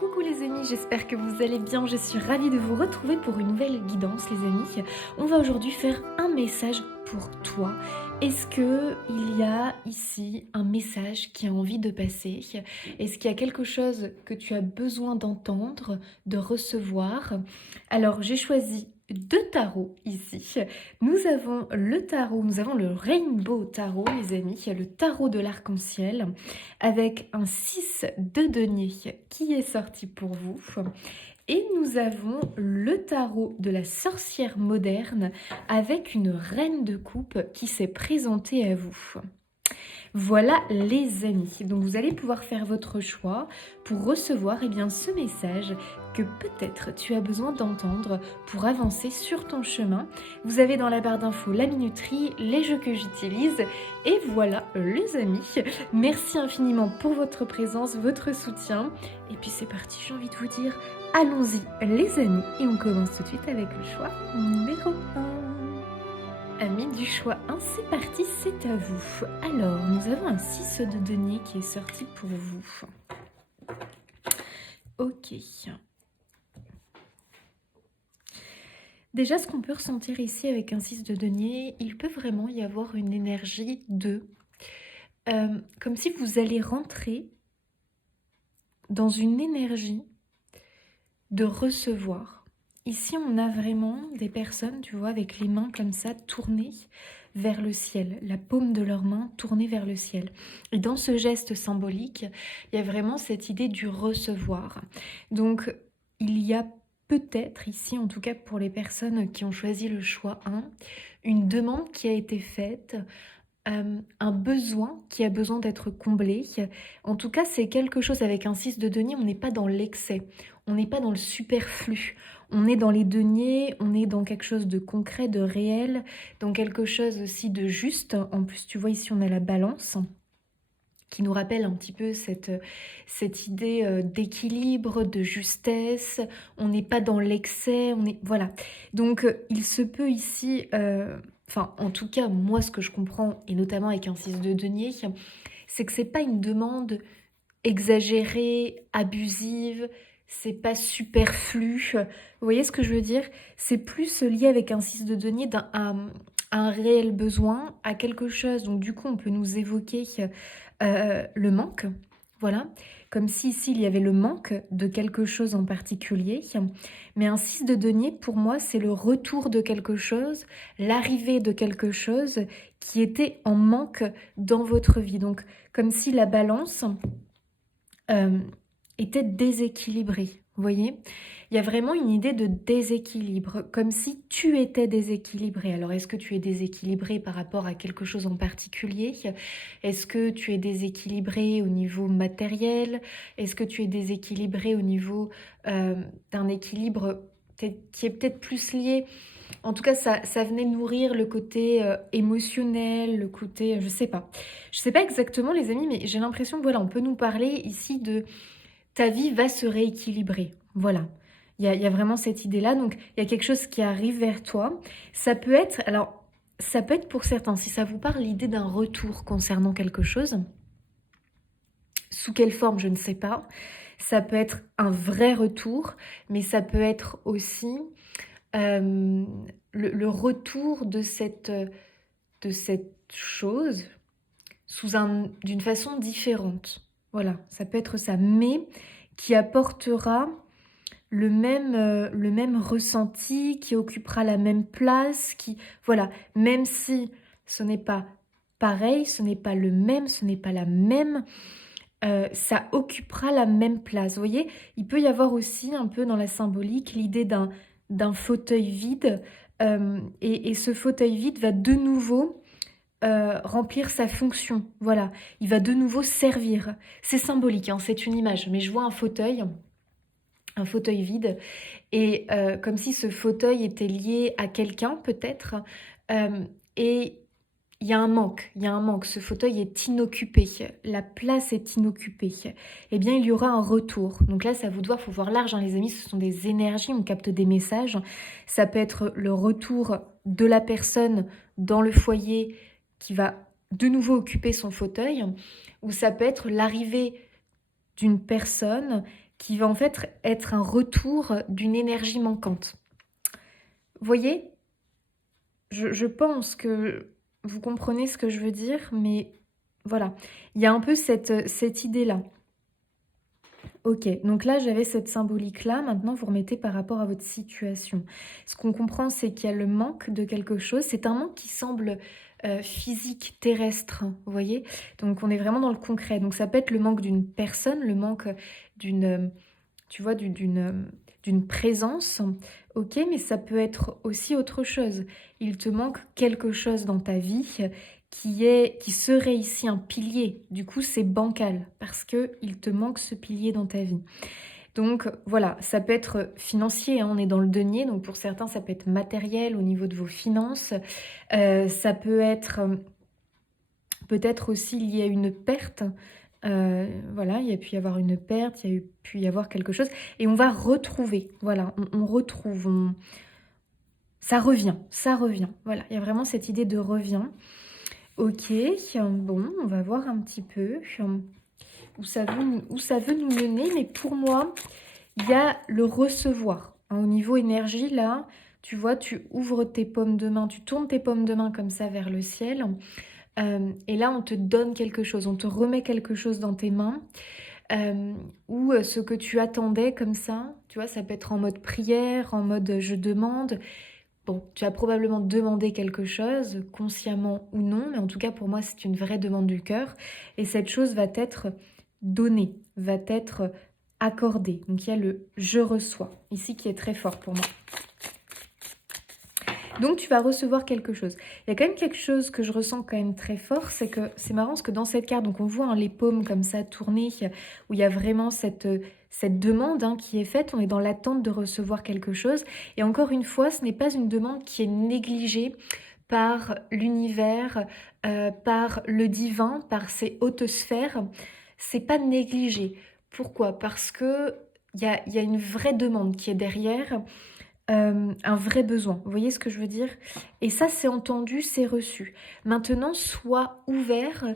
Coucou les amis, j'espère que vous allez bien, je suis ravie de vous retrouver pour une nouvelle guidance les amis. On va aujourd'hui faire un message pour toi. Est-ce que il y a ici un message qui a envie de passer? Est-ce qu'il y a quelque chose que tu as besoin d'entendre, de recevoir? Alors j'ai choisi deux tarots ici. Nous avons le tarot, nous avons le Rainbow Tarot les amis, le tarot de l'arc-en-ciel avec un 6 de denier qui est sorti pour vous. Et nous avons le tarot de la sorcière moderne avec une reine de coupe qui s'est présentée à vous. Voilà les amis, donc vous allez pouvoir faire votre choix pour recevoir ce message que peut-être tu as besoin d'entendre pour avancer sur ton chemin. Vous avez dans la barre d'infos la minuterie, les jeux que j'utilise et voilà les amis. Merci infiniment pour votre présence, votre soutien et puis c'est parti, j'ai envie de vous dire allons-y les amis et on commence tout de suite avec le choix numéro 1. Amis du choix 1, c'est parti, c'est à vous. Alors, nous avons un 6 de denier qui est sorti pour vous. Ok. Déjà, ce qu'on peut ressentir ici avec un 6 de denier, il peut vraiment y avoir une énergie de... comme si vous allez rentrer dans une énergie de recevoir. Ici, on a vraiment des personnes, tu vois, avec les mains comme ça, tournées vers le ciel, la paume de leurs mains tournée vers le ciel. Et dans ce geste symbolique, il y a vraiment cette idée du recevoir. Donc, il y a peut-être ici, en tout cas pour les personnes qui ont choisi le choix 1, une demande qui a été faite, un besoin qui a besoin d'être comblé. En tout cas, c'est quelque chose avec un 6 de denier, on n'est pas dans l'excès, on n'est pas dans le superflu. On est dans les deniers, on est dans quelque chose de concret, de réel, dans quelque chose aussi de juste. En plus, tu vois, ici, on a la balance qui nous rappelle un petit peu cette idée d'équilibre, de justesse. On n'est pas dans l'excès, on est... Voilà. Donc, il se peut ici... Enfin, en tout cas, moi, ce que je comprends, et notamment avec un 6 de denier, c'est que c'est pas une demande exagérée, abusive, c'est pas superflu. Vous voyez ce que je veux dire? C'est plus lié avec un 6 de denier à un réel besoin, à quelque chose. Donc du coup, on peut nous évoquer le manque. Voilà, comme si ici il y avait le manque de quelque chose en particulier. Mais un 6 de denier, pour moi, c'est le retour de quelque chose, l'arrivée de quelque chose qui était en manque dans votre vie. Donc, comme si la balance était déséquilibrée. Vous voyez, il y a vraiment une idée de déséquilibre, comme si tu étais déséquilibré. Alors, est-ce que tu es déséquilibré par rapport à quelque chose en particulier? Est-ce que tu es déséquilibré au niveau matériel? Est-ce que tu es déséquilibré au niveau d'un équilibre qui est peut-être plus lié? En tout cas, ça venait nourrir le côté émotionnel, le côté... je sais pas. Je sais pas exactement, les amis, mais j'ai l'impression que voilà, on peut nous parler ici de ta vie va se rééquilibrer. Voilà. Il y a vraiment cette idée-là. Donc, il y a quelque chose qui arrive vers toi. Ça peut être... Alors, ça peut être pour certains, si ça vous parle, l'idée d'un retour concernant quelque chose. Sous quelle forme, je ne sais pas. Ça peut être un vrai retour, mais ça peut être aussi le retour de cette chose d'une façon différente. Voilà, ça peut être ça, mais qui apportera le même ressenti, qui occupera la même place, voilà, même si ce n'est pas pareil, ce n'est pas le même, ce n'est pas la même, ça occupera la même place. Vous voyez, il peut y avoir aussi un peu dans la symbolique l'idée d'un fauteuil vide, et ce fauteuil vide va de nouveau remplir sa fonction. Voilà, il va de nouveau servir. C'est symbolique, hein, c'est une image, mais je vois un fauteuil vide, et comme si ce fauteuil était lié à quelqu'un peut-être, et il y a un manque, ce fauteuil est inoccupé, la place est inoccupée, eh bien il y aura un retour. Donc là, ça vous doit, faut voir large, hein, les amis, ce sont des énergies, on capte des messages, ça peut être le retour de la personne dans le foyer qui va de nouveau occuper son fauteuil, ou ça peut être l'arrivée d'une personne qui va en fait être un retour d'une énergie manquante. Vous voyez, je pense que vous comprenez ce que je veux dire, mais voilà, il y a un peu cette idée-là. Ok, donc là j'avais cette symbolique-là, maintenant vous remettez par rapport à votre situation. Ce qu'on comprend, c'est qu'il y a le manque de quelque chose, c'est un manque qui semble physique, terrestre, hein, vous voyez. Donc on est vraiment dans le concret, donc ça peut être le manque d'une personne, le manque d'une, tu vois, d'une présence, ok, mais ça peut être aussi autre chose. Il te manque quelque chose dans ta vie qui serait ici un pilier. Du coup, c'est bancal parce que il te manque ce pilier dans ta vie. Donc voilà, ça peut être financier, hein, on est dans le denier, donc pour certains, ça peut être matériel au niveau de vos finances. Ça peut être peut-être aussi lié à une perte. Voilà, il y a pu y avoir une perte, il y a pu y avoir quelque chose. Et on va retrouver, voilà, on retrouve, ça revient, ça revient. Voilà, il y a vraiment cette idée de revient. Ok, bon, on va voir un petit peu où ça veut nous mener. Mais pour moi, il y a le recevoir. Hein, au niveau énergie, là, tu vois, tu ouvres tes paumes de main, tu tournes tes paumes de main comme ça vers le ciel. Et là, on te donne quelque chose, on te remet quelque chose dans tes mains. Ou ce que tu attendais comme ça, tu vois, ça peut être en mode prière, en mode je demande. Bon, tu as probablement demandé quelque chose, consciemment ou non, mais en tout cas pour moi c'est une vraie demande du cœur. Et cette chose va être donnée, va être accordée. Donc il y a le je reçois, ici qui est très fort pour moi. Donc tu vas recevoir quelque chose. Il y a quand même quelque chose que je ressens quand même très fort, c'est que c'est marrant parce que dans cette carte, donc on voit hein, les paumes comme ça tourner, où il y a vraiment cette demande hein, qui est faite, on est dans l'attente de recevoir quelque chose. Et encore une fois, ce n'est pas une demande qui est négligée par l'univers, par le divin, par ces hautes sphères. C'est pas négligé. Pourquoi? Parce que il y a une vraie demande qui est derrière un vrai besoin. Vous voyez ce que je veux dire? Et ça, c'est entendu, c'est reçu. Maintenant, sois ouvert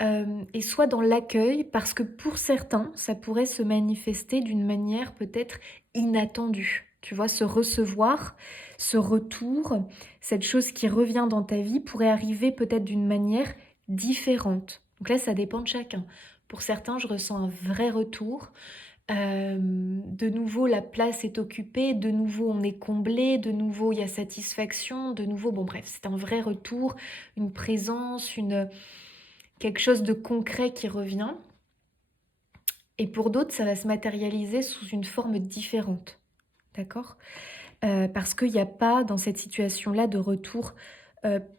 et sois dans l'accueil parce que pour certains, ça pourrait se manifester d'une manière peut-être inattendue. Tu vois, ce recevoir, ce retour, cette chose qui revient dans ta vie pourrait arriver peut-être d'une manière différente. Donc là, ça dépend de chacun. Pour certains, je ressens un vrai retour. De nouveau, la place est occupée, de nouveau, on est comblé, de nouveau, il y a satisfaction, de nouveau, bon bref, c'est un vrai retour, une présence, quelque chose de concret qui revient. Et pour d'autres, ça va se matérialiser sous une forme différente, d'accord? Parce qu'il n'y a pas, dans cette situation-là, de retour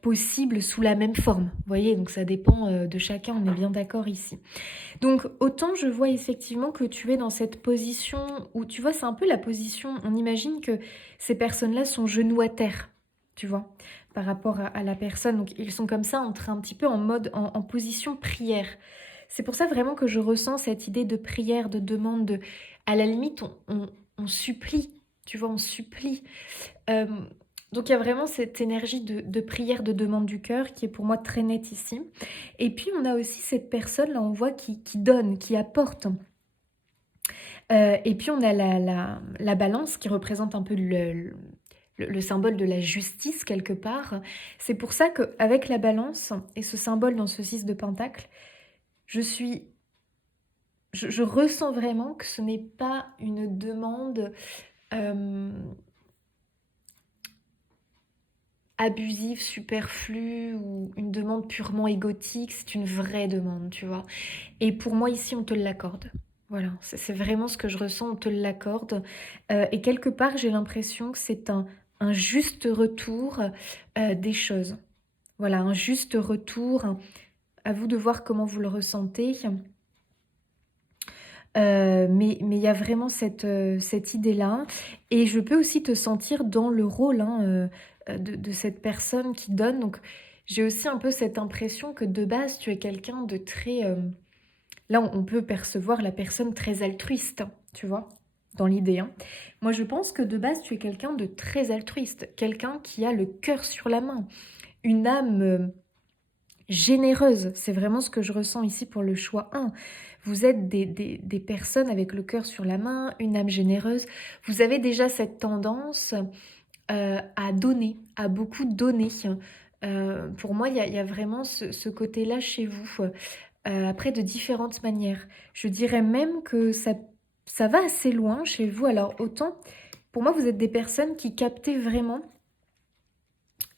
possible sous la même forme. Vous voyez, donc ça dépend de chacun, on est bien d'accord ici. Donc autant je vois effectivement que tu es dans cette position où, tu vois, c'est un peu la position, on imagine que ces personnes-là sont genoux à terre, tu vois, par rapport à la personne. Donc ils sont comme ça, un petit peu en mode, en position prière. C'est pour ça vraiment que je ressens cette idée de prière, de demande, à la limite, on supplie, tu vois, on supplie. Euh, donc il y a vraiment cette énergie de prière, de demande du cœur qui est pour moi très nette ici. Et puis on a aussi cette personne, là on voit, qui donne, qui apporte. Et puis on a la balance qui représente un peu le symbole de la justice quelque part. C'est pour ça qu'avec la balance et ce symbole dans ce 6 de Pentacle, je ressens vraiment que ce n'est pas une demande abusive, superflue ou une demande purement égotique, c'est une vraie demande, tu vois. Et pour moi, ici, on te l'accorde. Voilà, c'est vraiment ce que je ressens, on te l'accorde. Et quelque part, j'ai l'impression que c'est un juste retour des choses. Voilà, un juste retour. À vous de voir comment vous le ressentez. Mais il y a vraiment cette idée-là. Et je peux aussi te sentir dans le rôle hein, de cette personne qui donne. Donc, j'ai aussi un peu cette impression que de base, tu es quelqu'un de très... là, on peut percevoir la personne très altruiste, hein, tu vois, dans l'idée. Hein. Moi, je pense que de base, tu es quelqu'un de très altruiste. Quelqu'un qui a le cœur sur la main. Une âme... généreuse, c'est vraiment ce que je ressens ici pour le choix 1. Vous êtes des personnes avec le cœur sur la main, une âme généreuse. Vous avez déjà cette tendance à donner, à beaucoup donner. Pour moi, il y a vraiment ce côté-là chez vous. Après, de différentes manières. Je dirais même que ça va assez loin chez vous. Alors, autant, pour moi, vous êtes des personnes qui captez vraiment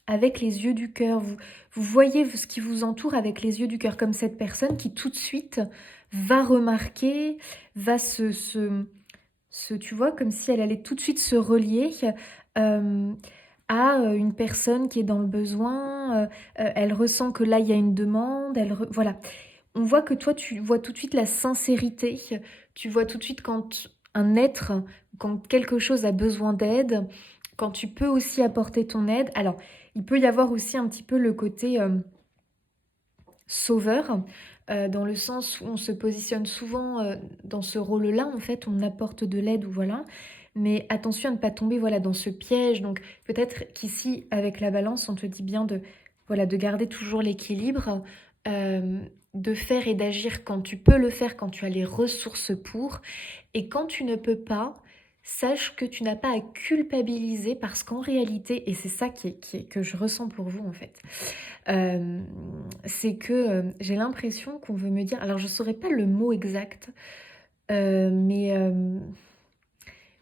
avec les yeux du cœur. Vous voyez ce qui vous entoure avec les yeux du cœur, comme cette personne qui tout de suite va remarquer, va tu vois, comme si elle allait tout de suite se relier euh, à une personne qui est dans le besoin. Elle ressent que là, il y a une demande. Voilà. On voit que toi, tu vois tout de suite la sincérité. Tu vois tout de suite quand un être, quand quelque chose a besoin d'aide, quand tu peux aussi apporter ton aide. Alors, il peut y avoir aussi un petit peu le côté sauveur, dans le sens où on se positionne souvent dans ce rôle-là, en fait, on apporte de l'aide ou voilà. Mais attention à ne pas tomber voilà, dans ce piège. Donc peut-être qu'ici, avec la balance, on te dit bien de, voilà, de garder toujours l'équilibre, euh, de faire et d'agir quand tu peux le faire, quand tu as les ressources pour. Et quand tu ne peux pas, sache que tu n'as pas à culpabiliser parce qu'en réalité, et c'est ça que je ressens pour vous en fait, euh, c'est que j'ai l'impression qu'on veut me dire, alors je ne saurais pas le mot exact, mais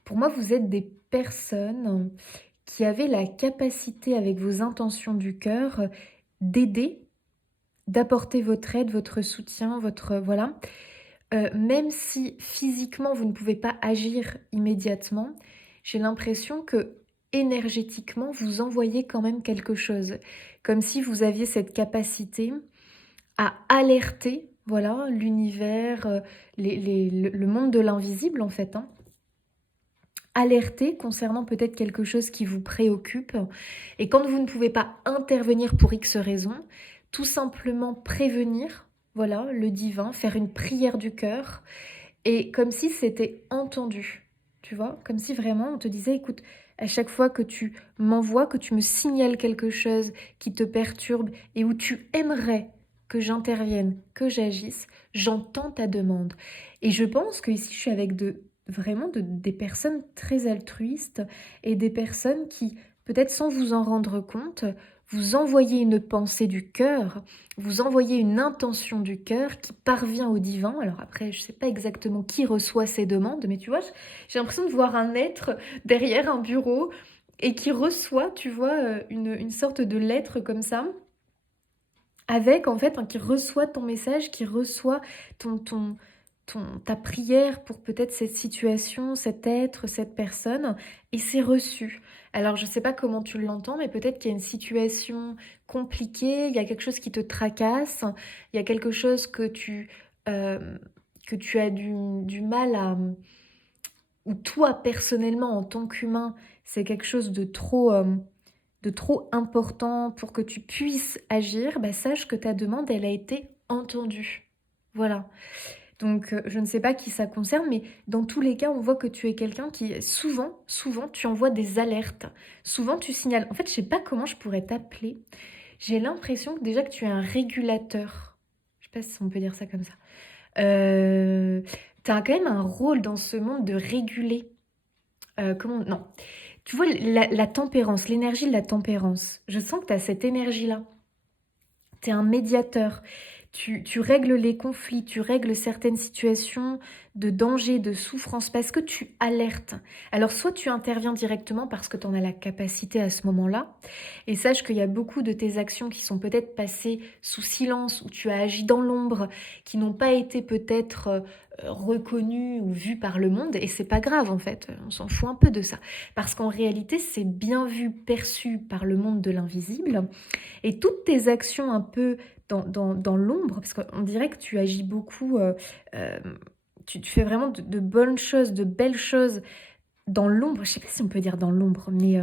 pour moi, vous êtes des personnes qui avaient la capacité, avec vos intentions du cœur, d'aider, d'apporter votre aide, votre soutien, votre... Voilà. Même si physiquement, vous ne pouvez pas agir immédiatement, j'ai l'impression que énergétiquement, vous envoyez quand même quelque chose. Comme si vous aviez cette capacité à alerter, voilà, l'univers, le monde de l'invisible en fait, hein. Alerter concernant peut-être quelque chose qui vous préoccupe. Et quand vous ne pouvez pas intervenir pour X raison, tout simplement prévenir, voilà, le divin, faire une prière du cœur, et comme si c'était entendu, tu vois, comme si vraiment on te disait, écoute, à chaque fois que tu m'envoies, que tu me signales quelque chose qui te perturbe et où tu aimerais que j'intervienne, que j'agisse, j'entends ta demande. Et je pense que ici je suis avec vraiment des personnes très altruistes et des personnes qui, peut-être sans vous en rendre compte, vous envoyez une pensée du cœur, vous envoyez une intention du cœur qui parvient au divin. Alors après, je ne sais pas exactement qui reçoit ces demandes, mais tu vois, j'ai l'impression de voir un être derrière un bureau et qui reçoit, tu vois, une sorte de lettre comme ça, avec en fait, qui reçoit ton message, qui reçoit ta prière pour peut-être cette situation, cet être, cette personne, et c'est reçu. Alors je ne sais pas comment tu l'entends, mais peut-être qu'il y a une situation compliquée, il y a quelque chose qui te tracasse, il y a quelque chose euh, que tu as du mal à... Ou toi, personnellement, en tant qu'humain, c'est quelque chose de trop important pour que tu puisses agir, bah, sache que ta demande, elle a été entendue. Voilà. Donc, je ne sais pas qui ça concerne, mais dans tous les cas, on voit que tu es quelqu'un qui, souvent, tu envoies des alertes. Souvent, tu signales. En fait, je sais pas comment je pourrais t'appeler. J'ai l'impression que déjà que tu es un régulateur. Je sais pas si on peut dire ça comme ça. Tu as quand même un rôle dans ce monde de réguler. Comment... Non. Tu vois, la tempérance, l'énergie de la tempérance. Je sens que tu as cette énergie-là. Tu es un médiateur. Tu règles les conflits, tu règles certaines situations de danger, de souffrance, parce que tu alertes. Alors, soit tu interviens directement parce que tu en as la capacité à ce moment-là, et sache qu'il y a beaucoup de tes actions qui sont peut-être passées sous silence, où tu as agi dans l'ombre, qui n'ont pas été peut-être reconnues ou vues par le monde, et c'est pas grave en fait, on s'en fout un peu de ça. Parce qu'en réalité, c'est bien vu, perçu par le monde de l'invisible, et toutes tes actions un peu dans l'ombre, parce qu'on dirait que tu agis beaucoup, euh, tu fais vraiment de bonnes choses, de belles choses dans l'ombre. Je sais pas si on peut dire dans l'ombre, mais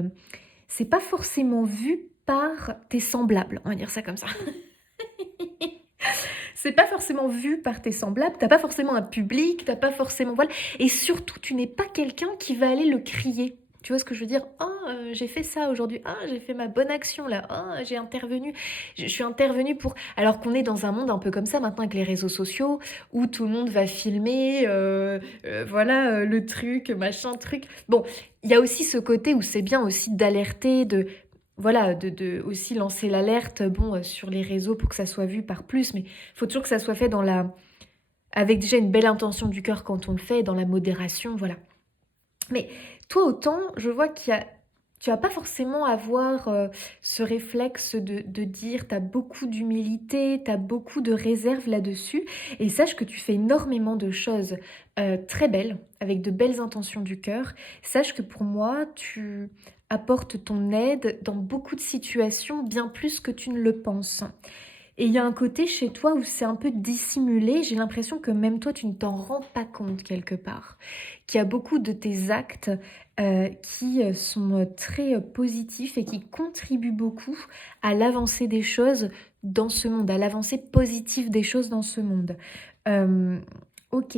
c'est pas forcément vu par tes semblables, on va dire ça comme ça. C'est pas forcément vu par tes semblables, t'as pas forcément un public, t'as pas forcément... Voilà. Et surtout, tu n'es pas quelqu'un qui va aller le crier. Tu vois ce que je veux dire? «Ah, j'ai fait ça aujourd'hui. Ah, j'ai fait ma bonne action là. Ah, j'ai intervenu. Je suis intervenue pour» alors qu'on est dans un monde un peu comme ça maintenant avec les réseaux sociaux où tout le monde va filmer, voilà, le truc, machin truc. Bon, il y a aussi ce côté où c'est bien aussi d'alerter, de voilà, de aussi lancer l'alerte, bon, sur les réseaux pour que ça soit vu par plus, mais il faut toujours que ça soit fait dans la avec déjà une belle intention du cœur quand on le fait, dans la modération, voilà. Mais toi, autant, je vois qu'il y a tu vas pas forcément avoir, ce réflexe de dire tu as beaucoup d'humilité, tu as beaucoup de réserve là-dessus et sache que tu fais énormément de choses, très belles, avec de belles intentions du cœur. Sache que pour moi, tu apportes ton aide dans beaucoup de situations, bien plus que tu ne le penses. Et il y a un côté chez toi où c'est un peu dissimulé. J'ai l'impression que même toi, tu ne t'en rends pas compte quelque part. Qu'il y a beaucoup de tes actes qui sont très positifs et qui contribuent beaucoup à l'avancée des choses dans ce monde, à l'avancée positive des choses dans ce monde. Euh, ok,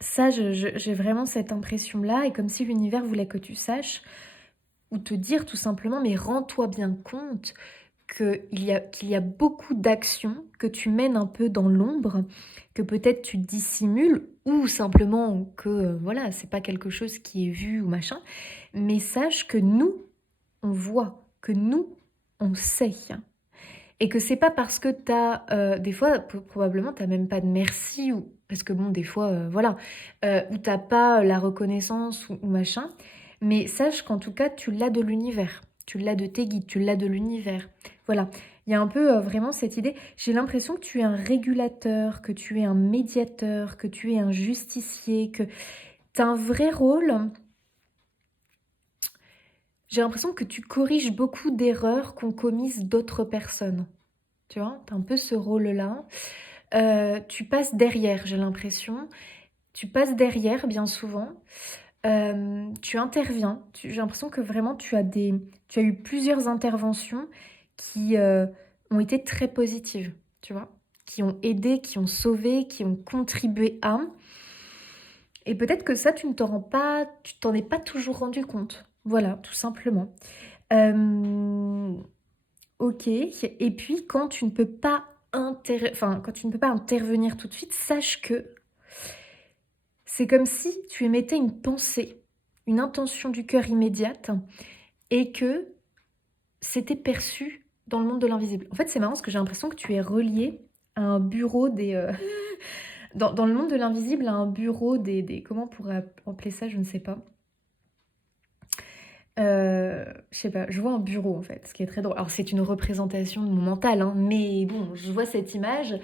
ça, j'ai vraiment cette impression-là, et comme si l'univers voulait que tu saches, ou te dire tout simplement, mais rends-toi bien compte qu'il y a beaucoup d'actions que tu mènes un peu dans l'ombre, que peut-être tu dissimules, ou simplement que voilà, c'est pas quelque chose qui est vu ou machin, mais sache que nous, on voit, que nous, on sait. Et que c'est pas parce que t'as, des fois, probablement, t'as même pas de merci, ou parce que bon, des fois, voilà, ou t'as pas la reconnaissance ou machin, mais sache qu'en tout cas, tu l'as de l'univers, tu l'as de tes guides, tu l'as de l'univers. Voilà, il y a un peu vraiment cette idée. J'ai l'impression que tu es un régulateur, que tu es un médiateur, que tu es un justicier, que tu as un vrai rôle. J'ai l'impression que tu corriges beaucoup d'erreurs qu'ont commises d'autres personnes. Tu vois, tu as un peu ce rôle-là. Tu passes derrière, j'ai l'impression. Tu passes derrière bien souvent. Tu interviens. J'ai l'impression que vraiment tu as eu plusieurs interventions qui ont été très positives, tu vois, qui ont aidé, qui ont sauvé, qui ont contribué à. Et peut-être que ça, tu ne t'en rends pas, tu t'en es pas toujours rendu compte. Voilà, tout simplement. Euh, ok. Et puis, quand tu ne peux pas quand tu ne peux pas intervenir tout de suite, sache que c'est comme si tu émettais une pensée, une intention du cœur immédiate, et que c'était perçu dans le monde de l'invisible. En fait, c'est marrant parce que j'ai l'impression que tu es relié à un bureau des... dans le monde de l'invisible, à un bureau comment on pourrait appeler ça, je ne sais pas. Je sais pas, je vois un bureau en fait, ce qui est très drôle. Alors c'est une représentation de mon mental, hein, mais bon, je vois cette image.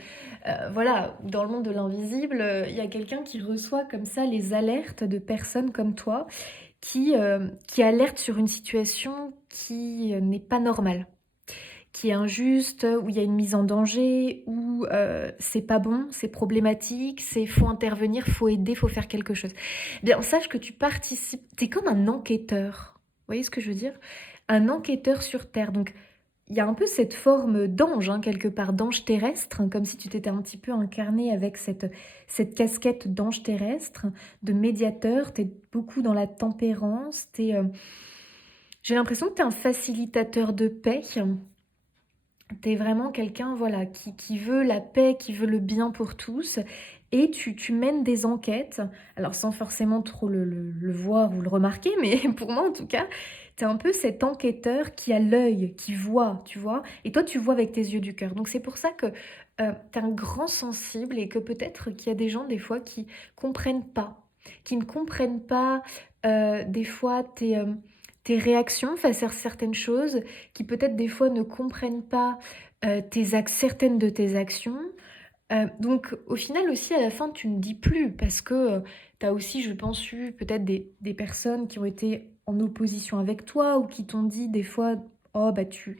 Voilà, dans le monde de l'invisible, il y a quelqu'un qui reçoit comme ça les alertes de personnes comme toi qui alertent sur une situation qui n'est pas normale, qui est injuste, où il y a une mise en danger, où c'est pas bon, c'est problématique, c'est faut intervenir, faut aider, faut faire quelque chose. Bien, sache que tu participes, t'es comme un enquêteur. Vous voyez ce que je veux dire? Un enquêteur sur Terre. Donc, il y a un peu cette forme d'ange, hein, quelque part, d'ange terrestre, hein, comme si tu t'étais un petit peu incarné avec cette casquette d'ange terrestre, de médiateur. Tu es beaucoup dans la tempérance. J'ai l'impression que tu es un facilitateur de paix. Tu es vraiment quelqu'un voilà, qui veut la paix, qui veut le bien pour tous. Et tu mènes des enquêtes, alors sans forcément trop le voir ou le remarquer, mais pour moi en tout cas, tu es un peu cet enquêteur qui a l'œil, qui voit, tu vois. Et toi, tu vois avec tes yeux du cœur. Donc c'est pour ça que tu es un grand sensible et que peut-être qu'il y a des gens des fois qui comprennent pas, qui ne comprennent pas des fois tes réactions face à certaines choses, qui peut-être des fois ne comprennent pas certaines de tes actions. Donc au final aussi à la fin tu ne dis plus parce que tu as aussi je pense eu peut-être des personnes qui ont été en opposition avec toi ou qui t'ont dit des fois oh bah tu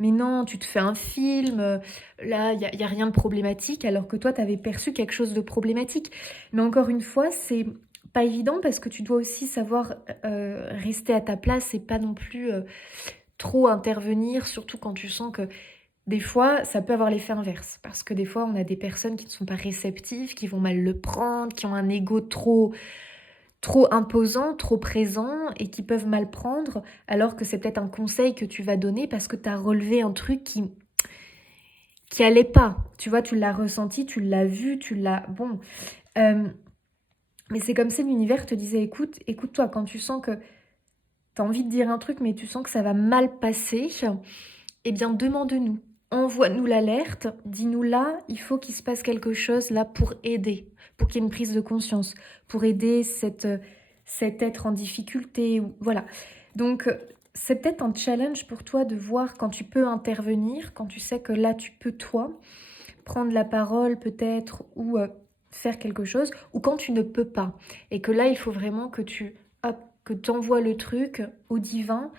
mais non tu te fais un film là y a rien de problématique alors que toi tu avais perçu quelque chose de problématique. Mais encore une fois c'est pas évident parce que tu dois aussi savoir rester à ta place et pas non plus trop intervenir, surtout quand tu sens que des fois, ça peut avoir l'effet inverse. Parce que des fois, on a des personnes qui ne sont pas réceptives, qui vont mal le prendre, qui ont un ego trop imposants, trop présents et qui peuvent mal prendre, alors que c'est peut-être un conseil que tu vas donner parce que tu as relevé un truc qui allait pas. Tu vois, tu l'as ressenti, tu l'as vu, tu l'as... Bon, euh, mais c'est comme si l'univers te disait, écoute, écoute-toi, quand tu sens que tu as envie de dire un truc, mais tu sens que ça va mal passer, eh bien, demande-nous. Envoie-nous l'alerte, dis-nous là, il faut qu'il se passe quelque chose là pour aider, pour qu'il y ait une prise de conscience, pour aider cet être en difficulté. Voilà. Donc, c'est peut-être un challenge pour toi de voir quand tu peux intervenir, quand tu sais que là, tu peux, toi, prendre la parole peut-être ou faire quelque chose, ou quand tu ne peux pas. Et que là, il faut vraiment que tu envoies le truc au divin,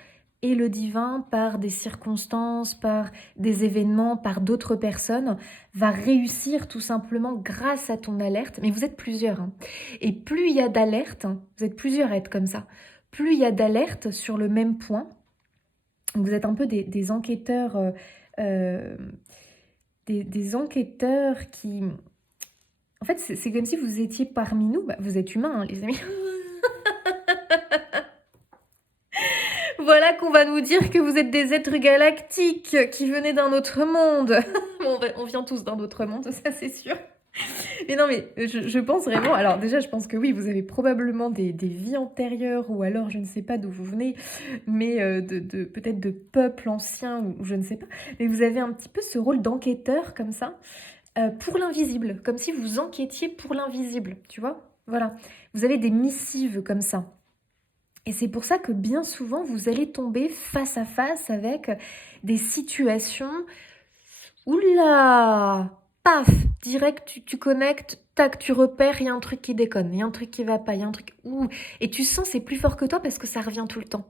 et le divin, par des circonstances, par des événements, par d'autres personnes, va réussir tout simplement grâce à ton alerte. Mais vous êtes plusieurs, hein. Et plus il y a d'alertes, hein, vous êtes plusieurs à être comme ça, plus il y a d'alertes sur le même point, vous êtes un peu des enquêteurs, euh, des enquêteurs qui... En fait, c'est comme si vous étiez parmi nous. Bah, vous êtes humains, hein, les amis. Voilà qu'on va nous dire que vous êtes des êtres galactiques qui venaient d'un autre monde. Bon, on vient tous d'un autre monde, ça c'est sûr. Mais non, mais je pense vraiment... Alors déjà, je pense que oui, vous avez probablement des vies antérieures, ou alors je ne sais pas d'où vous venez, mais peut-être de peuples anciens, ou je ne sais pas. Mais vous avez un petit peu ce rôle d'enquêteur, comme ça, pour l'invisible, comme si vous enquêtiez pour l'invisible, tu vois? Voilà. Vous avez des missives comme ça. Et c'est pour ça que bien souvent, vous allez tomber face à face avec des situations. Oula! Paf! Direct, tu connectes, tac, tu repères, il y a un truc qui déconne, il y a un truc qui va pas, il y a un truc... Ouh! Et tu sens c'est plus fort que toi parce que ça revient tout le temps.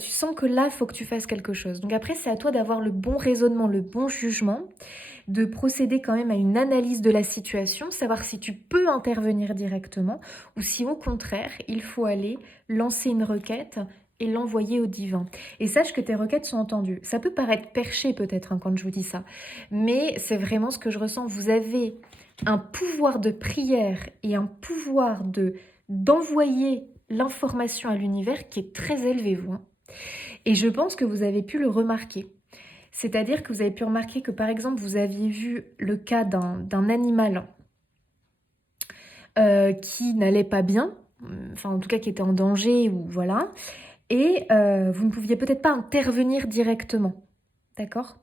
Tu sens que là, il faut que tu fasses quelque chose. Donc après, c'est à toi d'avoir le bon raisonnement, le bon jugement, de procéder quand même à une analyse de la situation, savoir si tu peux intervenir directement ou si au contraire, il faut aller lancer une requête et l'envoyer au divin. Et sache que tes requêtes sont entendues. Ça peut paraître perché peut-être, hein, quand je vous dis ça, mais c'est vraiment ce que je ressens. Vous avez un pouvoir de prière et un pouvoir d'envoyer l'information à l'univers qui est très élevé, vous, hein. Et je pense que vous avez pu le remarquer. C'est-à-dire que vous avez pu remarquer que, par exemple, vous aviez vu le cas d'un animal qui n'allait pas bien, enfin en tout cas qui était en danger, ou voilà, et vous ne pouviez peut-être pas intervenir directement, d'accord?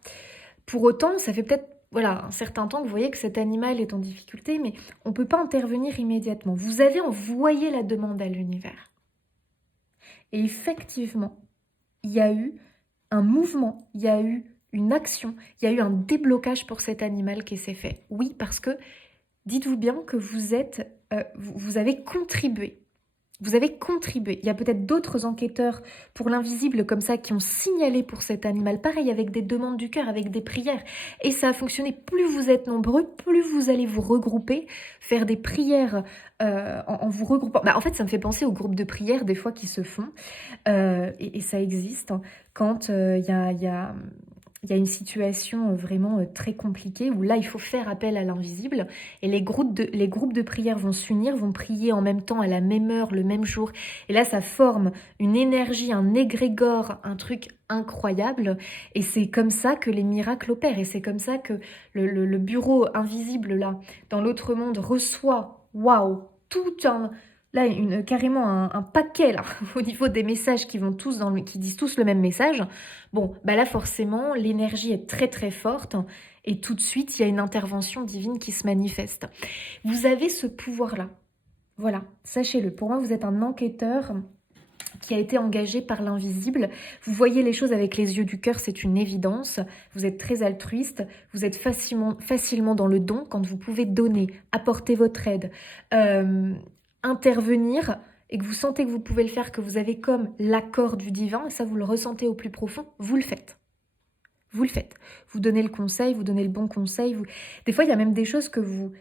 Pour autant, ça fait peut-être voilà, un certain temps que vous voyez que cet animal est en difficulté, mais on ne peut pas intervenir immédiatement. Vous avez envoyé la demande à l'univers. Et effectivement, il y a eu un mouvement, il y a eu une action, il y a eu un déblocage pour cet animal qui s'est fait. Oui, parce que dites-vous bien que vous avez contribué. Vous avez contribué. Il y a peut-être d'autres enquêteurs pour l'invisible comme ça qui ont signalé pour cet animal. Pareil, avec des demandes du cœur, avec des prières. Et ça a fonctionné. Plus vous êtes nombreux, plus vous allez vous regrouper, faire des prières en vous regroupant. Bah, en fait, ça me fait penser aux groupes de prières des fois qui se font. Et ça existe, hein, quand il y a une situation vraiment très compliquée où là, il faut faire appel à l'invisible. Et les groupes de prière vont s'unir, vont prier en même temps, à la même heure, le même jour. Et là, ça forme une énergie, un égrégore, un truc incroyable. Et c'est comme ça que les miracles opèrent. Et c'est comme ça que le bureau invisible, là, dans l'autre monde, reçoit, waouh, tout un... Là, carrément un paquet là, au niveau des messages qui vont tous qui disent tous le même message. Bon, bah là forcément, l'énergie est très très forte et tout de suite, il y a une intervention divine qui se manifeste. Vous avez ce pouvoir-là. Voilà, sachez-le. Pour moi, vous êtes un enquêteur qui a été engagé par l'invisible. Vous voyez les choses avec les yeux du cœur, c'est une évidence. Vous êtes très altruiste, vous êtes facilement dans le don quand vous pouvez donner, apporter votre aide, intervenir, et que vous sentez que vous pouvez le faire, que vous avez comme l'accord du divin, et ça vous le ressentez au plus profond, vous le faites. Vous le faites. Vous donnez le conseil, vous donnez le bon conseil. Des fois, il y a même des choses que vous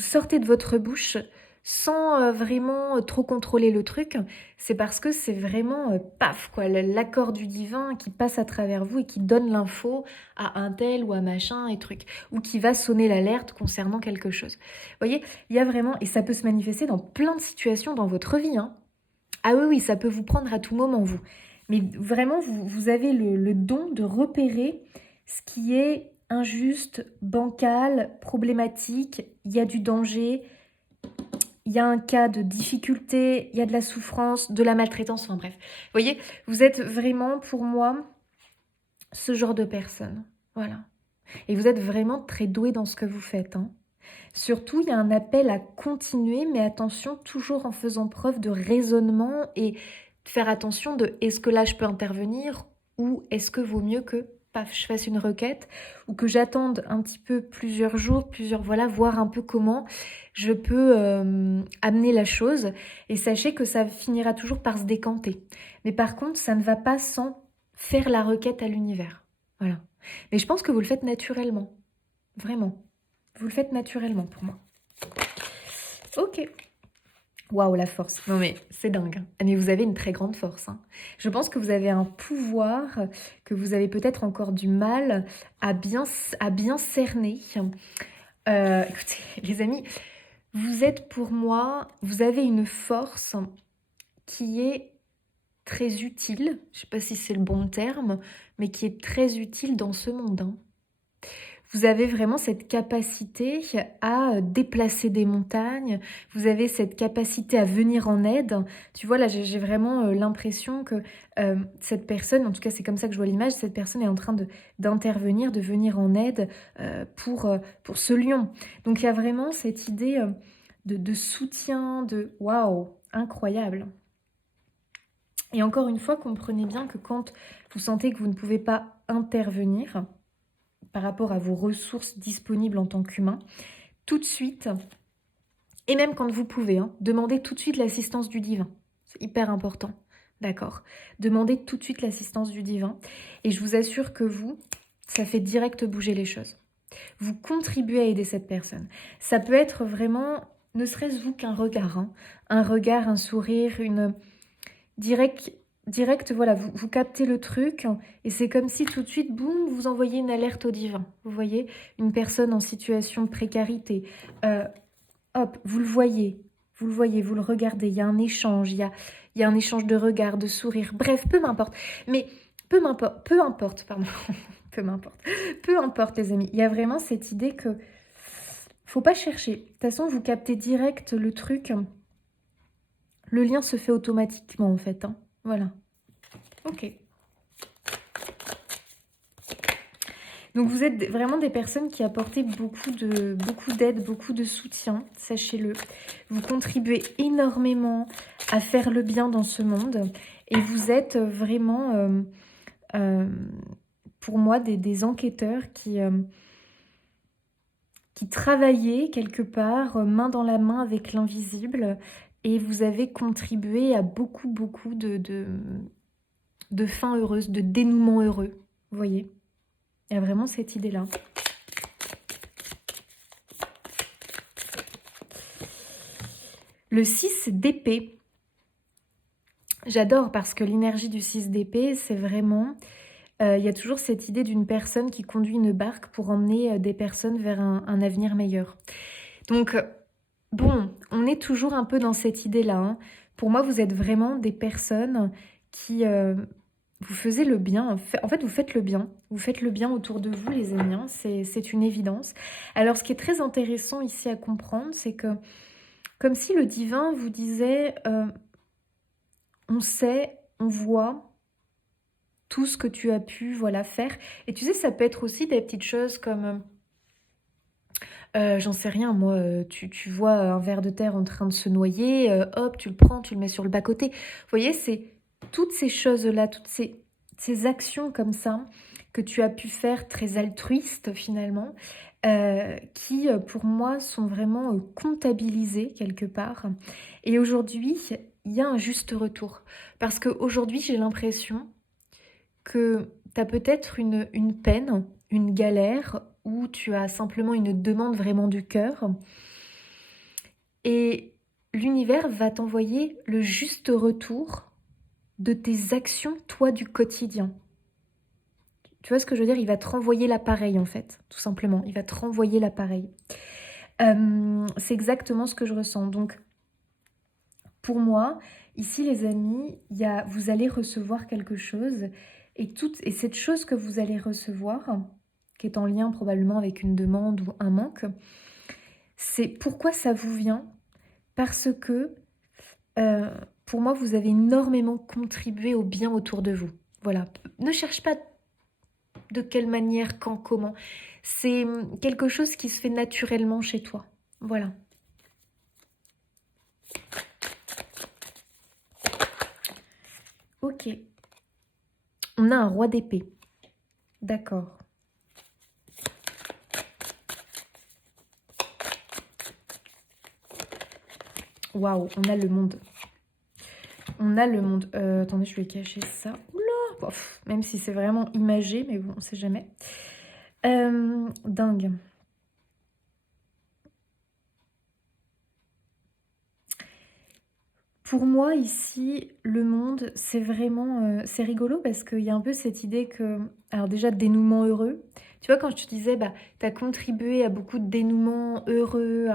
sortez de votre bouche, sans vraiment trop contrôler le truc, c'est parce que c'est vraiment paf, quoi, l'accord du divin qui passe à travers vous et qui donne l'info à un tel ou à machin et truc, ou qui va sonner l'alerte concernant quelque chose. Vous voyez, il y a vraiment, et ça peut se manifester dans plein de situations dans votre vie, hein. Ah oui, oui, ça peut vous prendre à tout moment, vous. Mais vraiment, vous avez le don de repérer ce qui est injuste, bancal, problématique, il y a du danger, il y a un cas de difficulté, il y a de la souffrance, de la maltraitance, enfin bref. Vous voyez, vous êtes vraiment, pour moi, ce genre de personne. Voilà. Et vous êtes vraiment très doué dans ce que vous faites, hein. Surtout, il y a un appel à continuer, mais attention, toujours en faisant preuve de raisonnement et de faire attention de est-ce que là je peux intervenir ou est-ce que vaut mieux que paf, je fasse une requête ou que j'attende un petit peu plusieurs jours, voilà, voir un peu comment je peux amener la chose. Et sachez que ça finira toujours par se décanter. Mais par contre, ça ne va pas sans faire la requête à l'univers. Voilà. Mais je pense que vous le faites naturellement. Vraiment. Vous le faites naturellement pour moi. Ok. Waouh, la force. Non mais c'est dingue, hein. Mais vous avez une très grande force, hein. Je pense que vous avez un pouvoir que vous avez peut-être encore du mal à bien cerner. Écoutez, les amis, vous êtes pour moi, vous avez une force qui est très utile. Je ne sais pas si c'est le bon terme, mais qui est très utile dans ce monde, hein. Vous avez vraiment cette capacité à déplacer des montagnes, vous avez cette capacité à venir en aide. Tu vois, là, j'ai vraiment l'impression que cette personne, en tout cas c'est comme ça que je vois l'image, cette personne est en train d'intervenir, de venir en aide pour ce lion. Donc il y a vraiment cette idée de soutien, de waouh, incroyable. Et encore une fois, comprenez bien que quand vous sentez que vous ne pouvez pas intervenir, par rapport à vos ressources disponibles en tant qu'humain, tout de suite, et même quand vous pouvez, hein, demandez tout de suite l'assistance du divin. C'est hyper important, d'accord? Demandez tout de suite l'assistance du divin. Et je vous assure que vous, ça fait direct bouger les choses. Vous contribuez à aider cette personne. Ça peut être vraiment, ne serait-ce vous qu'un regard, hein, un regard, un sourire, une direct, voilà, vous captez le truc et c'est comme si tout de suite, boum, vous envoyez une alerte au divin. Vous voyez, une personne en situation de précarité. Hop, vous le voyez, vous le regardez, il y a un échange, il y a un échange de regards, de sourires, bref, peu m'importe. Mais peu importe, pardon, peu importe les amis. Il y a vraiment cette idée que faut pas chercher. De toute façon, vous captez direct le truc. Le lien se fait automatiquement en fait, hein. Voilà. Ok. Donc vous êtes vraiment des personnes qui apportez beaucoup d'aide, beaucoup de soutien, sachez-le. Vous contribuez énormément à faire le bien dans ce monde et vous êtes vraiment, pour moi, des enquêteurs qui travaillaient quelque part, main dans la main avec l'invisible et vous avez contribué à beaucoup de fins heureuses, de dénouements heureux, vous voyez. Il y a vraiment cette idée-là. Le 6 d'épée. J'adore parce que l'énergie du 6 d'épée, c'est vraiment... il y a toujours cette idée d'une personne qui conduit une barque pour emmener des personnes vers un avenir meilleur. Donc, bon, on est toujours un peu dans cette idée-là, hein. Pour moi, vous êtes vraiment des personnes qui... vous faisiez le bien, en fait vous faites le bien. Vous faites le bien autour de vous les amis, hein. C'est une évidence. Alors ce qui est très intéressant ici à comprendre, c'est que comme si le divin vous disait, on sait, on voit tout ce que tu as pu voilà, faire. Et tu sais, ça peut être aussi des petites choses comme, j'en sais rien moi, tu vois un ver de terre en train de se noyer, hop, tu le prends, tu le mets sur le bas-côté. Vous voyez, c'est toutes ces choses-là, toutes ces actions comme ça que tu as pu faire très altruistes finalement, qui pour moi sont vraiment comptabilisées quelque part. Et aujourd'hui, il y a un juste retour. Parce qu'aujourd'hui, j'ai l'impression que tu as peut-être une peine, une galère, où tu as simplement une demande vraiment du cœur. Et l'univers va t'envoyer le juste retour de tes actions, toi, du quotidien. Tu vois ce que je veux dire? Il va te renvoyer l'appareil, en fait, tout simplement. Il va te renvoyer l'appareil. C'est exactement ce que je ressens. Donc, pour moi, ici, les amis, vous allez recevoir quelque chose. Et cette chose que vous allez recevoir, qui est en lien probablement avec une demande ou un manque, c'est pourquoi ça vous vient? Parce que, pour moi, vous avez énormément contribué au bien autour de vous. Voilà. Ne cherche pas de quelle manière, quand, comment. C'est quelque chose qui se fait naturellement chez toi. Voilà. Ok. On a un roi d'épée. D'accord. Waouh, on a le monde. On a le monde. Attendez, je vais cacher ça. Oula, bof, même si c'est vraiment imagé, mais bon, on sait jamais. Dingue. Pour moi, ici, le monde, c'est vraiment... c'est rigolo parce qu'il y a un peu cette idée que... Alors déjà, dénouement heureux. Tu vois, quand je te disais, bah, tu as contribué à beaucoup de dénouements heureux.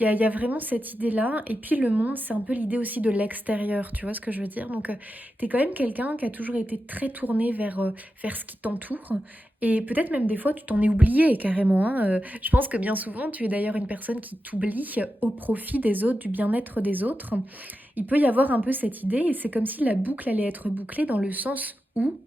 Il y a vraiment cette idée-là. Et puis le monde, c'est un peu l'idée aussi de l'extérieur. Tu vois ce que je veux dire? Donc, tu es quand même quelqu'un qui a toujours été très tourné vers ce qui t'entoure. Et peut-être même des fois, tu t'en es oublié carrément. Hein. Je pense que bien souvent, tu es d'ailleurs une personne qui t'oublie au profit des autres, du bien-être des autres. Il peut y avoir un peu cette idée, et c'est comme si la boucle allait être bouclée dans le sens où,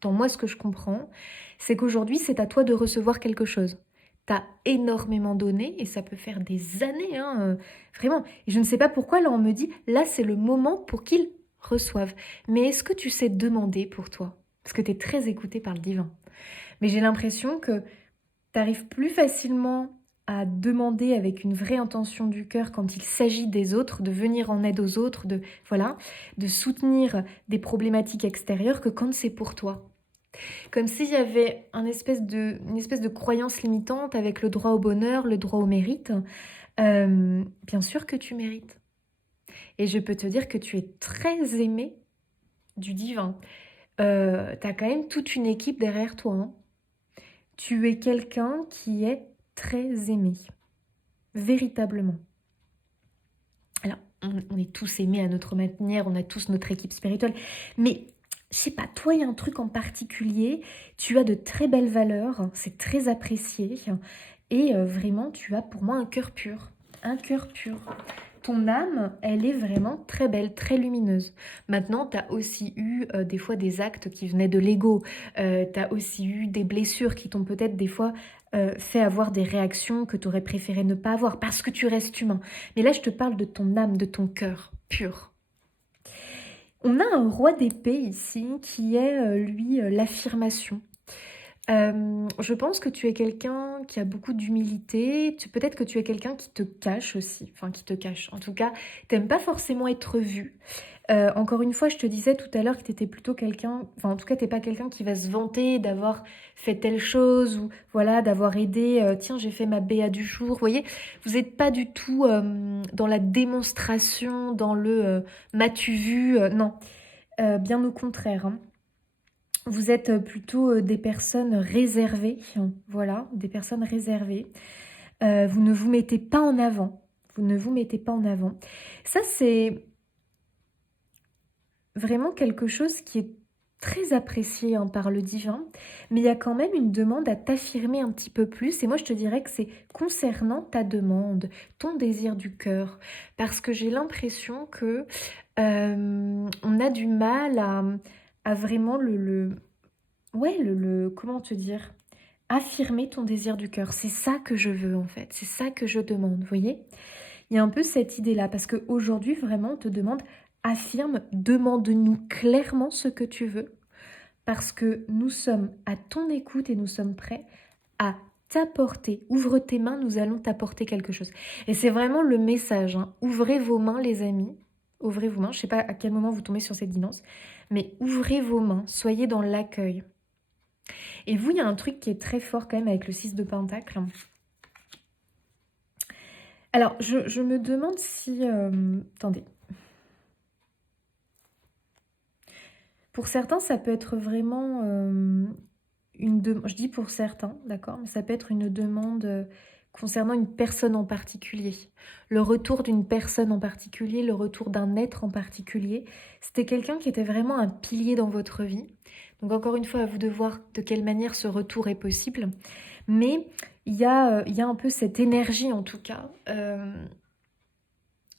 dans moi ce que je comprends, c'est qu'aujourd'hui c'est à toi de recevoir quelque chose. T'as énormément donné, et ça peut faire des années, hein, vraiment. Et je ne sais pas pourquoi, là on me dit, là c'est le moment pour qu'ils reçoivent. Mais est-ce que tu sais demander pour toi? Parce que tu es très écouté par le divin. Mais j'ai l'impression que tu arrives plus facilement à demander avec une vraie intention du cœur quand il s'agit des autres, de venir en aide aux autres, voilà, de soutenir des problématiques extérieures que quand c'est pour toi. Comme s'il y avait une espèce de croyance limitante avec le droit au bonheur, le droit au mérite. Bien sûr que tu mérites. Et je peux te dire que tu es très aimé du divin. T'as quand même toute une équipe derrière toi. Hein. Tu es quelqu'un qui est très aimé. Véritablement. Alors, on est tous aimés à notre manière, on a tous notre équipe spirituelle, mais je sais pas, toi, il y a un truc en particulier, tu as de très belles valeurs, c'est très apprécié, et vraiment, tu as pour moi un cœur pur. Un cœur pur. Ton âme, elle est vraiment très belle, très lumineuse. Maintenant, tu as aussi eu des fois des actes qui venaient de l'ego. Tu as aussi eu des blessures qui t'ont peut-être des fois fait avoir des réactions que tu aurais préféré ne pas avoir parce que tu restes humain. Mais là, je te parle de ton âme, de ton cœur pur. On a un roi d'épée ici qui est, lui, l'affirmation. Je pense que tu es quelqu'un qui a beaucoup d'humilité. Peut-être que tu es quelqu'un qui te cache aussi. Enfin, qui te cache. En tout cas, t'aimes pas forcément être vu. Encore une fois, je te disais tout à l'heure que tu étais plutôt quelqu'un... Enfin, en tout cas, t'es pas quelqu'un qui va se vanter d'avoir fait telle chose ou voilà, d'avoir aidé. Tiens, j'ai fait ma BA du jour. Vous voyez, vous n'êtes pas du tout dans la démonstration, dans le m'as-tu vu non, bien au contraire. Hein. Vous êtes plutôt des personnes réservées, voilà, des personnes réservées. Vous ne vous mettez pas en avant. Vous ne vous mettez pas en avant. Ça, c'est vraiment quelque chose qui est très apprécié hein, par le divin, mais il y a quand même une demande à t'affirmer un petit peu plus. Et moi, je te dirais que c'est concernant ta demande, ton désir du cœur, parce que j'ai l'impression que on a du mal à vraiment ouais, comment te dire? Affirmer ton désir du cœur. C'est ça que je veux en fait. C'est ça que je demande, vous voyez? Il y a un peu cette idée-là, parce qu'aujourd'hui, vraiment, on te demande, affirme, demande-nous clairement ce que tu veux, parce que nous sommes à ton écoute et nous sommes prêts à t'apporter. Ouvre tes mains, nous allons t'apporter quelque chose. Et c'est vraiment le message. Hein. Ouvrez vos mains, les amis. Ouvrez vos mains. Je ne sais pas à quel moment vous tombez sur cette guidance, mais ouvrez vos mains. Soyez dans l'accueil. Et vous, il y a un truc qui est très fort quand même avec le 6 de Pentacle. Alors, je me demande si... attendez. Pour certains, ça peut être vraiment une demande... Je dis pour certains, d'accord? Mais ça peut être une demande concernant une personne en particulier. Le retour d'une personne en particulier, le retour d'un être en particulier. C'était quelqu'un qui était vraiment un pilier dans votre vie. Donc encore une fois, à vous de voir de quelle manière ce retour est possible. Mais il y a un peu cette énergie en tout cas,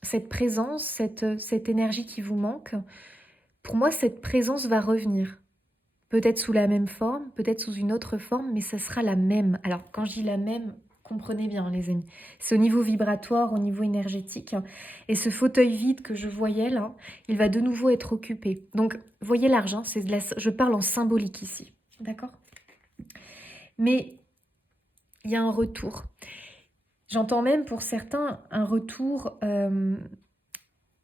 cette présence, cette énergie qui vous manque. Pour moi, cette présence va revenir. Peut-être sous la même forme, peut-être sous une autre forme, mais ça sera la même. Alors, quand je dis la même, comprenez bien, les amis. C'est au niveau vibratoire, au niveau énergétique. Et ce fauteuil vide que je voyais là, il va de nouveau être occupé. Donc, voyez l'argent, je parle en symbolique ici. D'accord? Mais il y a un retour. J'entends même pour certains un retour...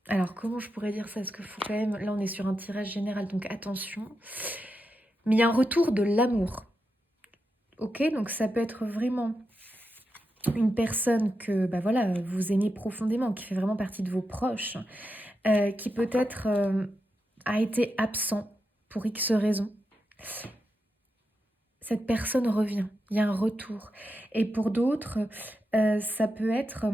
alors, comment je pourrais dire ça? Parce qu'il faut quand même... Là, on est sur un tirage général, donc attention. Mais il y a un retour de l'amour. Ok? Donc, ça peut être vraiment une personne que bah voilà, vous aimez profondément, qui fait vraiment partie de vos proches, qui peut-être a été absent pour X raisons. Cette personne revient. Il y a un retour. Et pour d'autres, ça peut être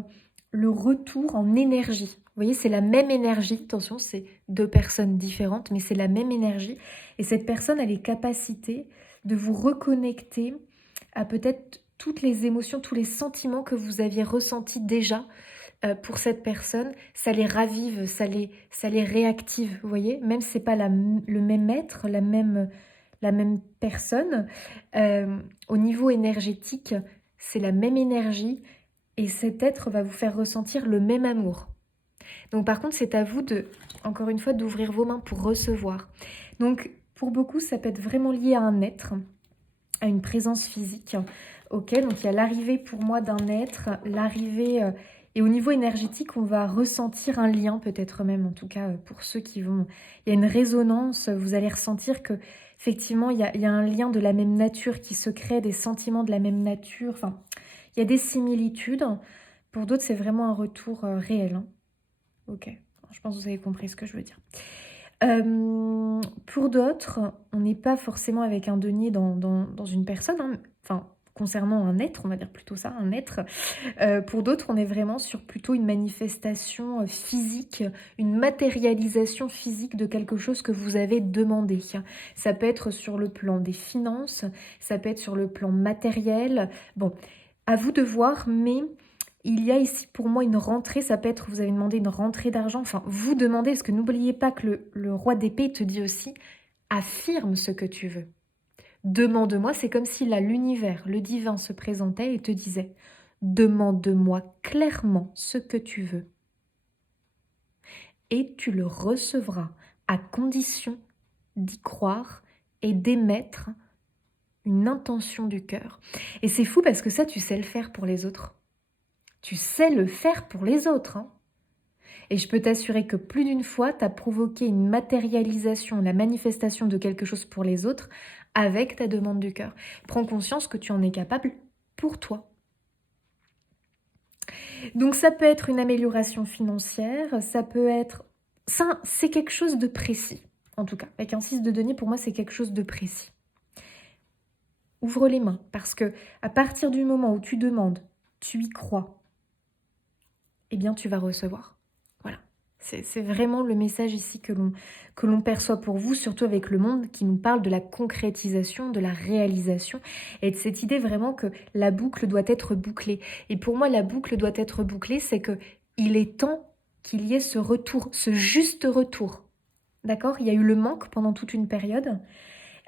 le retour en énergie. Vous voyez, c'est la même énergie. Attention, c'est deux personnes différentes, mais c'est la même énergie. Et cette personne a les capacités de vous reconnecter à peut-être toutes les émotions, tous les sentiments que vous aviez ressentis déjà pour cette personne. Ça les ravive, ça les réactive. Vous voyez, même si ce n'est pas le même être, la même personne, au niveau énergétique, c'est la même énergie. Et cet être va vous faire ressentir le même amour. Donc par contre, c'est à vous encore une fois, d'ouvrir vos mains pour recevoir. Donc pour beaucoup, ça peut être vraiment lié à un être, à une présence physique. Ok, donc il y a l'arrivée pour moi d'un être, l'arrivée... et au niveau énergétique, on va ressentir un lien, peut-être même, en tout cas pour ceux qui vont... Il y a une résonance, vous allez ressentir que effectivement, il y a un lien de la même nature qui se crée, des sentiments de la même nature. Enfin, il y a des similitudes. Pour d'autres, c'est vraiment un retour réel. Hein. Ok, je pense que vous avez compris ce que je veux dire. Pour d'autres, on n'est pas forcément avec un denier dans une personne, hein. Enfin, concernant un être, on va dire plutôt ça, un être. Pour d'autres, on est vraiment sur plutôt une manifestation physique, une matérialisation physique de quelque chose que vous avez demandé. Ça peut être sur le plan des finances, ça peut être sur le plan matériel. Bon, à vous de voir, mais... Il y a ici pour moi une rentrée, ça peut être, vous avez demandé une rentrée d'argent, enfin vous demandez, parce que n'oubliez pas que le roi d'épée te dit aussi, affirme ce que tu veux. Demande-moi, c'est comme si là l'univers, le divin se présentait et te disait, demande-moi clairement ce que tu veux. Et tu le recevras à condition d'y croire et d'émettre une intention du cœur. Et c'est fou parce que ça, tu sais le faire pour les autres. Tu sais le faire pour les autres. Hein. Et je peux t'assurer que plus d'une fois, tu as provoqué une matérialisation, la manifestation de quelque chose pour les autres avec ta demande du cœur. Prends conscience que tu en es capable pour toi. Donc ça peut être une amélioration financière, ça peut être... Ça, c'est quelque chose de précis. En tout cas, avec un 6 de denier, pour moi, c'est quelque chose de précis. Ouvre les mains, parce que à partir du moment où tu demandes, tu y crois, eh bien, tu vas recevoir. Voilà. C'est vraiment le message ici que l'on perçoit pour vous, surtout avec le monde qui nous parle de la concrétisation, de la réalisation, et de cette idée vraiment que la boucle doit être bouclée. Et pour moi, la boucle doit être bouclée, c'est que il est temps qu'il y ait ce retour, ce juste retour. D'accord? Il y a eu le manque pendant toute une période,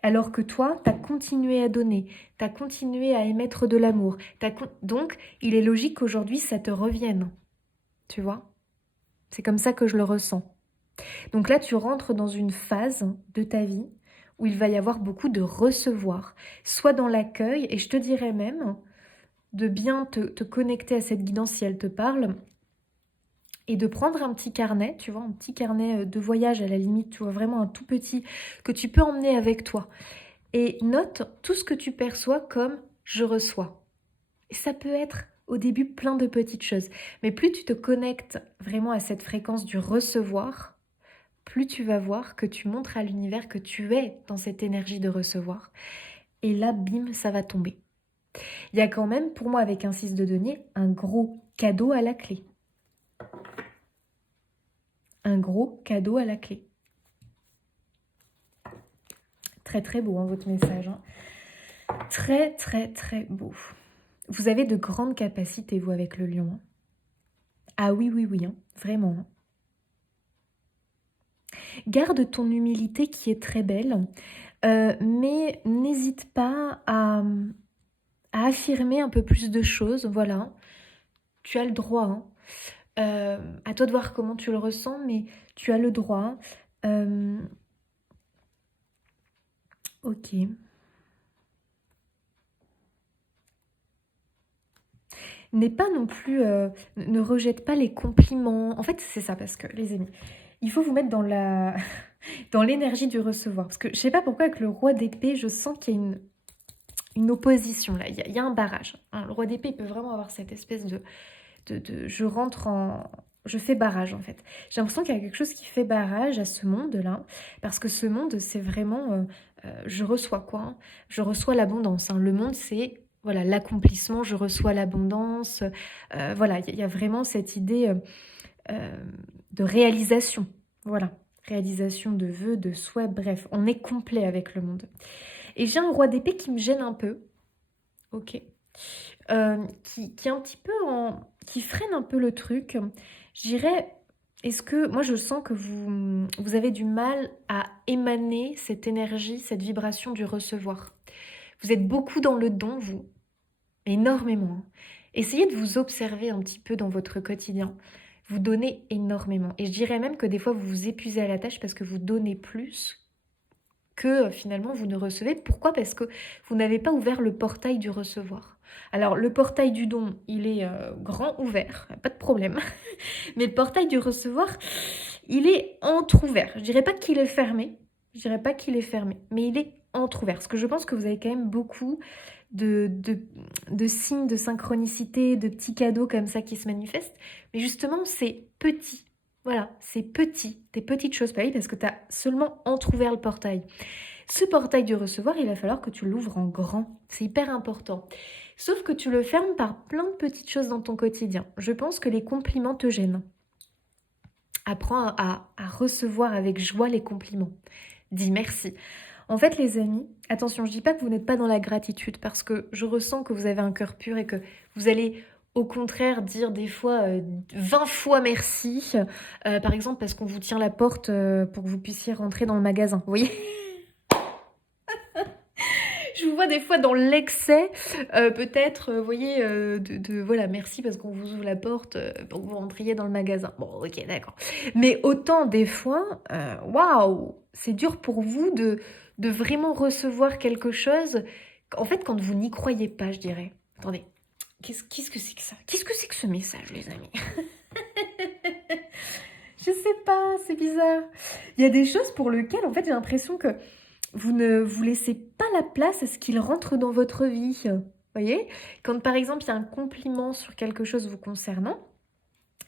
alors que toi, tu as continué à donner, tu as continué à émettre de l'amour. Donc, il est logique qu'aujourd'hui, ça te revienne. Tu vois? C'est comme ça que je le ressens. Donc là, tu rentres dans une phase de ta vie où il va y avoir beaucoup de recevoir, soit dans l'accueil, et je te dirais même de bien te connecter à cette guidance si elle te parle, et de prendre un petit carnet, tu vois, un petit carnet de voyage à la limite, tu vois, vraiment un tout petit, que tu peux emmener avec toi. Et note tout ce que tu perçois comme « je reçois ». Et ça peut être Au début, plein de petites choses. Mais plus tu te connectes vraiment à cette fréquence du recevoir, plus tu vas voir que tu montres à l'univers que tu es dans cette énergie de recevoir. Et là, bim, ça va tomber. Il y a quand même, pour moi, avec un 6 de denier, un gros cadeau à la clé. Un gros cadeau à la clé. Très très beau, hein, votre message. Hein. Très très très beau. Vous avez de grandes capacités, vous, avec le lion. Hein. Ah oui, oui, oui, hein, vraiment. Hein. Garde ton humilité qui est très belle, mais n'hésite pas à affirmer un peu plus de choses, voilà. Tu as le droit, hein. À toi de voir comment tu le ressens, mais tu as le droit. Ok. N'est pas non plus... ne rejette pas les compliments. En fait, c'est ça, parce que, les amis, il faut vous mettre dans la... dans l'énergie du recevoir. Parce que je sais pas pourquoi, avec le roi d'épée, je sens qu'il y a une opposition, là. Il y a un barrage. Hein. Le roi d'épée, il peut vraiment avoir cette espèce de je rentre en... Je fais barrage, en fait. J'ai l'impression qu'il y a quelque chose qui fait barrage à ce monde-là. Parce que ce monde, c'est vraiment... je reçois quoi, hein. Je reçois l'abondance. Hein. Le monde, c'est... Voilà, l'accomplissement, je reçois l'abondance. Voilà, il y a vraiment cette idée de réalisation. Voilà, réalisation de vœux, de souhaits, bref, on est complet avec le monde. Et j'ai un roi d'épée qui me gêne un peu, ok, qui est un petit peu qui freine un peu le truc. Je dirais, est-ce que, moi je sens que vous avez du mal à émaner cette énergie, cette vibration du recevoir. Vous êtes beaucoup dans le don, vous, énormément. Hein. Essayez de vous observer un petit peu dans votre quotidien. Vous donnez énormément. Et je dirais même que des fois, vous vous épuisez à la tâche parce que vous donnez plus que finalement vous ne recevez. Pourquoi? Parce que vous n'avez pas ouvert le portail du recevoir. Alors, le portail du don, il est grand ouvert, pas de problème. Mais le portail du recevoir, il est entrouvert. Je dirais pas qu'il est fermé. Je dirais pas qu'il est fermé, mais il est entrouvert. Parce que je pense que vous avez quand même beaucoup de signes de synchronicité, de petits cadeaux comme ça qui se manifestent. Mais justement, c'est petit. Voilà, c'est petit, des petites choses pareilles parce que tu as seulement entrouvert le portail. Ce portail du recevoir, il va falloir que tu l'ouvres en grand. C'est hyper important. Sauf que tu le fermes par plein de petites choses dans ton quotidien. Je pense que les compliments te gênent. Apprends à recevoir avec joie les compliments. Dis merci. En fait, les amis, attention, je dis pas que vous n'êtes pas dans la gratitude parce que je ressens que vous avez un cœur pur et que vous allez au contraire dire des fois 20 fois merci. Par exemple, parce qu'on vous tient la porte pour que vous puissiez rentrer dans le magasin. Vous voyez? Je vous vois des fois dans l'excès, peut-être, vous voyez, voilà, merci parce qu'on vous ouvre la porte pour que vous rentriez dans le magasin. Bon, ok, d'accord. Mais autant des fois, waouh, c'est dur pour vous de vraiment recevoir quelque chose, en fait, quand vous n'y croyez pas, je dirais. Attendez, qu'est-ce que c'est que ça? Qu'est-ce que c'est que ce message, les amis? Je sais pas, c'est bizarre. Il y a des choses pour lesquelles, en fait, j'ai l'impression que vous ne vous laissez pas la place à ce qu'il rentre dans votre vie. Vous voyez? Quand par exemple il y a un compliment sur quelque chose vous concernant,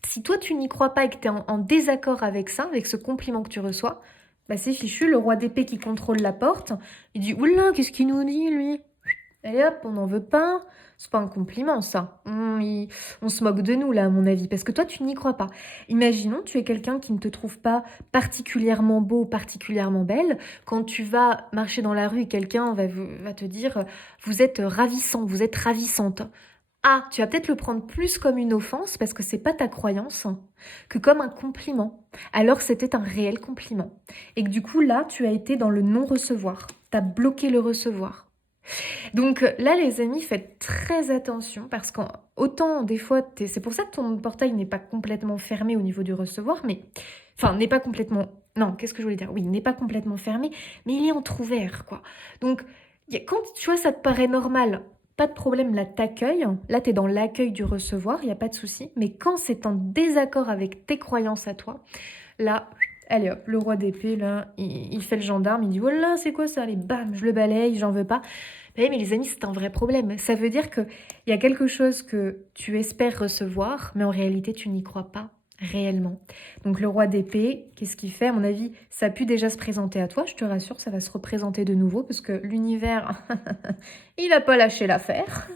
si toi tu n'y crois pas et que tu es en désaccord avec ça, avec ce compliment que tu reçois, bah c'est fichu, le roi d'épée qui contrôle la porte, il dit oula, qu'est-ce qu'il nous dit lui? Allez hop, on n'en veut pas. C'est pas un compliment, ça. On se moque de nous, là, à mon avis, parce que toi, tu n'y crois pas. Imaginons, tu es quelqu'un qui ne te trouve pas particulièrement beau, particulièrement belle. Quand tu vas marcher dans la rue et quelqu'un va te dire « Vous êtes ravissant, vous êtes ravissante ». Ah, tu vas peut-être le prendre plus comme une offense, parce que c'est pas ta croyance, que comme un compliment. Alors, c'était un réel compliment. Et que du coup, là, tu as été dans le non-recevoir. Tu as bloqué le recevoir. Donc là, les amis, faites très attention parce qu'autant des fois, c'est pour ça que ton portail n'est pas complètement fermé au niveau du recevoir, mais enfin, n'est pas complètement... Non, qu'est-ce que je voulais dire? Oui, n'est pas complètement fermé, mais il est entrouvert, quoi. Donc, quand tu vois, ça te paraît normal, pas de problème, là, t'accueilles. Là, t'es dans l'accueil du recevoir, il n'y a pas de souci. Mais quand c'est en désaccord avec tes croyances à toi, là... Allez hop, le roi d'épée, là, il fait le gendarme, il dit « Oh là, c'est quoi ça ?» Allez, bam, je le balaye, j'en veux pas. Oui, mais les amis, c'est un vrai problème. Ça veut dire qu'il y a quelque chose que tu espères recevoir, mais en réalité, tu n'y crois pas réellement. Donc le roi d'épée, qu'est-ce qu'il fait? À mon avis, ça a pu déjà se présenter à toi, je te rassure, ça va se représenter de nouveau, parce que l'univers, il n'a pas lâché l'affaire.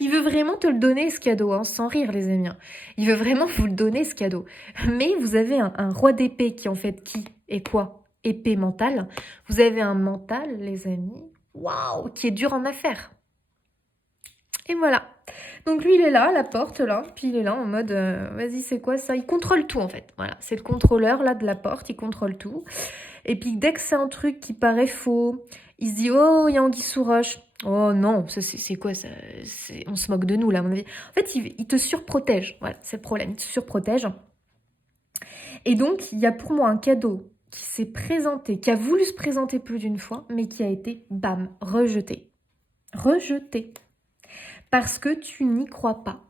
Il veut vraiment te le donner, ce cadeau, hein, sans rire, les amis. Il veut vraiment vous le donner, ce cadeau. Mais vous avez un roi d'épée qui, en fait, qui est quoi? Épée mentale. Vous avez un mental, les amis, waouh, qui est dur en affaires. Et voilà. Donc lui, il est là, à la porte, là. Puis il est là en mode, vas-y, c'est quoi ça? Il contrôle tout, en fait. Voilà, c'est le contrôleur, là, de la porte. Il contrôle tout. Et puis, dès que c'est un truc qui paraît faux, il se dit, oh, il y a anguille sous roche. Oh non, ça c'est quoi ça? On se moque de nous, là, à mon avis. En fait, il te surprotège. Voilà, c'est le problème. Il te surprotège. Et donc, il y a pour moi un cadeau qui s'est présenté, qui a voulu se présenter plus d'une fois, mais qui a été, bam, rejeté. Rejeté. Parce que tu n'y crois pas.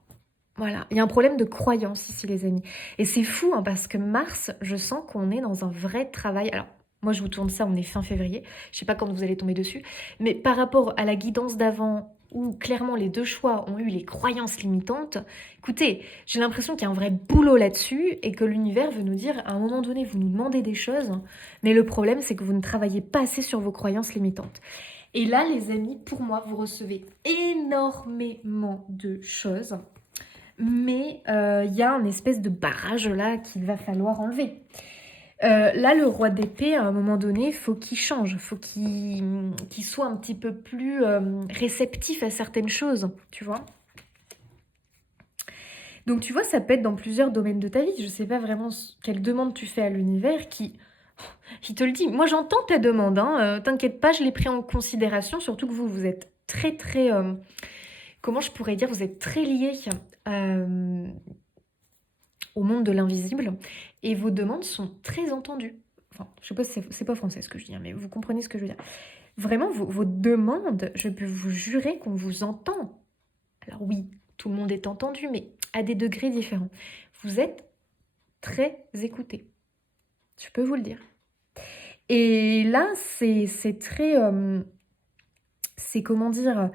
Voilà, il y a un problème de croyance ici, les amis. Et c'est fou, hein, parce que Mars, je sens qu'on est dans un vrai travail. Alors, moi, je vous tourne ça, on est fin février. Je sais pas quand vous allez tomber dessus. Mais par rapport à la guidance d'avant, où clairement les deux choix ont eu les croyances limitantes, écoutez, j'ai l'impression qu'il y a un vrai boulot là-dessus et que l'univers veut nous dire, à un moment donné, vous nous demandez des choses, mais le problème, c'est que vous ne travaillez pas assez sur vos croyances limitantes. Et là, les amis, pour moi, vous recevez énormément de choses. Mais il y a un espèce de barrage là qu'il va falloir enlever. Là, le roi d'épée, à un moment donné, il faut qu'il change, il faut qu'il soit un petit peu plus réceptif à certaines choses, tu vois. Donc, tu vois, ça peut être dans plusieurs domaines de ta vie. Je ne sais pas vraiment quelle demande tu fais à l'univers qui te le dit. Moi, j'entends tes demandes, hein. T'inquiète pas, je l'ai pris en considération, surtout que vous êtes très, très... comment je pourrais dire? Vous êtes très liés au monde de l'invisible et vos demandes sont très entendues. Enfin, je sais pas si c'est pas français ce que je dis, hein, mais vous comprenez ce que je veux dire. Vraiment, vos demandes, je peux vous jurer qu'on vous entend. Alors oui, tout le monde est entendu, mais à des degrés différents. Vous êtes très écoutés. Je peux vous le dire. Et là, c'est très... c'est comment dire...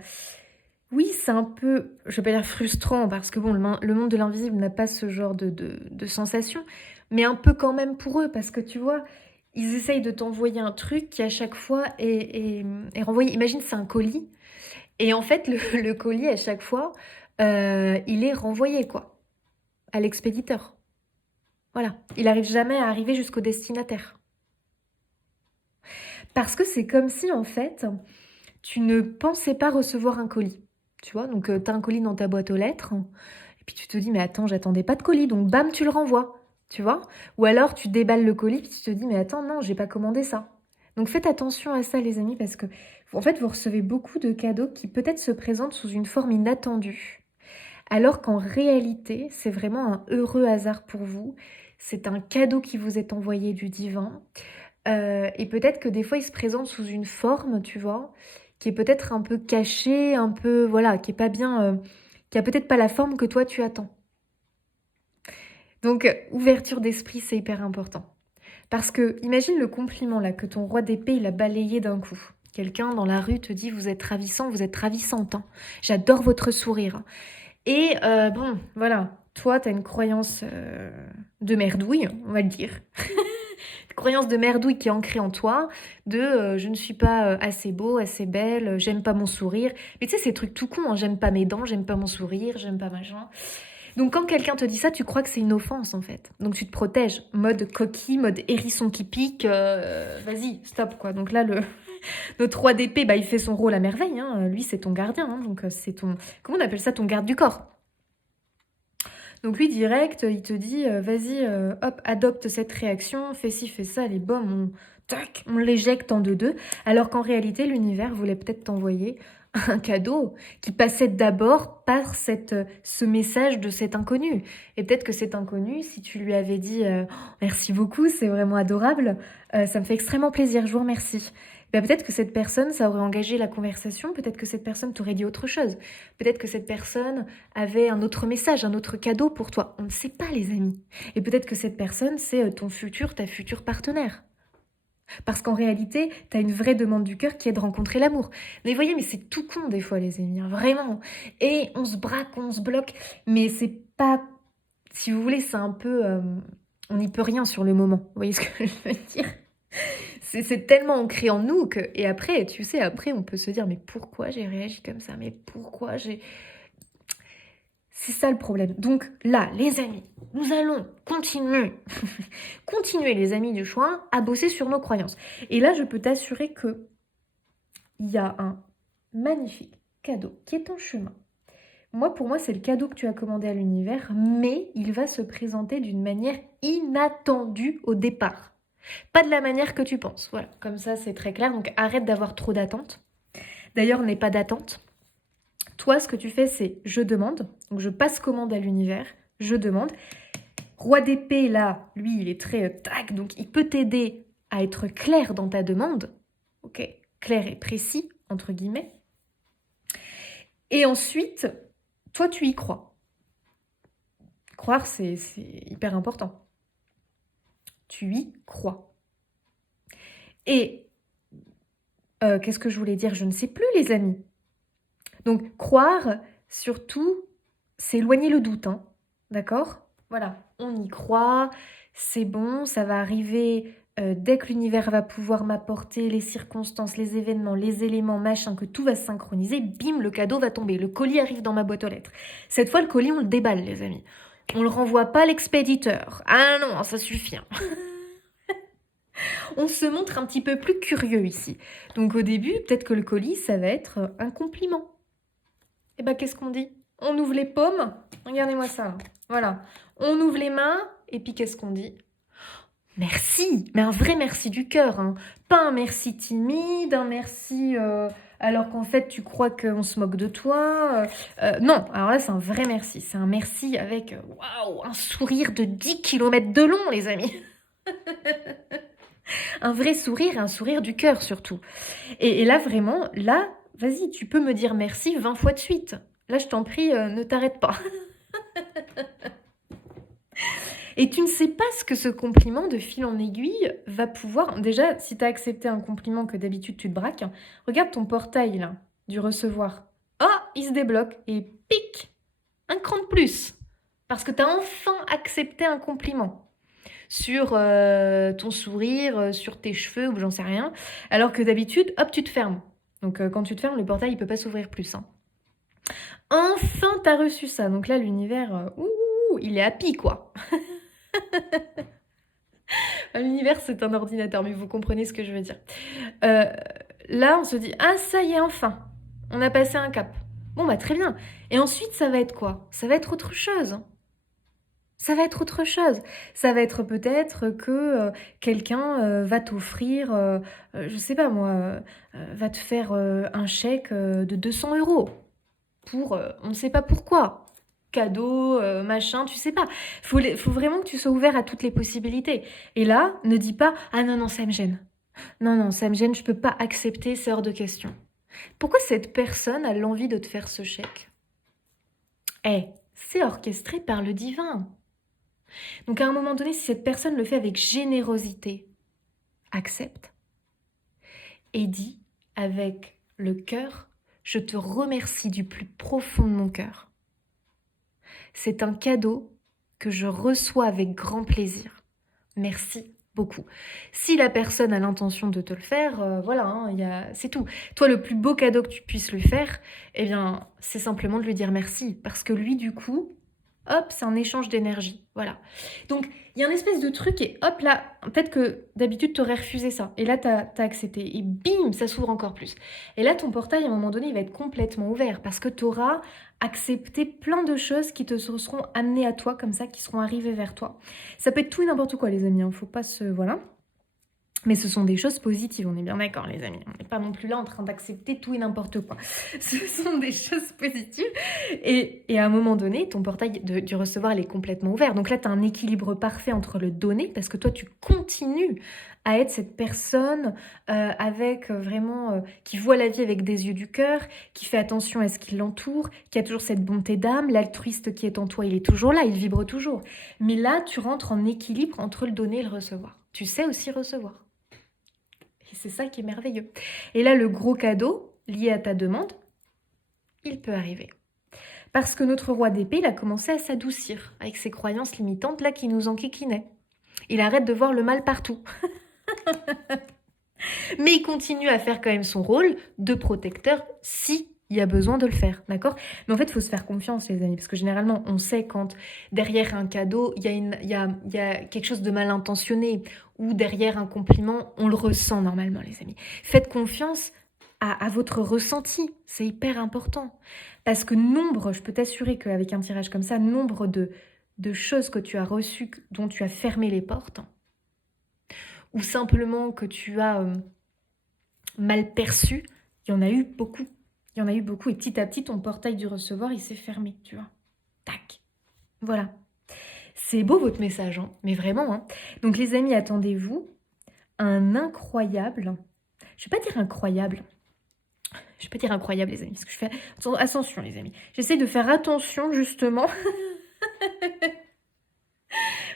Oui, c'est un peu, je vais pas dire frustrant, parce que bon, le monde de l'invisible n'a pas ce genre de sensation, mais un peu quand même pour eux, parce que tu vois, ils essayent de t'envoyer un truc qui à chaque fois est renvoyé. Imagine, c'est un colis, et en fait, le colis, à chaque fois, il est renvoyé, quoi, à l'expéditeur. Voilà, il n'arrive jamais à arriver jusqu'au destinataire. Parce que c'est comme si, en fait, tu ne pensais pas recevoir un colis. Tu vois, donc tu as un colis dans ta boîte aux lettres, et puis tu te dis, mais attends, j'attendais pas de colis, donc bam, tu le renvoies, tu vois. Ou alors tu déballes le colis, puis tu te dis, mais attends, non, j'ai pas commandé ça. Donc faites attention à ça, les amis, parce que en fait, vous recevez beaucoup de cadeaux qui peut-être se présentent sous une forme inattendue, alors qu'en réalité, c'est vraiment un heureux hasard pour vous. C'est un cadeau qui vous est envoyé du divin. Et peut-être que des fois, il se présente sous une forme, tu vois, qui est peut-être un peu cachée, un peu, voilà, qui est pas bien, qui a peut-être pas la forme que toi tu attends. Donc, ouverture d'esprit, c'est hyper important. Parce que, imagine le compliment là, que ton roi d'épée, il a balayé d'un coup. Quelqu'un dans la rue te dit, vous êtes ravissant, vous êtes ravissante, hein. J'adore votre sourire. Et bon, voilà, toi, t'as une croyance de merdouille, on va le dire. Croyance de merdouille qui est ancrée en toi, de je ne suis pas assez beau, assez belle, j'aime pas mon sourire. Mais tu sais, ces trucs tout cons, hein, j'aime pas mes dents, j'aime pas mon sourire, j'aime pas machin. Donc quand quelqu'un te dit ça, tu crois que c'est une offense en fait. Donc tu te protèges, mode coquille, mode hérisson qui pique, vas-y, stop quoi. Donc là, notre roi d'épée, bah, il fait son rôle à merveille, hein. Lui c'est ton gardien, hein. Donc c'est ton, comment on appelle ça, ton garde du corps. Donc lui, direct, il te dit, vas-y, hop, adopte cette réaction, fais ci, fais ça, les bombes, on l'éjecte en deux-deux. Alors qu'en réalité, l'univers voulait peut-être t'envoyer un cadeau qui passait d'abord par ce message de cet inconnu. Et peut-être que cet inconnu, si tu lui avais dit oh, merci beaucoup, c'est vraiment adorable, ça me fait extrêmement plaisir, je vous remercie. Ben peut-être que cette personne, ça aurait engagé la conversation, peut-être que cette personne t'aurait dit autre chose, peut-être que cette personne avait un autre message, un autre cadeau pour toi. On ne sait pas, les amis. Et peut-être que cette personne, c'est ton futur, ta future partenaire. Parce qu'en réalité, tu as une vraie demande du cœur qui est de rencontrer l'amour. Mais vous voyez, mais c'est tout con des fois, les amis, hein, vraiment. Et on se braque, on se bloque, mais c'est pas... Si vous voulez, c'est un peu... on n'y peut rien sur le moment. Vous voyez ce que je veux dire? C'est tellement ancré en nous que... Et après, tu sais, après, on peut se dire, mais pourquoi j'ai réagi comme ça? Mais pourquoi j'ai... C'est ça le problème. Donc là, les amis, nous allons continuer, continuer les amis du choix, à bosser sur nos croyances. Et là, je peux t'assurer que il y a un magnifique cadeau qui est en chemin. Moi, pour moi, c'est le cadeau que tu as commandé à l'univers, mais il va se présenter d'une manière inattendue au départ. Pas de la manière que tu penses. Voilà, comme ça, c'est très clair. Donc arrête d'avoir trop d'attentes. D'ailleurs, n'aie pas d'attente. Toi, ce que tu fais, c'est je demande. Donc, je passe commande à l'univers. Je demande. Roi d'épée, là, lui, il est très tac. Donc, il peut t'aider à être clair dans ta demande. Ok, clair et précis, entre guillemets. Et ensuite, toi, tu y crois. Croire, c'est hyper important. Tu y crois. Et qu'est-ce que je voulais dire? Je ne sais plus, les amis. Donc, croire, surtout, c'est éloigner le doute, hein. D'accord? Voilà, on y croit, c'est bon, ça va arriver dès que l'univers va pouvoir m'apporter les circonstances, les événements, les éléments, machin, que tout va se synchroniser, bim, le cadeau va tomber, le colis arrive dans ma boîte aux lettres. Cette fois, le colis, on le déballe, les amis. On le renvoie pas à l'expéditeur. Ah non, ça suffit, hein. On se montre un petit peu plus curieux ici. Donc au début, peut-être que le colis, ça va être un compliment. Et ben qu'est-ce qu'on dit? On ouvre les paumes. Regardez-moi ça. Voilà. On ouvre les mains. Et puis qu'est-ce qu'on dit? Merci. Mais un vrai merci du cœur. Hein. Pas un merci timide, un merci alors qu'en fait tu crois qu'on se moque de toi. Non, alors là c'est un vrai merci. C'est un merci avec waouh, un sourire de 10 km de long, les amis. Un vrai sourire et un sourire du cœur surtout. Et là vraiment, là, vas-y, tu peux me dire merci 20 fois de suite. Là, je t'en prie, ne t'arrête pas. Et tu ne sais pas ce que ce compliment de fil en aiguille va pouvoir... Déjà, si tu as accepté un compliment que d'habitude tu te braques, regarde ton portail là, du recevoir. Ah, il se débloque et pic, un cran de plus. Parce que tu as enfin accepté un compliment sur ton sourire, sur tes cheveux ou j'en sais rien. Alors que d'habitude, hop, tu te fermes. Donc quand tu te fermes, le portail, il peut pas s'ouvrir plus. Hein. Enfin, t'as reçu ça. Donc là, l'univers, il est happy, quoi. L'univers, c'est un ordinateur, mais vous comprenez ce que je veux dire. Là, on se dit, ah, ça y est, enfin. On a passé un cap. Bon, bah très bien. Et ensuite, ça va être quoi? Ça va être autre chose. Ça va être autre chose. Ça va être peut-être que quelqu'un va t'offrir, je sais pas moi, va te faire un chèque de 200 € pour, on ne sait pas pourquoi. Cadeau, machin, tu sais pas. Faut vraiment que tu sois ouvert à toutes les possibilités. Et là, ne dis pas, ah non, non, ça me gêne. Non, non, ça me gêne, je peux pas accepter, c'est hors de question. Pourquoi cette personne a l'envie de te faire ce chèque? Eh, c'est orchestré par le divin. Donc à un moment donné, si cette personne le fait avec générosité, accepte et dis avec le cœur, je te remercie du plus profond de mon cœur. C'est un cadeau que je reçois avec grand plaisir. Merci beaucoup. Si la personne a l'intention de te le faire, voilà, hein, c'est tout. Toi, le plus beau cadeau que tu puisses lui faire, eh bien, c'est simplement de lui dire merci. Parce que lui, du coup, hop, c'est un échange d'énergie. Voilà. Donc, il y a une espèce de truc et hop là, peut-être que d'habitude, tu aurais refusé ça. Et là, tu as accepté. Et bim, ça s'ouvre encore plus. Et là, ton portail, à un moment donné, il va être complètement ouvert parce que tu auras accepté plein de choses qui te seront amenées à toi comme ça, qui seront arrivées vers toi. Ça peut être tout et n'importe quoi, les amis. Hein. Faut pas se... Voilà. Mais ce sont des choses positives, on est bien d'accord les amis. On n'est pas non plus là en train d'accepter tout et n'importe quoi. Ce sont des choses positives. Et à un moment donné, ton portail du recevoir, il est complètement ouvert. Donc là, tu as un équilibre parfait entre le donner, parce que toi, tu continues à être cette personne avec vraiment qui voit la vie avec des yeux du cœur, qui fait attention à ce qui l'entoure, qui a toujours cette bonté d'âme. L'altruiste qui est en toi, il est toujours là, il vibre toujours. Mais là, tu rentres en équilibre entre le donner et le recevoir. Tu sais aussi recevoir. c'est ça qui est merveilleux. Et là, le gros cadeau lié à ta demande, il peut arriver. Parce que notre roi d'épée, il a commencé à s'adoucir avec ses croyances limitantes là qui nous enquiquinaient. Il arrête de voir le mal partout. Mais il continue à faire quand même son rôle de protecteur si il y a besoin de le faire, d'accord? Mais en fait, il faut se faire confiance, les amis, parce que généralement, on sait quand derrière un cadeau, il y a quelque chose de mal intentionné, ou derrière un compliment, on le ressent normalement, les amis. Faites confiance à votre ressenti, c'est hyper important. Parce que je peux t'assurer qu'avec un tirage comme ça, nombre de choses que tu as reçues, dont tu as fermé les portes, ou simplement que tu as mal perçu, il y en a eu beaucoup. Il y en a eu beaucoup. Et petit à petit, ton portail du recevoir, il s'est fermé, tu vois. Tac. Voilà. C'est beau votre message, hein, mais vraiment. Hein. Donc les amis, attendez-vous un incroyable... Je ne vais pas dire incroyable. Je vais pas dire incroyable, les amis, parce que je fais... Attention, les amis. J'essaie de faire attention, justement...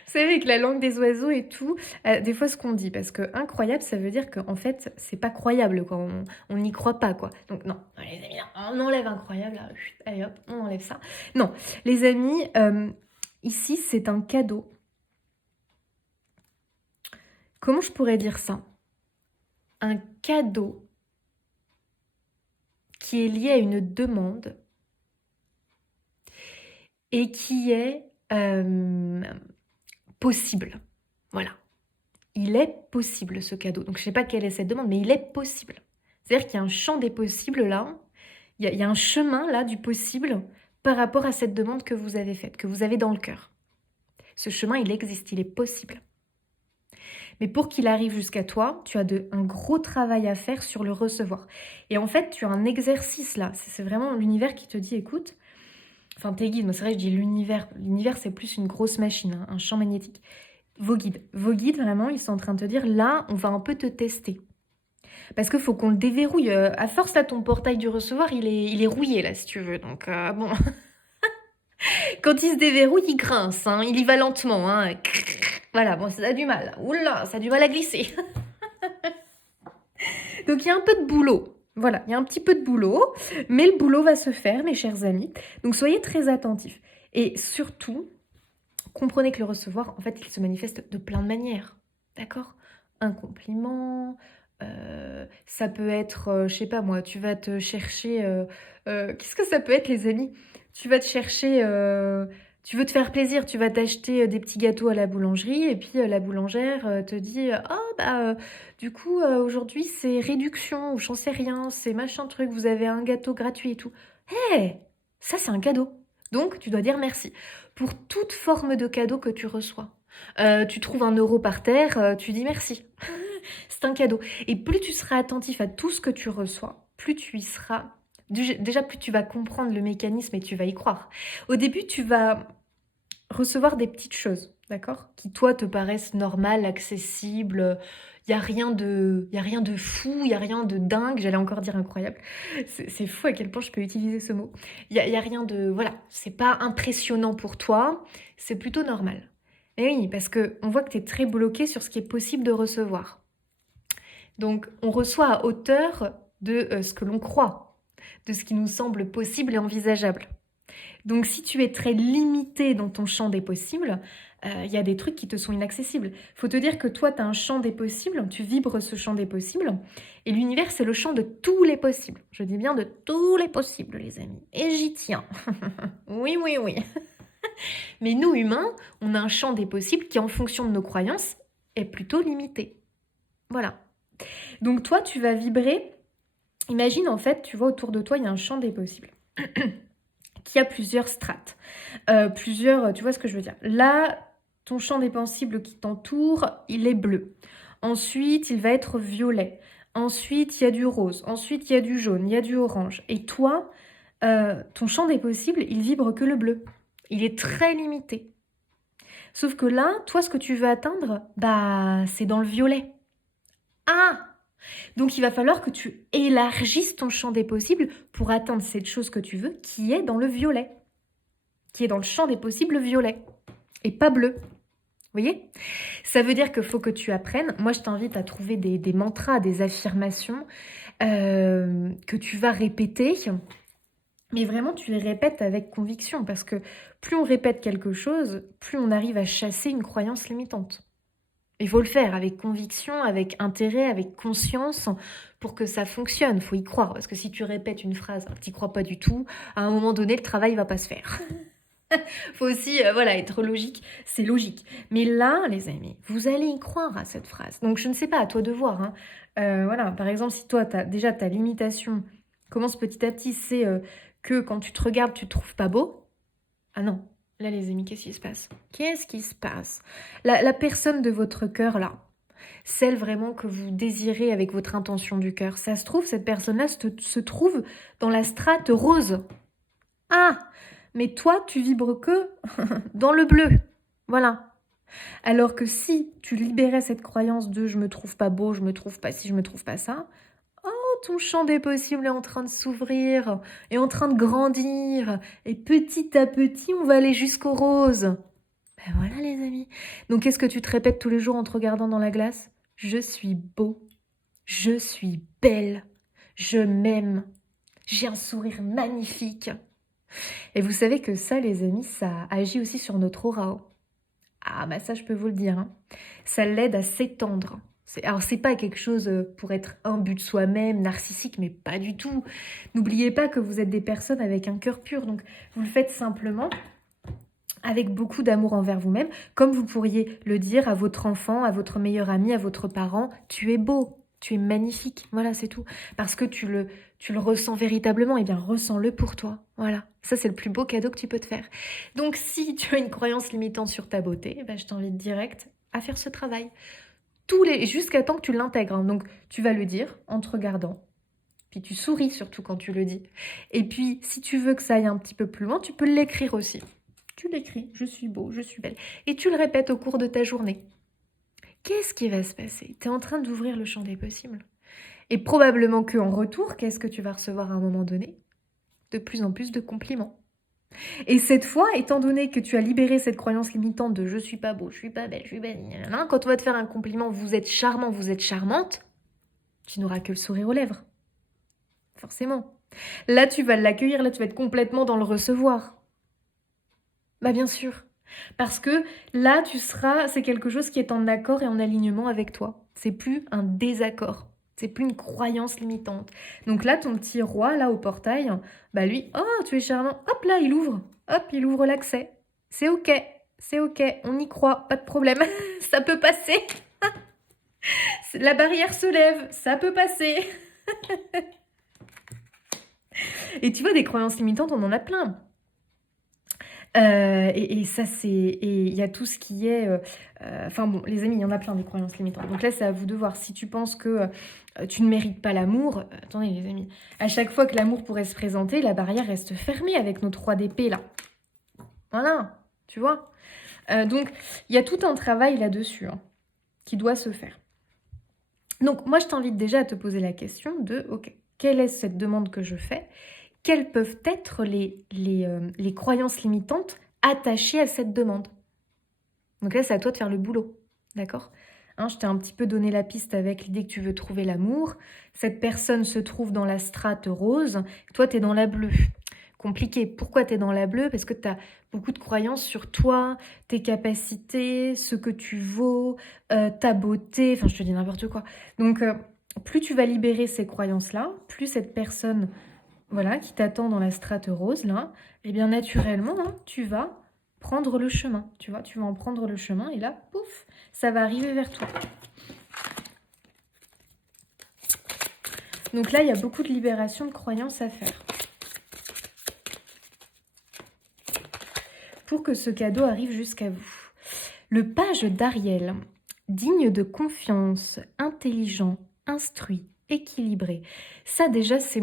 Vous savez, avec la langue des oiseaux et tout, des fois ce qu'on dit, parce que incroyable, ça veut dire qu'en fait, c'est pas croyable, quoi. On n'y croit pas, quoi. Donc non, les amis, on enlève incroyable, là, allez hop, on enlève ça. Non, les amis, ici, c'est un cadeau. Comment je pourrais dire ça? Un cadeau qui est lié à une demande et qui est... possible. Voilà. Il est possible ce cadeau. Donc je ne sais pas quelle est cette demande, mais il est possible. C'est-à-dire qu'il y a un champ des possibles là. Il y a un chemin là du possible par rapport à cette demande que vous avez faite, que vous avez dans le cœur. Ce chemin, il existe, il est possible. Mais pour qu'il arrive jusqu'à toi, tu as un gros travail à faire sur le recevoir. Et en fait, tu as un exercice là. C'est vraiment l'univers qui te dit, écoute, enfin tes guides, moi c'est vrai, je dis l'univers. L'univers, c'est plus une grosse machine, hein, un champ magnétique. Vos guides, vraiment, ils sont en train de te dire, là, on va un peu te tester. Parce qu'il faut qu'on le déverrouille. À force, là, ton portail du recevoir, il est rouillé, là, si tu veux. Donc, bon. Quand il se déverrouille, il grince, hein, il y va lentement. Hein. Voilà, bon, ça a du mal. Oula, ça a du mal à glisser. Donc, il y a un peu de boulot. Voilà, il y a un petit peu de boulot. Mais le boulot va se faire, mes chers amis. Donc, soyez très attentifs. Et surtout... comprenez que le recevoir, en fait, il se manifeste de plein de manières, d'accord? Un compliment, ça peut être, je sais pas moi, tu vas te chercher... qu'est-ce que ça peut être, les amis? Tu vas te chercher... tu veux te faire plaisir, tu vas t'acheter des petits gâteaux à la boulangerie, et puis la boulangère te dit « Ah, bah, du coup, aujourd'hui, c'est réduction, ou j'en sais rien, c'est machin truc, vous avez un gâteau gratuit et tout. » Hé, ça, c'est un cadeau. Donc, tu dois dire merci. Pour toute forme de cadeau que tu reçois. Tu trouves 1 € par terre, tu dis merci. C'est un cadeau. Et plus tu seras attentif à tout ce que tu reçois, plus tu y seras... Déjà, plus tu vas comprendre le mécanisme et tu vas y croire. Au début, tu vas recevoir des petites choses, d'accord? Qui, toi, te paraissent normales, accessibles. Il n'y a rien de fou, il n'y a rien de dingue. J'allais encore dire incroyable. C'est fou à quel point je peux utiliser ce mot. Il y a rien de... Voilà, c'est pas impressionnant pour toi. C'est plutôt normal. Et oui, parce qu'on voit que tu es très bloqué sur ce qui est possible de recevoir. Donc, on reçoit à hauteur de ce que l'on croit, de ce qui nous semble possible et envisageable. Donc, si tu es très limité dans ton champ des possibles, il y a des trucs qui te sont inaccessibles. Faut te dire que toi, tu as un champ des possibles, tu vibres ce champ des possibles, et l'univers, c'est le champ de tous les possibles. Je dis bien de tous les possibles, les amis. Et j'y tiens. Oui, oui, oui. Mais nous, humains, on a un champ des possibles qui, en fonction de nos croyances, est plutôt limité. Voilà. Donc toi, tu vas vibrer. Imagine, en fait, tu vois, autour de toi, il y a un champ des possibles qui a plusieurs strates. Tu vois ce que je veux dire. Là, ton champ des possibles qui t'entoure, il est bleu. Ensuite, il va être violet. Ensuite, il y a du rose. Ensuite, il y a du jaune, il y a du orange. Et toi, ton champ des possibles, il vibre que le bleu. Il est très limité. Sauf que là, toi, ce que tu veux atteindre, bah, c'est dans le violet. Ah! Donc, il va falloir que tu élargisses ton champ des possibles pour atteindre cette chose que tu veux, qui est dans le violet. Qui est dans le champ des possibles violet. Et pas bleu. Vous voyez? Ça veut dire qu'il faut que tu apprennes. Moi, je t'invite à trouver des mantras, des affirmations que tu vas répéter. Mais vraiment, tu les répètes avec conviction parce que plus on répète quelque chose, plus on arrive à chasser une croyance limitante. Il faut le faire avec conviction, avec intérêt, avec conscience pour que ça fonctionne. Il faut y croire parce que si tu répètes une phrase, tu n'y crois pas du tout, à un moment donné, le travail va pas se faire. Faut aussi voilà, être logique, c'est logique. Mais là, les amis, vous allez y croire à cette phrase. Donc je ne sais pas, à toi de voir. Hein. Voilà, par exemple, si toi, déjà ta limitation commence petit à petit, c'est que quand tu te regardes, tu te trouves pas beau. Ah non, là les amis, qu'est-ce qui se passe? Qu'est-ce qui se passe? La personne de votre cœur, là, celle vraiment que vous désirez avec votre intention du cœur, ça se trouve, cette personne-là se trouve dans la strate rose. Ah, mais toi, tu vibres que dans le bleu. Voilà. Alors que si tu libérais cette croyance de je me trouve pas beau, je me trouve pas ci, je me trouve pas ça, oh, ton champ des possibles est en train de s'ouvrir, est en train de grandir, et petit à petit, on va aller jusqu'au rose. Ben voilà, les amis. Donc, qu'est-ce que tu te répètes tous les jours en te regardant dans la glace? Je suis beau, je suis belle, je m'aime, j'ai un sourire magnifique. Et vous savez que ça, les amis, ça agit aussi sur notre aura. Hein. Ah, bah ça, je peux vous le dire. Hein. Ça l'aide à s'étendre. Alors, c'est pas quelque chose pour être imbu de soi-même, narcissique, mais pas du tout. N'oubliez pas que vous êtes des personnes avec un cœur pur. Donc, vous le faites simplement avec beaucoup d'amour envers vous-même, comme vous pourriez le dire à votre enfant, à votre meilleur ami, à votre parent, tu es beau, tu es magnifique, voilà, c'est tout. Parce que tu le ressens véritablement, et bien ressens-le pour toi, voilà. Ça, c'est le plus beau cadeau que tu peux te faire. Donc, si tu as une croyance limitante sur ta beauté, eh ben, je t'invite direct à faire ce travail. Jusqu'à temps que tu l'intègres. Hein. Donc, tu vas le dire en te regardant. Puis tu souris surtout quand tu le dis. Et puis, si tu veux que ça aille un petit peu plus loin, tu peux l'écrire aussi. Tu l'écris, je suis beau, je suis belle. Et tu le répètes au cours de ta journée. Qu'est-ce qui va se passer? Tu es en train d'ouvrir le champ des possibles. Et probablement qu'en retour, qu'est-ce que tu vas recevoir à un moment donné? De plus en plus de compliments. Et cette fois, étant donné que tu as libéré cette croyance limitante de je suis pas beau, je suis pas belle, je suis belle, quand on va te faire un compliment, vous êtes charmant, vous êtes charmante, tu n'auras que le sourire aux lèvres. Forcément. Là, tu vas l'accueillir, là, tu vas être complètement dans le recevoir. Bah bien sûr. Parce que là, c'est quelque chose qui est en accord et en alignement avec toi. C'est plus un désaccord. C'est plus une croyance limitante. Donc là, ton petit roi, là, au portail, bah lui, oh, tu es charmant. Hop là, il ouvre. Hop, il ouvre l'accès. C'est ok. C'est ok. On y croit. Pas de problème. Ça peut passer. La barrière se lève. Ça peut passer. Et tu vois, des croyances limitantes, on en a plein. Et ça, et il y a tout ce qui est... Enfin bon, les amis, il y en a plein des croyances limitantes. Donc là, c'est à vous de voir. Si tu penses que tu ne mérites pas l'amour, attendez les amis, à chaque fois que l'amour pourrait se présenter, la barrière reste fermée avec notre 3 d'épée là. Voilà, tu vois. Donc, il y a tout un travail là-dessus hein, qui doit se faire. Donc, moi, je t'invite déjà à te poser la question de, ok, quelle est cette demande que je fais? Quelles peuvent être les croyances limitantes attachées à cette demande? Donc là, c'est à toi de faire le boulot, d'accord? Hein, je t'ai un petit peu donné la piste avec l'idée que tu veux trouver l'amour. Cette personne se trouve dans la strate rose, toi, tu es dans la bleue. Compliqué. Pourquoi tu es dans la bleue? Parce que tu as beaucoup de croyances sur toi, tes capacités, ce que tu vaux, ta beauté, enfin je te dis n'importe quoi. Donc plus tu vas libérer ces croyances-là, plus cette personne voilà, qui t'attend dans la strate rose, là, et bien naturellement, hein, tu vas prendre le chemin, tu vois, tu vas en prendre le chemin, et là, pouf, ça va arriver vers toi. Donc là, il y a beaucoup de libération de croyances à faire. Pour que ce cadeau arrive jusqu'à vous. Le page d'Ariel, digne de confiance, intelligent, instruit, équilibré. Ça déjà, c'est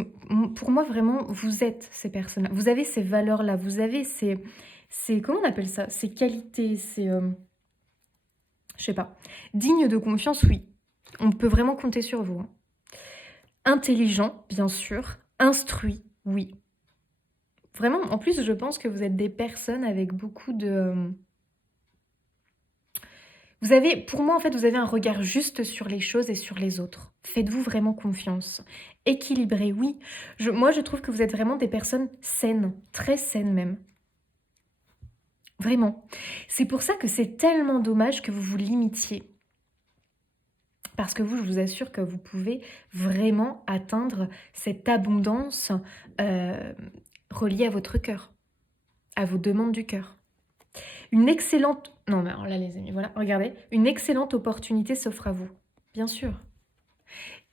pour moi vraiment, vous êtes ces personnes-là. Vous avez ces valeurs-là, vous avez comment on appelle ça? Ces qualités, je sais pas. Digne de confiance, oui. On peut vraiment compter sur vous. Hein. Intelligent, bien sûr. Instruit, oui. Vraiment, en plus, je pense que vous êtes des personnes avec beaucoup de... Vous avez, pour moi, en fait, vous avez un regard juste sur les choses et sur les autres. Faites-vous vraiment confiance. Équilibré, oui. Moi, je trouve que vous êtes vraiment des personnes saines, très saines même. Vraiment. C'est pour ça que c'est tellement dommage que vous vous limitiez. Parce que vous, je vous assure que vous pouvez vraiment atteindre cette abondance euh, reliée à votre cœur, à vos demandes du cœur. Une excellente... Non, mais alors là, les amis, voilà, regardez. Une excellente opportunité s'offre à vous. Bien sûr.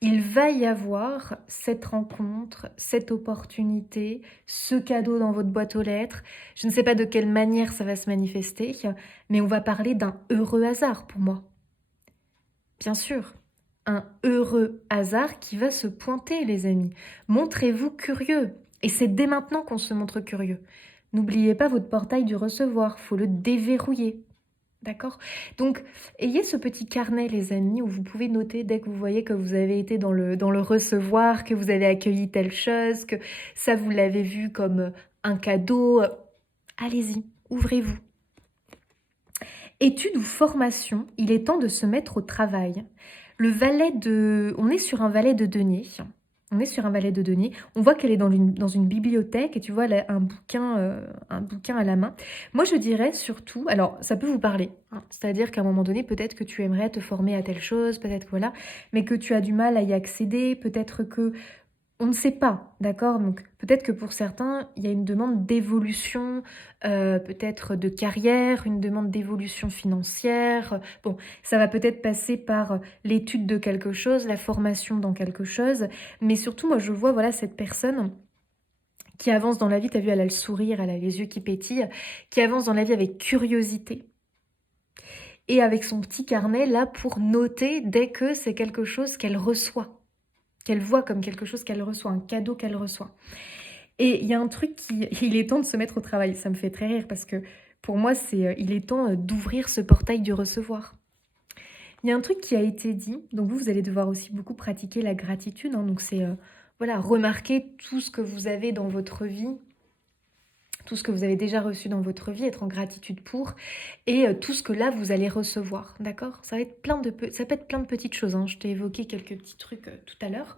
Il va y avoir cette rencontre, cette opportunité, ce cadeau dans votre boîte aux lettres. Je ne sais pas de quelle manière ça va se manifester, mais on va parler d'un heureux hasard pour moi. Bien sûr, un heureux hasard qui va se pointer, les amis. Montrez-vous curieux. Et c'est dès maintenant qu'on se montre curieux. N'oubliez pas votre portail du recevoir, faut le déverrouiller. D'accord? Donc, ayez ce petit carnet, les amis, où vous pouvez noter dès que vous voyez que vous avez été dans le recevoir, que vous avez accueilli telle chose, que ça, vous l'avez vu comme un cadeau. Allez-y, ouvrez-vous. Études ou formation, il est temps de se mettre au travail. Le valet de... On est sur un valet de denier. On est sur un valet de denier. On voit qu'elle est dans une bibliothèque et tu vois, elle a un bouquin à la main. Moi, je dirais surtout... Alors, ça peut vous parler, hein. C'est-à-dire qu'à un moment donné, peut-être que tu aimerais te former à telle chose, peut-être que voilà, mais que tu as du mal à y accéder, peut-être que on ne sait pas, d'accord? Donc peut-être que pour certains, il y a une demande d'évolution, peut-être de carrière, une demande d'évolution financière. Bon, ça va peut-être passer par l'étude de quelque chose, la formation dans quelque chose, mais surtout, moi, je vois, voilà, cette personne qui avance dans la vie, t'as vu, elle a le sourire, elle a les yeux qui pétillent, qui avance dans la vie avec curiosité et avec son petit carnet là pour noter dès que c'est quelque chose qu'elle reçoit, qu'elle voit comme quelque chose qu'elle reçoit, un cadeau qu'elle reçoit. Et il y a un truc qui... Il est temps de se mettre au travail. Ça me fait très rire parce que pour moi, il est temps d'ouvrir ce portail du recevoir. Il y a un truc qui a été dit. Donc vous allez devoir aussi beaucoup pratiquer la gratitude, hein. Donc c'est, voilà, remarquer tout ce que vous avez dans votre vie, tout ce que vous avez déjà reçu dans votre vie, être en gratitude pour, et tout ce que là, vous allez recevoir, d'accord? Ça va être ça peut être plein de petites choses, hein. Je t'ai évoqué quelques petits trucs tout à l'heure.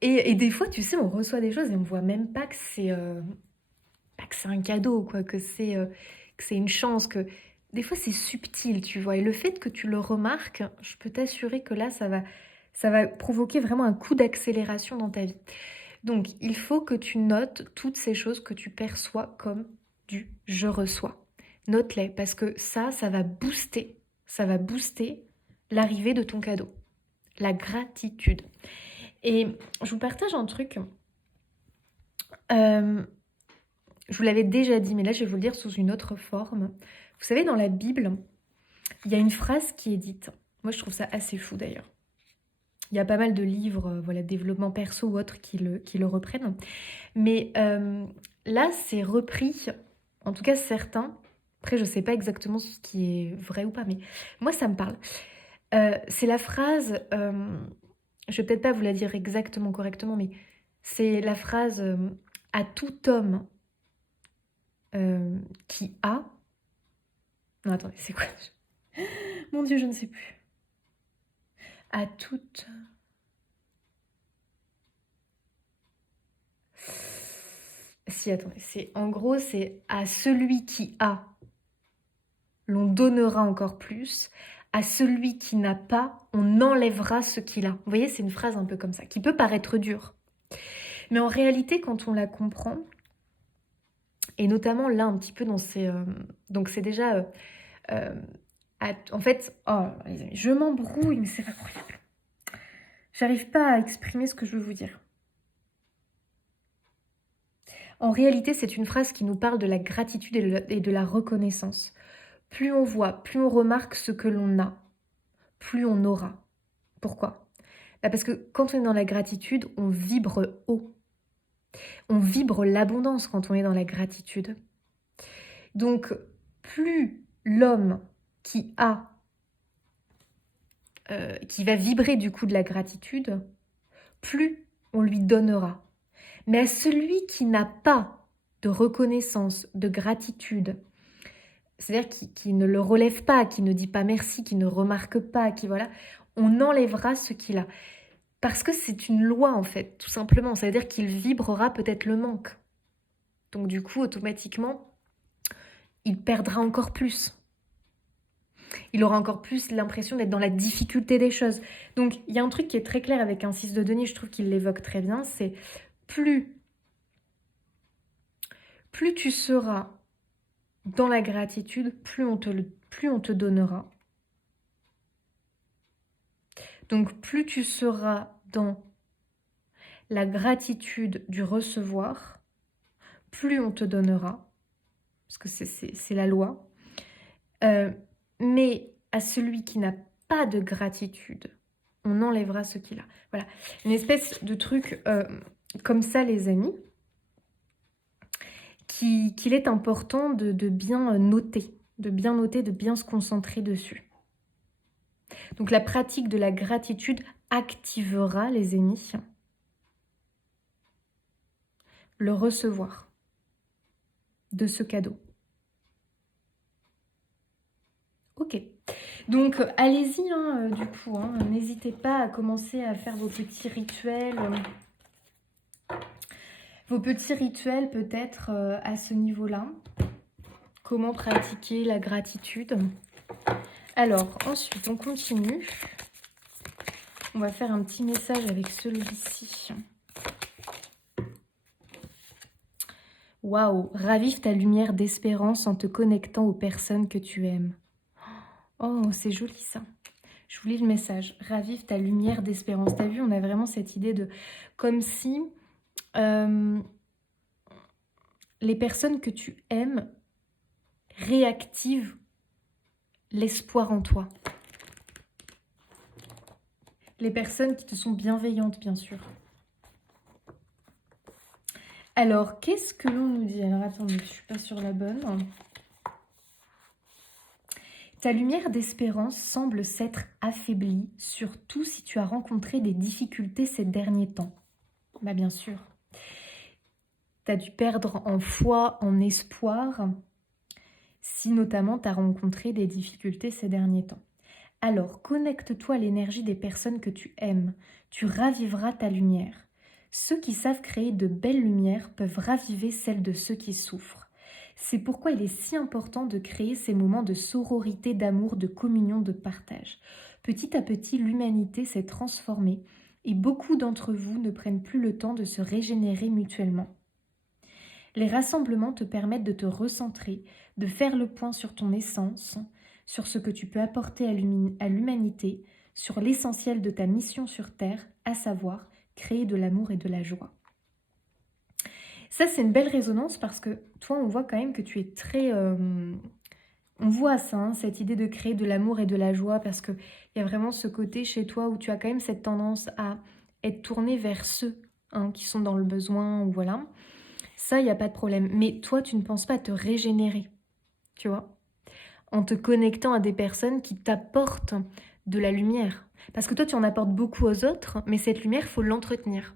Et des fois, tu sais, on reçoit des choses et on voit même pas que c'est un cadeau, quoi, que c'est une chance, que des fois c'est subtil, tu vois. Et le fait que tu le remarques, je peux t'assurer que là, ça va provoquer vraiment un coup d'accélération dans ta vie. Donc, il faut que tu notes toutes ces choses que tu perçois comme du je reçois. Note-les parce que ça va booster l'arrivée de ton cadeau, la gratitude. Et je vous partage un truc. Euh, je vous l'avais déjà dit, mais là, je vais vous le dire sous une autre forme. Vous savez, dans la Bible, il y a une phrase qui est dite. Moi, je trouve ça assez fou d'ailleurs. Il y a pas mal de livres, voilà, développement perso ou autres qui le reprennent. Mais là, c'est repris, en tout cas certains. Après, je ne sais pas exactement ce qui est vrai ou pas, mais moi, ça me parle. C'est la phrase, je vais peut-être pas vous la dire exactement correctement, mais c'est la phrase à tout homme qui a... Non, attendez, c'est quoi? Mon Dieu, je ne sais plus. À toute... Si, attendez, c'est en gros, c'est à celui qui a, l'on donnera encore plus. À celui qui n'a pas, on enlèvera ce qu'il a. Vous voyez, c'est une phrase un peu comme ça, qui peut paraître dure. Mais en réalité, quand on la comprend, et notamment là, un petit peu dans ces... donc c'est déjà... en fait, oh, les amis, je m'embrouille, mais c'est pas possible. J'arrive pas à exprimer ce que je veux vous dire. En réalité, c'est une phrase qui nous parle de la gratitude et de la reconnaissance. Plus on voit, plus on remarque ce que l'on a, plus on aura. Pourquoi? Parce que quand on est dans la gratitude, on vibre haut. On vibre l'abondance quand on est dans la gratitude. Donc, plus l'homme qui a, qui va vibrer du coup de la gratitude, plus on lui donnera. Mais à celui qui n'a pas de reconnaissance, de gratitude, c'est-à-dire qui ne le relève pas, qui ne dit pas merci, qui ne remarque pas, qui voilà, on enlèvera ce qu'il a. Parce que c'est une loi en fait, tout simplement. Ça veut dire qu'il vibrera peut-être le manque. Donc du coup, automatiquement, il perdra encore plus. Il aura encore plus l'impression d'être dans la difficulté des choses. Donc il y a un truc qui est très clair avec un 6 de denier, je trouve qu'il l'évoque très bien, c'est plus tu seras dans la gratitude, plus on te donnera. Donc plus tu seras dans la gratitude du recevoir, plus on te donnera, parce que c'est la loi. Mais à celui qui n'a pas de gratitude, on enlèvera ce qu'il a. Voilà, une espèce de truc comme ça, les amis, qu'il est important de bien noter, de bien se concentrer dessus. Donc la pratique de la gratitude activera, les amis, le recevoir de ce cadeau. Ok, donc allez-y du coup, n'hésitez pas à commencer à faire vos petits rituels. Vos petits rituels peut-être à ce niveau-là. Comment pratiquer la gratitude. Alors ensuite on continue. On va faire un petit message avec celui-ci. Waouh, ravive ta lumière d'espérance en te connectant aux personnes que tu aimes. Oh, c'est joli ça. Je vous lis le message. Ravive ta lumière d'espérance. T'as vu, on a vraiment cette idée de... Comme si les personnes que tu aimes réactivent l'espoir en toi. Les personnes qui te sont bienveillantes, bien sûr. Alors, qu'est-ce que l'on nous dit? Alors, attendez, je ne suis pas sur la bonne. Ta lumière d'espérance semble s'être affaiblie, surtout si tu as rencontré des difficultés ces derniers temps. Bah, bien sûr. Tu as dû perdre en foi, en espoir, si notamment tu as rencontré des difficultés ces derniers temps. Alors, connecte-toi à l'énergie des personnes que tu aimes. Tu raviveras ta lumière. Ceux qui savent créer de belles lumières peuvent raviver celle de ceux qui souffrent. C'est pourquoi il est si important de créer ces moments de sororité, d'amour, de communion, de partage. Petit à petit, l'humanité s'est transformée et beaucoup d'entre vous ne prennent plus le temps de se régénérer mutuellement. Les rassemblements te permettent de te recentrer, de faire le point sur ton essence, sur ce que tu peux apporter à l'humanité, sur l'essentiel de ta mission sur Terre, à savoir créer de l'amour et de la joie. Ça, c'est une belle résonance parce que toi, on voit quand même que tu es très... on voit ça, cette idée de créer de l'amour et de la joie parce qu'il y a vraiment ce côté chez toi où tu as quand même cette tendance à être tourné vers ceux qui sont dans le besoin ou voilà. Ça, il n'y a pas de problème. Mais toi, tu ne penses pas te régénérer, tu vois, en te connectant à des personnes qui t'apportent de la lumière. Parce que toi, tu en apportes beaucoup aux autres, mais cette lumière, il faut l'entretenir.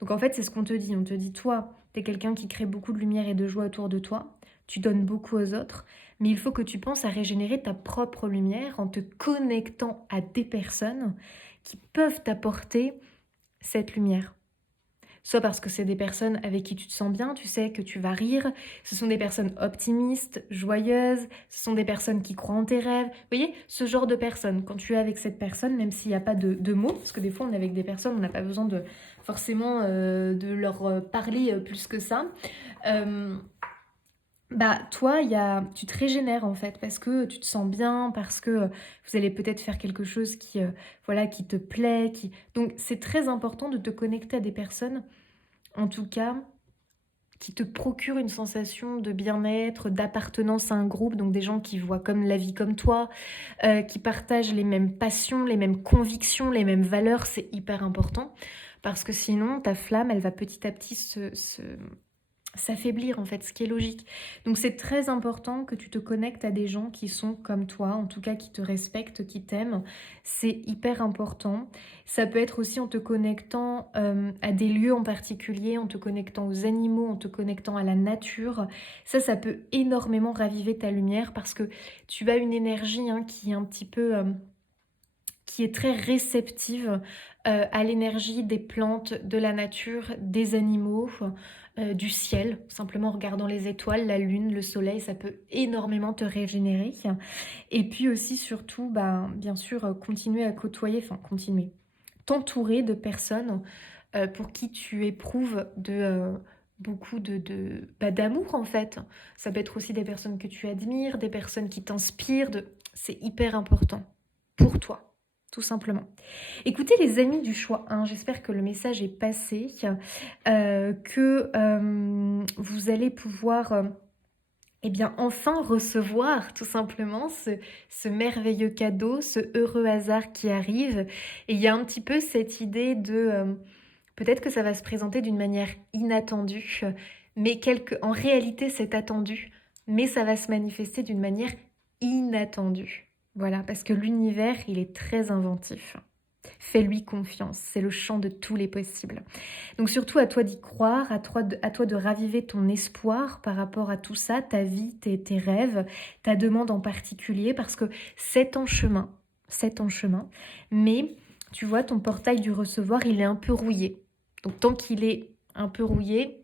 Donc en fait, c'est ce qu'on te dit. On te dit, toi, tu es quelqu'un qui crée beaucoup de lumière et de joie autour de toi. Tu donnes beaucoup aux autres, mais il faut que tu penses à régénérer ta propre lumière en te connectant à des personnes qui peuvent t'apporter cette lumière. Soit parce que c'est des personnes avec qui tu te sens bien, tu sais que tu vas rire. Ce sont des personnes optimistes, joyeuses. Ce sont des personnes qui croient en tes rêves. Vous voyez, ce genre de personnes, quand tu es avec cette personne, même s'il n'y a pas de mots, parce que des fois on est avec des personnes, on n'a pas besoin de forcément de leur parler plus que ça. Bah toi, tu te régénères en fait parce que tu te sens bien, parce que vous allez peut-être faire quelque chose qui te plaît. Donc c'est très important de te connecter à des personnes, en tout cas, qui te procurent une sensation de bien-être, d'appartenance à un groupe, donc des gens qui voient comme la vie comme toi, qui partagent les mêmes passions, les mêmes convictions, les mêmes valeurs, c'est hyper important parce que sinon ta flamme, elle va petit à petit s'affaiblir en fait, ce qui est logique. Donc c'est très important que tu te connectes à des gens qui sont comme toi, en tout cas qui te respectent, qui t'aiment. C'est hyper important. Ça peut être aussi en te connectant à des lieux en particulier, en te connectant aux animaux, en te connectant à la nature. Ça peut énormément raviver ta lumière parce que tu as une énergie hein, qui est un petit peu... qui est très réceptive à l'énergie des plantes, de la nature, des animaux, du ciel. Simplement en regardant les étoiles, la lune, le soleil, ça peut énormément te régénérer. Et puis aussi, surtout, ben, bien sûr, continuer à côtoyer, enfin continuer, t'entourer de personnes pour qui tu éprouves beaucoup d'amour en fait. Ça peut être aussi des personnes que tu admires, des personnes qui t'inspirent. C'est hyper important pour toi, tout simplement. Écoutez les amis du choix 1, j'espère que le message est passé, que vous allez pouvoir eh bien, enfin recevoir tout simplement ce merveilleux cadeau, ce heureux hasard qui arrive. Et il y a un petit peu cette idée de... peut-être que ça va se présenter d'une manière inattendue, mais en réalité c'est attendu, mais ça va se manifester d'une manière inattendue. Voilà, parce que l'univers, il est très inventif. Fais-lui confiance, c'est le champ de tous les possibles. Donc surtout à toi d'y croire, à toi de raviver ton espoir par rapport à tout ça, ta vie, tes rêves, ta demande en particulier, parce que c'est en chemin, mais tu vois, ton portail du recevoir, il est un peu rouillé. Donc tant qu'il est un peu rouillé,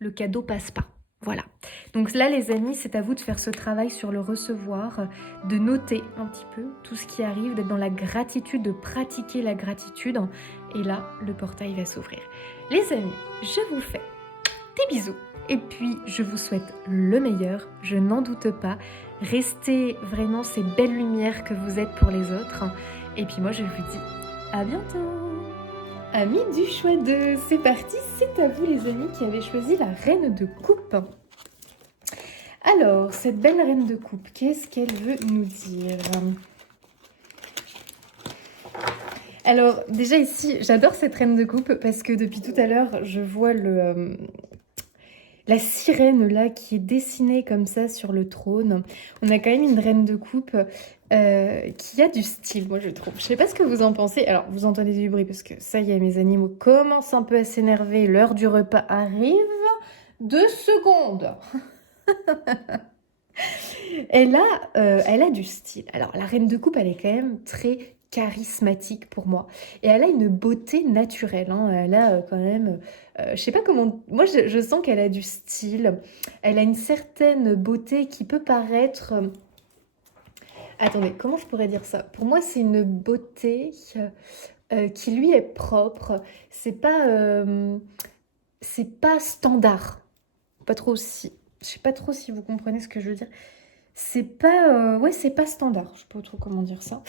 le cadeau passe pas. Voilà. Donc là, les amis, c'est à vous de faire ce travail sur le recevoir, de noter un petit peu tout ce qui arrive, d'être dans la gratitude, de pratiquer la gratitude. Et là, le portail va s'ouvrir. Les amis, je vous fais des bisous. Et puis, je vous souhaite le meilleur, je n'en doute pas. Restez vraiment ces belles lumières que vous êtes pour les autres. Et puis moi, je vous dis à bientôt. Amis du choix 2, c'est parti, c'est à vous les amis qui avez choisi la reine de coupe. Alors, cette belle reine de coupe, qu'est-ce qu'elle veut nous dire? Alors, déjà ici, j'adore cette reine de coupe parce que depuis tout à l'heure, je vois la sirène là qui est dessinée comme ça sur le trône. On a quand même une reine de coupe qui a du style, moi je trouve. Je sais pas ce que vous en pensez. Alors, vous entendez du bruit parce que ça y est, mes animaux commencent un peu à s'énerver. L'heure du repas arrive. 2 secondes. Elle a du style. Alors, la reine de coupe, elle est quand même très charismatique pour moi. Et elle a une beauté naturelle. Hein. Elle a quand même... je sais pas comment... Moi, je sens qu'elle a du style. Elle a une certaine beauté qui peut paraître... Attendez, comment je pourrais dire ça? Pour moi, c'est une beauté qui lui est propre. C'est pas standard. Pas trop si... Je sais pas trop si vous comprenez ce que je veux dire. C'est pas... ouais, c'est pas standard. Je sais pas trop comment dire ça.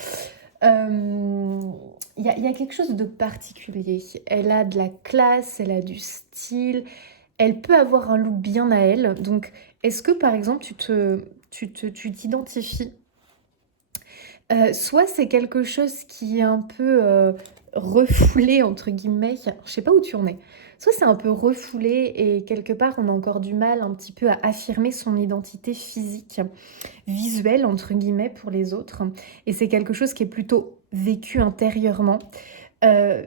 Il y a quelque chose de particulier. Elle a de la classe, elle a du style. Elle peut avoir un look bien à elle. Donc, est-ce que, par exemple, tu t'identifies soit c'est quelque chose qui est un peu refoulé, entre guillemets. Je sais pas où tu en es. Soit c'est un peu refoulé et quelque part on a encore du mal un petit peu à affirmer son identité physique, visuelle, entre guillemets, pour les autres. Et c'est quelque chose qui est plutôt vécu intérieurement.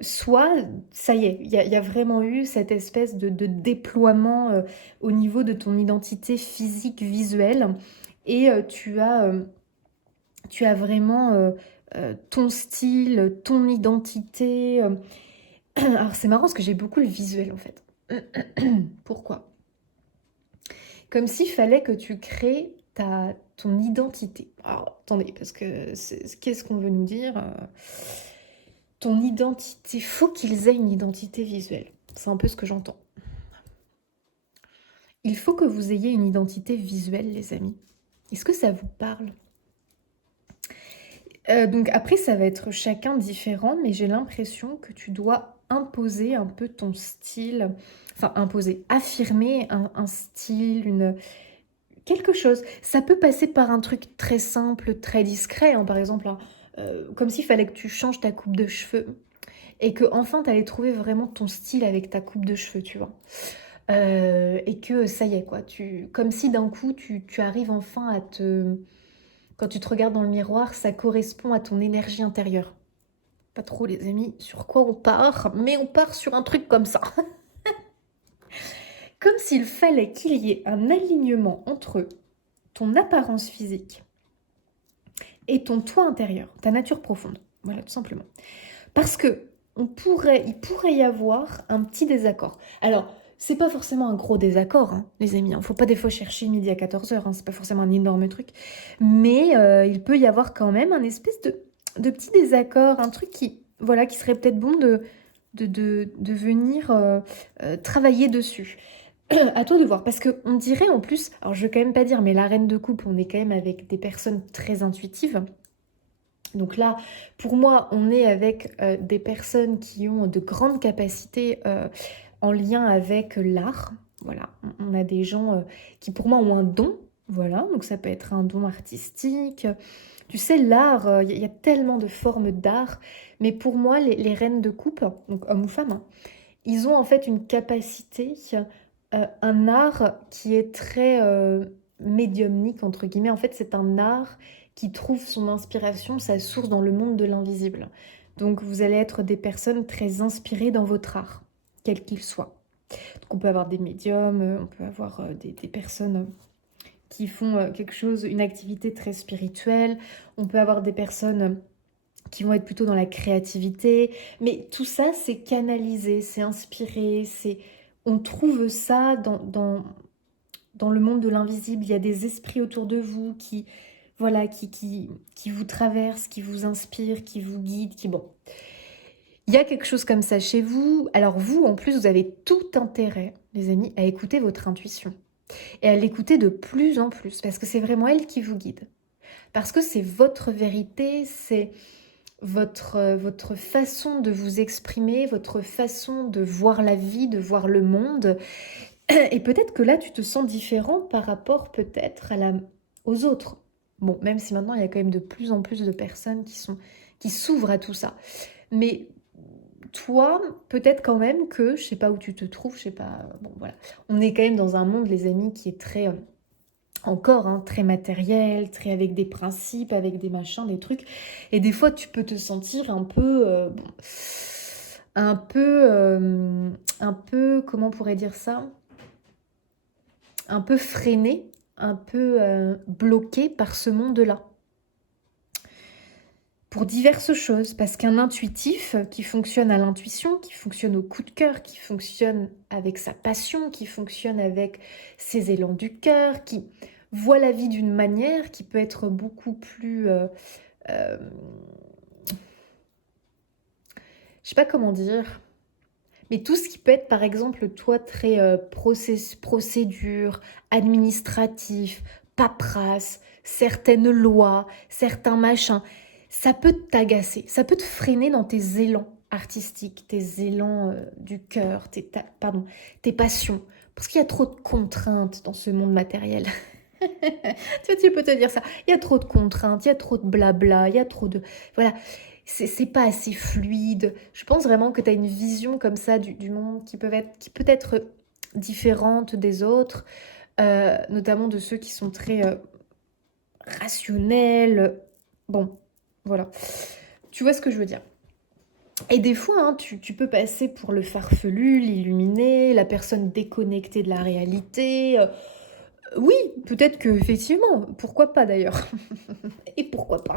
Soit, ça y est, il y a vraiment eu cette espèce de déploiement au niveau de ton identité physique, visuelle. Et tu as vraiment ton style, ton identité. Alors c'est marrant parce que j'ai beaucoup le visuel en fait. Pourquoi? Comme s'il fallait que tu crées ton identité. Alors attendez, parce que qu'est-ce qu'on veut nous dire? Ton identité, faut qu'ils aient une identité visuelle. C'est un peu ce que j'entends. Il faut que vous ayez une identité visuelle, les amis. Est-ce que ça vous parle? Donc après, ça va être chacun différent, mais j'ai l'impression que tu dois imposer un peu ton style, enfin imposer, affirmer un style, quelque chose. Ça peut passer par un truc très simple, très discret, hein, par exemple, hein, comme s'il fallait que tu changes ta coupe de cheveux et que enfin tu allais trouver vraiment ton style avec ta coupe de cheveux, tu vois. et que ça y est, quoi. Comme si d'un coup, tu arrives enfin à te... Quand tu te regardes dans le miroir, ça correspond à ton énergie intérieure. Pas trop, les amis, sur quoi on part, mais on part sur un truc comme ça. Comme s'il fallait qu'il y ait un alignement entre ton apparence physique et ton toi intérieur, ta nature profonde. Voilà, tout simplement. Parce que il pourrait y avoir un petit désaccord. Alors, c'est pas forcément un gros désaccord, hein, les amis. Faut pas des fois chercher midi à 14h, hein, c'est pas forcément un énorme truc. Mais il peut y avoir quand même un espèce de petit désaccord, un truc voilà, qui serait peut-être bon de venir travailler dessus. À toi de voir, parce qu'on dirait en plus, alors je veux quand même pas dire, mais la reine de coupe, on est quand même avec des personnes très intuitives. Donc là, pour moi, on est avec des personnes qui ont de grandes capacités en lien avec l'art. Voilà, on a des gens qui pour moi ont un don. Voilà, donc ça peut être un don artistique. Tu sais, l'art, il y a tellement de formes d'art. Mais pour moi, les reines de coupe, donc hommes ou femmes, hein, ils ont en fait une capacité, un art qui est très médiumnique, entre guillemets. En fait, c'est un art qui trouve son inspiration, sa source dans le monde de l'invisible. Donc, vous allez être des personnes très inspirées dans votre art, quel qu'il soit. Donc, on peut avoir des médiums, on peut avoir des personnes qui font quelque chose, une activité très spirituelle. On peut avoir des personnes qui vont être plutôt dans la créativité. Mais tout ça, c'est canalisé, c'est inspiré, on trouve ça dans le monde de l'invisible. Il y a des esprits autour de vous voilà, qui vous traversent, qui vous inspirent, qui vous guident, Bon, il y a quelque chose comme ça chez vous. Alors vous, en plus, vous avez tout intérêt, les amis, à écouter votre intuition. Et à l'écouter de plus en plus, parce que c'est vraiment elle qui vous guide. Parce que c'est votre vérité, c'est votre façon de vous exprimer, votre façon de voir la vie, de voir le monde. Et peut-être que là, tu te sens différent par rapport peut-être aux autres. Bon, même si maintenant, il y a quand même de plus en plus de personnes qui s'ouvrent à tout ça. Mais toi, peut-être quand même que, je sais pas où tu te trouves, je sais pas, bon voilà. On est quand même dans un monde, les amis, qui est très... encore hein, très matériel, très avec des principes, avec des machins, des trucs. Et des fois, tu peux te sentir un peu, comment on pourrait dire ça? Un peu freiné, un peu bloqué par ce monde-là. Pour diverses choses, parce qu'un intuitif qui fonctionne à l'intuition, qui fonctionne au coup de cœur, qui fonctionne avec sa passion, qui fonctionne avec ses élans du cœur, qui voit la vie d'une manière qui peut être beaucoup plus... je sais pas comment dire, mais tout ce qui peut être par exemple toi très procédure, administratif, paperasse, certaines lois, certains machins, ça peut t'agacer, ça peut te freiner dans tes élans artistiques, tes élans du cœur, tes passions. Parce qu'il y a trop de contraintes dans ce monde matériel. Tu peux te dire ça. Il y a trop de contraintes, il y a trop de blabla, il y a trop de... Voilà, c'est pas assez fluide. Je pense vraiment que tu as une vision comme ça du monde qui peut être différente des autres, notamment de ceux qui sont très rationnels. Bon, voilà. Tu vois ce que je veux dire. Et des fois, hein, tu peux passer pour le farfelu, l'illuminé, la personne déconnectée de la réalité. Oui, peut-être que effectivement, pourquoi pas d'ailleurs. Et pourquoi pas?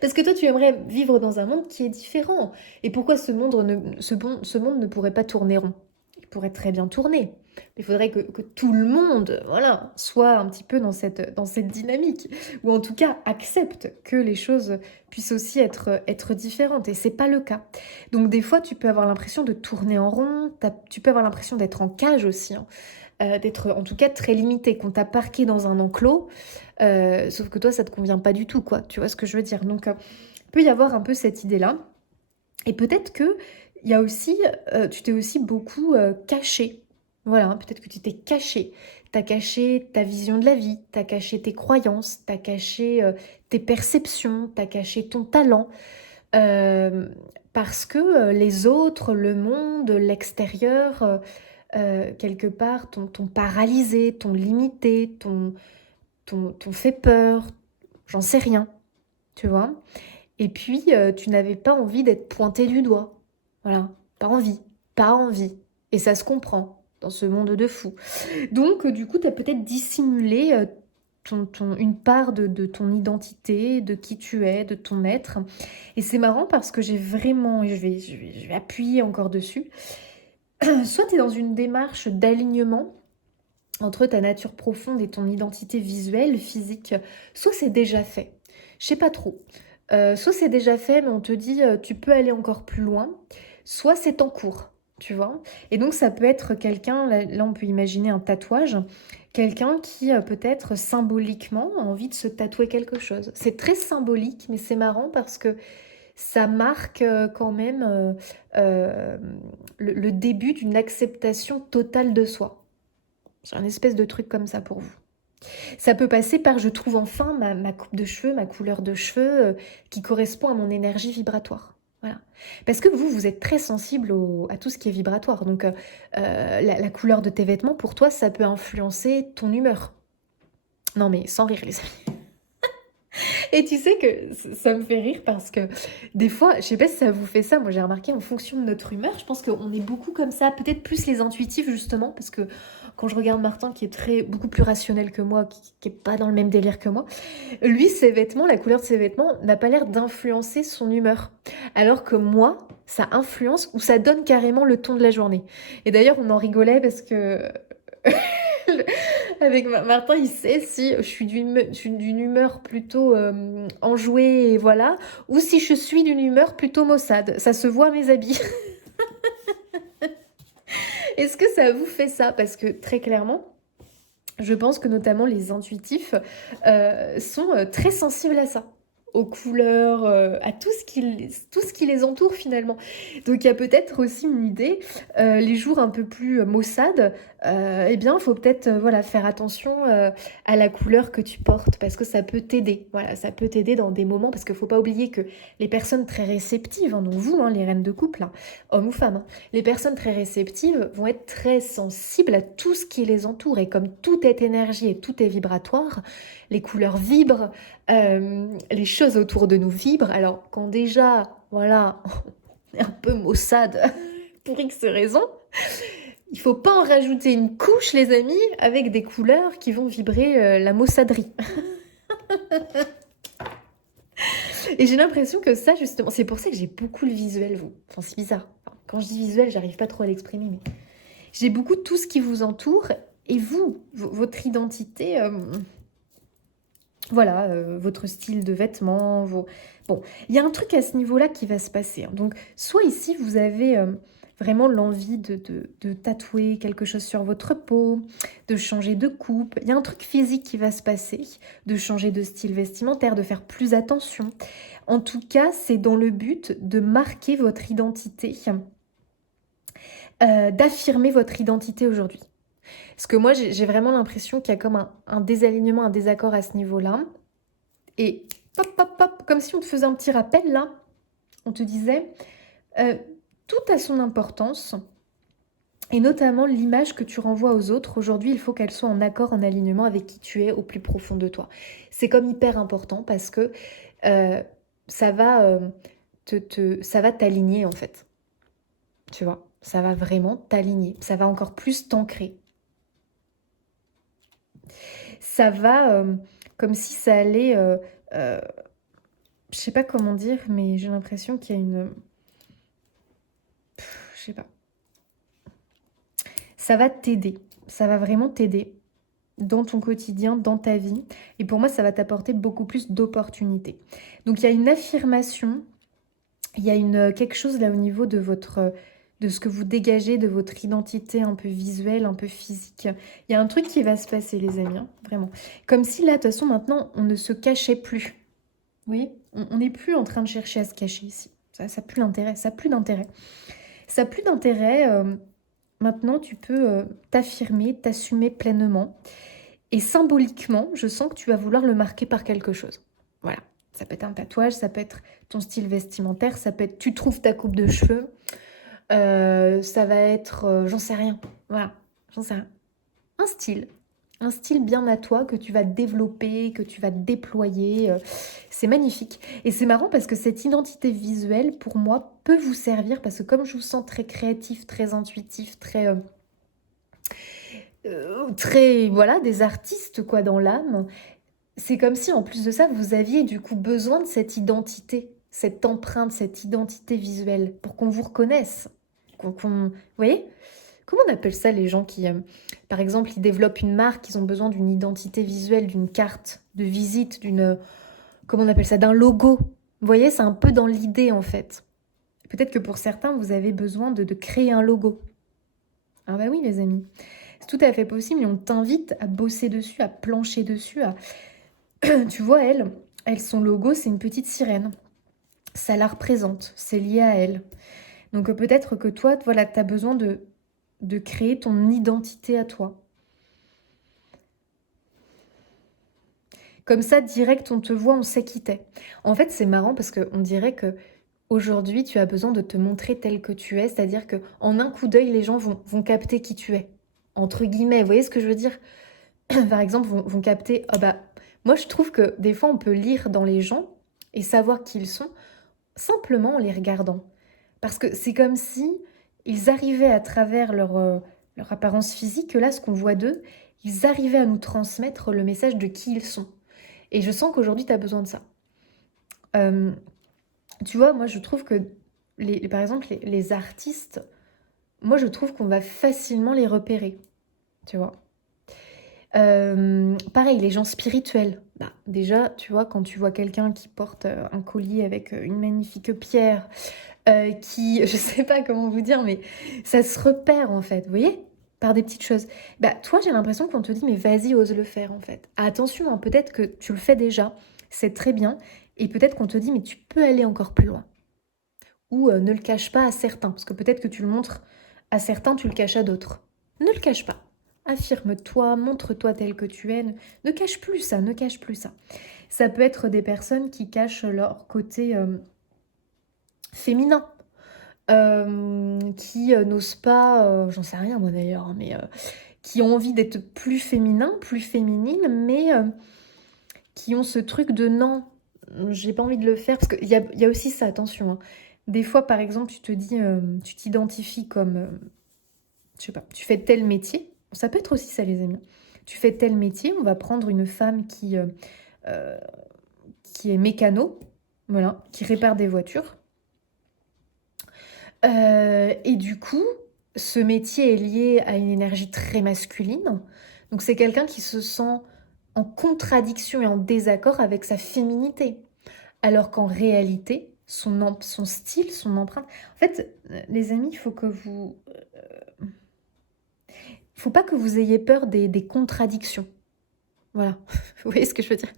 Parce que toi, tu aimerais vivre dans un monde qui est différent. Et pourquoi ce monde ne pourrait pas tourner rond? Il pourrait très bien tourner. Il faudrait que tout le monde, voilà, soit un petit peu dans cette dynamique. Ou en tout cas, accepte que les choses puissent aussi être différentes. Et c'est pas le cas. Donc des fois, tu peux avoir l'impression de tourner en rond. Tu peux avoir l'impression d'être en cage aussi, hein. D'être en tout cas très limité, qu'on t'a parqué dans un enclos, sauf que toi ça te convient pas du tout, quoi, tu vois ce que je veux dire. Donc il peut y avoir un peu cette idée-là, et peut-être que il y a aussi, tu t'es aussi beaucoup caché, voilà, hein, peut-être que tu t'es caché, t'as caché ta vision de la vie, t'as caché tes croyances, t'as caché tes perceptions, t'as caché ton talent, euh, parce que les autres, le monde, l'extérieur, quelque part, t'ont paralysé, t'ont limité, t'ont fait peur, j'en sais rien, tu vois. Et puis, tu n'avais pas envie d'être pointé du doigt. Voilà, pas envie, pas envie. Et ça se comprend dans ce monde de fous. Donc, du coup, tu as peut-être dissimulé une part de ton identité, de qui tu es, de ton être. Et c'est marrant parce que j'ai vraiment, et je vais appuyer encore dessus, soit tu es dans une démarche d'alignement entre ta nature profonde et ton identité visuelle, physique, soit c'est déjà fait. Je sais pas trop. Soit c'est déjà fait, mais on te dit tu peux aller encore plus loin, soit c'est en cours, tu vois. Et donc ça peut être quelqu'un, là on peut imaginer un tatouage, quelqu'un qui peut-être symboliquement a envie de se tatouer quelque chose. C'est très symbolique, mais c'est marrant parce que ça marque quand même le début d'une acceptation totale de soi. C'est un espèce de truc comme ça pour vous. Ça peut passer par je trouve enfin ma coupe de cheveux, ma couleur de cheveux qui correspond à mon énergie vibratoire. Voilà. Parce que vous êtes très sensible à tout ce qui est vibratoire. Donc la couleur de tes vêtements, pour toi, ça peut influencer ton humeur. Non mais sans rire les amis. Et tu sais que ça me fait rire parce que des fois, je sais pas si ça vous fait ça, moi j'ai remarqué en fonction de notre humeur, je pense qu'on est beaucoup comme ça, peut-être plus les intuitifs justement, parce que quand je regarde Martin qui est beaucoup plus rationnel que moi, qui est pas dans le même délire que moi, lui ses vêtements, la couleur de ses vêtements n'a pas l'air d'influencer son humeur. Alors que moi, ça influence ou ça donne carrément le ton de la journée. Et d'ailleurs on en rigolait parce que avec Martin, il sait si je suis d'une humeur plutôt enjouée, et voilà, ou si je suis d'une humeur plutôt maussade. Ça se voit à mes habits. Est-ce que ça vous fait ça? Parce que très clairement, je pense que notamment les intuitifs sont très sensibles à ça, aux couleurs, à tout ce qui les entoure finalement. Donc il y a peut-être aussi une idée, les jours un peu plus maussades, eh bien il faut peut-être voilà, faire attention à la couleur que tu portes parce que ça peut t'aider. Voilà, ça peut t'aider dans des moments parce qu'il ne faut pas oublier que les personnes très réceptives, hein, donc vous, hein, les reines de couple, hein, hommes ou femmes, hein, les personnes très réceptives vont être très sensibles à tout ce qui les entoure et comme tout est énergie et tout est vibratoire, les couleurs vibrent, les choses autour de nous vibrent. Alors quand déjà, voilà, on est un peu maussade pour X raisons, il faut pas en rajouter une couche, les amis, avec des couleurs qui vont vibrer la maussaderie. Et j'ai l'impression que ça, justement, c'est pour ça que j'ai beaucoup le visuel, vous. Enfin, c'est bizarre. Enfin, quand je dis visuel, j'arrive pas trop à l'exprimer, mais j'ai beaucoup tout ce qui vous entoure. Et vous, votre identité, voilà, votre style de vêtements, bon, il y a un truc à ce niveau-là qui va se passer, hein. Donc, soit ici, vous avez vraiment l'envie de tatouer quelque chose sur votre peau, de changer de coupe. Il y a un truc physique qui va se passer, de changer de style vestimentaire, de faire plus attention. En tout cas, c'est dans le but de marquer votre identité, d'affirmer votre identité aujourd'hui. Parce que moi, j'ai vraiment l'impression qu'il y a comme un désalignement, un désaccord à ce niveau-là. Et pop, pop, pop, comme si on te faisait un petit rappel là, on te disait, tout a son importance, et notamment l'image que tu renvoies aux autres. Aujourd'hui, il faut qu'elle soit en accord, en alignement avec qui tu es au plus profond de toi. C'est comme hyper important parce que ça va ça va t'aligner en fait. Tu vois, ça va vraiment t'aligner. Ça va encore plus t'ancrer. Ça va comme si ça allait... je sais pas comment dire, mais j'ai l'impression qu'il y a une... Je sais pas. Ça va t'aider. Ça va vraiment t'aider dans ton quotidien, dans ta vie. Et pour moi, ça va t'apporter beaucoup plus d'opportunités. Donc, il y a une affirmation, il y a quelque chose là au niveau de ce que vous dégagez, de votre identité un peu visuelle, un peu physique. Il y a un truc qui va se passer, les amis, hein, vraiment. Comme si là, de toute façon, maintenant, on ne se cachait plus. Vous voyez, on n'est plus en train de chercher à se cacher ici. Ça n'a plus d'intérêt, ça n'a plus d'intérêt. Ça n'a plus d'intérêt. Maintenant, tu peux t'affirmer, t'assumer pleinement. Et symboliquement, je sens que tu vas vouloir le marquer par quelque chose. Voilà. Ça peut être un tatouage, ça peut être ton style vestimentaire, ça peut être tu trouves ta coupe de cheveux, ça va être, j'en sais rien, voilà, j'en sais rien. Un style. Un style bien à toi que tu vas développer, que tu vas déployer. C'est magnifique. Et c'est marrant parce que cette identité visuelle, pour moi, peut vous servir parce que comme je vous sens très créatif, très intuitif, très, voilà, des artistes quoi dans l'âme, c'est comme si en plus de ça, vous aviez du coup besoin de cette identité, cette empreinte, cette identité visuelle pour qu'on vous reconnaisse. Vous voyez? Comment on appelle ça les gens qui, par exemple, ils développent une marque, ils ont besoin d'une identité visuelle, d'une carte de visite, comment on appelle ça, d'un logo. Vous voyez, c'est un peu dans l'idée en fait. Peut-être que pour certains, vous avez besoin de créer un logo. Ah bah oui les amis, c'est tout à fait possible et on t'invite à bosser dessus, à plancher dessus. Tu vois, son logo, c'est une petite sirène. Ça la représente, c'est lié à elle. Donc peut-être que toi, voilà, tu as besoin de créer ton identité à toi. Comme ça, direct, on te voit, on sait qui t'es. En fait, c'est marrant parce qu'on dirait que aujourd'hui, tu as besoin de te montrer tel que tu es, c'est-à-dire que en un coup d'œil, les gens vont capter qui tu es. Entre guillemets, vous voyez ce que je veux dire? Par exemple, vont capter. Ah bah, moi, je trouve que des fois, on peut lire dans les gens et savoir qui ils sont simplement en les regardant. Parce que c'est comme si ils arrivaient à travers leur apparence physique, là, ce qu'on voit d'eux, ils arrivaient à nous transmettre le message de qui ils sont. Et je sens qu'aujourd'hui, tu as besoin de ça. Euh, Tu vois, moi, je trouve que, par exemple, les artistes, moi, je trouve qu'on va facilement les repérer. Tu vois. Pareil, les gens spirituels. Bah, déjà, tu vois, quand tu vois quelqu'un qui porte un collier avec une magnifique pierre, je sais pas comment vous dire, mais ça se repère en fait, vous voyez, par des petites choses. Bah, toi, j'ai l'impression qu'on te dit, mais vas-y, ose le faire en fait. Attention, hein, peut-être que tu le fais déjà, c'est très bien, et peut-être qu'on te dit, mais tu peux aller encore plus loin. Ou ne le cache pas à certains, parce que peut-être que tu le montres à certains, tu le caches à d'autres. Ne le cache pas. Affirme-toi, montre-toi tel que tu es. Ne cache plus ça, ne cache plus ça. Ça peut être des personnes qui cachent leur côté féminin, qui n'osent pas, j'en sais rien moi d'ailleurs, hein, mais qui ont envie d'être plus féminin, plus féminine, mais qui ont ce truc de non, j'ai pas envie de le faire, parce qu'il y a aussi ça, attention, hein. Des fois, par exemple, tu te dis, tu t'identifies comme, je sais pas, tu fais tel métier, ça peut être aussi ça les amis, tu fais tel métier, on va prendre une femme euh, qui est mécano, voilà, qui répare des voitures. Et du coup, ce métier est lié à une énergie très masculine. Donc c'est quelqu'un qui se sent en contradiction et en désaccord avec sa féminité. Alors qu'en réalité, son style, son empreinte... En fait, les amis, il faut que vous... faut pas que vous ayez peur des contradictions. Voilà. Vous voyez ce que je veux dire?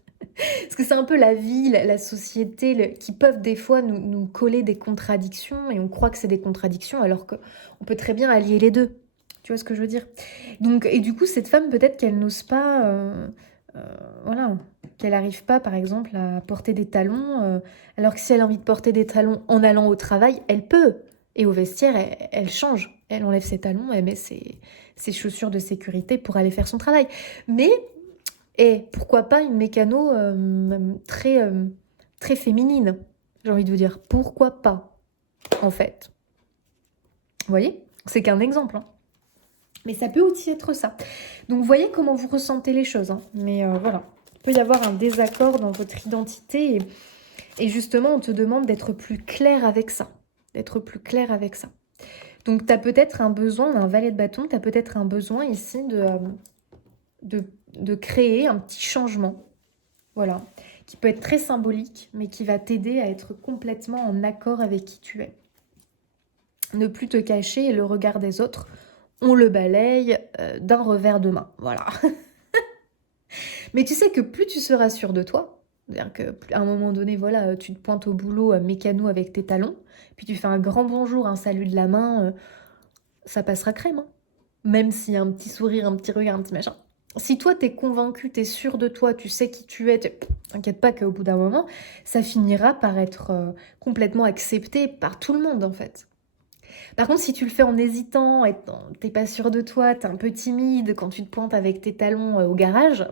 Parce que c'est un peu la vie, la société qui peuvent des fois nous coller des contradictions et on croit que c'est des contradictions alors qu'on peut très bien allier les deux. Tu vois ce que je veux dire? Donc, et du coup, cette femme, peut-être qu'elle n'ose pas, euh, voilà, qu'elle n'arrive pas, par exemple, à porter des talons, alors que si elle a envie de porter des talons en allant au travail, elle peut. Et au vestiaire, elle change. Elle enlève ses talons, elle met ses chaussures de sécurité pour aller faire son travail. Mais et pourquoi pas une mécano très féminine, j'ai envie de vous dire. Pourquoi pas, en fait. Vous voyez? C'est qu'un exemple, hein. Mais ça peut aussi être ça. Donc, vous voyez comment vous ressentez les choses, hein. Mais voilà, il peut y avoir un désaccord dans votre identité. Et justement, on te demande d'être plus clair avec ça. D'être plus clair avec ça. Donc, tu as peut-être un besoin, un valet de bâton, tu as peut-être un besoin ici de créer un petit changement. Voilà, qui peut être très symbolique, mais qui va t'aider à être complètement en accord avec qui tu es. Ne plus te cacher et le regard des autres, on le balaye d'un revers de main. Voilà. Mais tu sais que plus tu seras sûr de toi, c'est-à-dire qu'à un moment donné, voilà, tu te pointes au boulot mécano avec tes talons, puis tu fais un grand bonjour, un salut de la main, ça passera crème, hein. Même s'il y a un petit sourire, un petit regard, un petit machin, Si toi, t'es convaincu, t'es sûr de toi, tu sais qui tu es, t'inquiète pas qu'au bout d'un moment, ça finira par être complètement accepté par tout le monde, en fait. Par contre, si tu le fais en hésitant, t'es pas sûr de toi, t'es un peu timide quand tu te pointes avec tes talons au garage,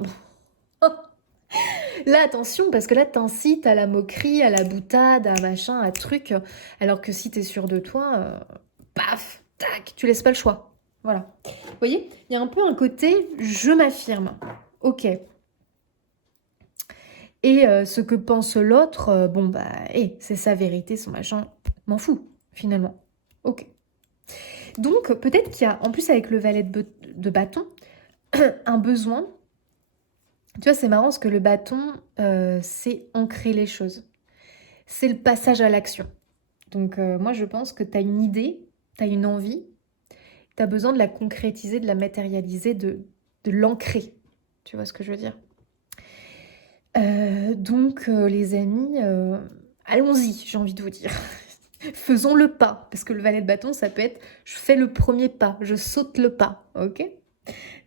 là, attention, parce que là, t'incites à la moquerie, à la boutade, à machin, à truc, alors que si t'es sûr de toi, paf, tac, tu laisses pas le choix. Voilà. Vous voyez, il y a un peu un côté « je m'affirme ». Ok. Et ce que pense l'autre, bon bah, c'est sa vérité, son machin, m'en fous, finalement. Ok. Donc, peut-être qu'il y a, en plus avec le valet de bâton, un besoin. Tu vois, c'est marrant parce que le bâton, c'est ancrer les choses. C'est le passage à l'action. Donc, moi, je pense que tu as une idée, tu as une envie, tu as besoin de la concrétiser, de la matérialiser, de l'ancrer. Tu vois ce que je veux dire? Donc, les amis, allons-y, j'ai envie de vous dire. Faisons le pas, parce que le valet de bâton, ça peut être je fais le premier pas, je saute le pas, ok?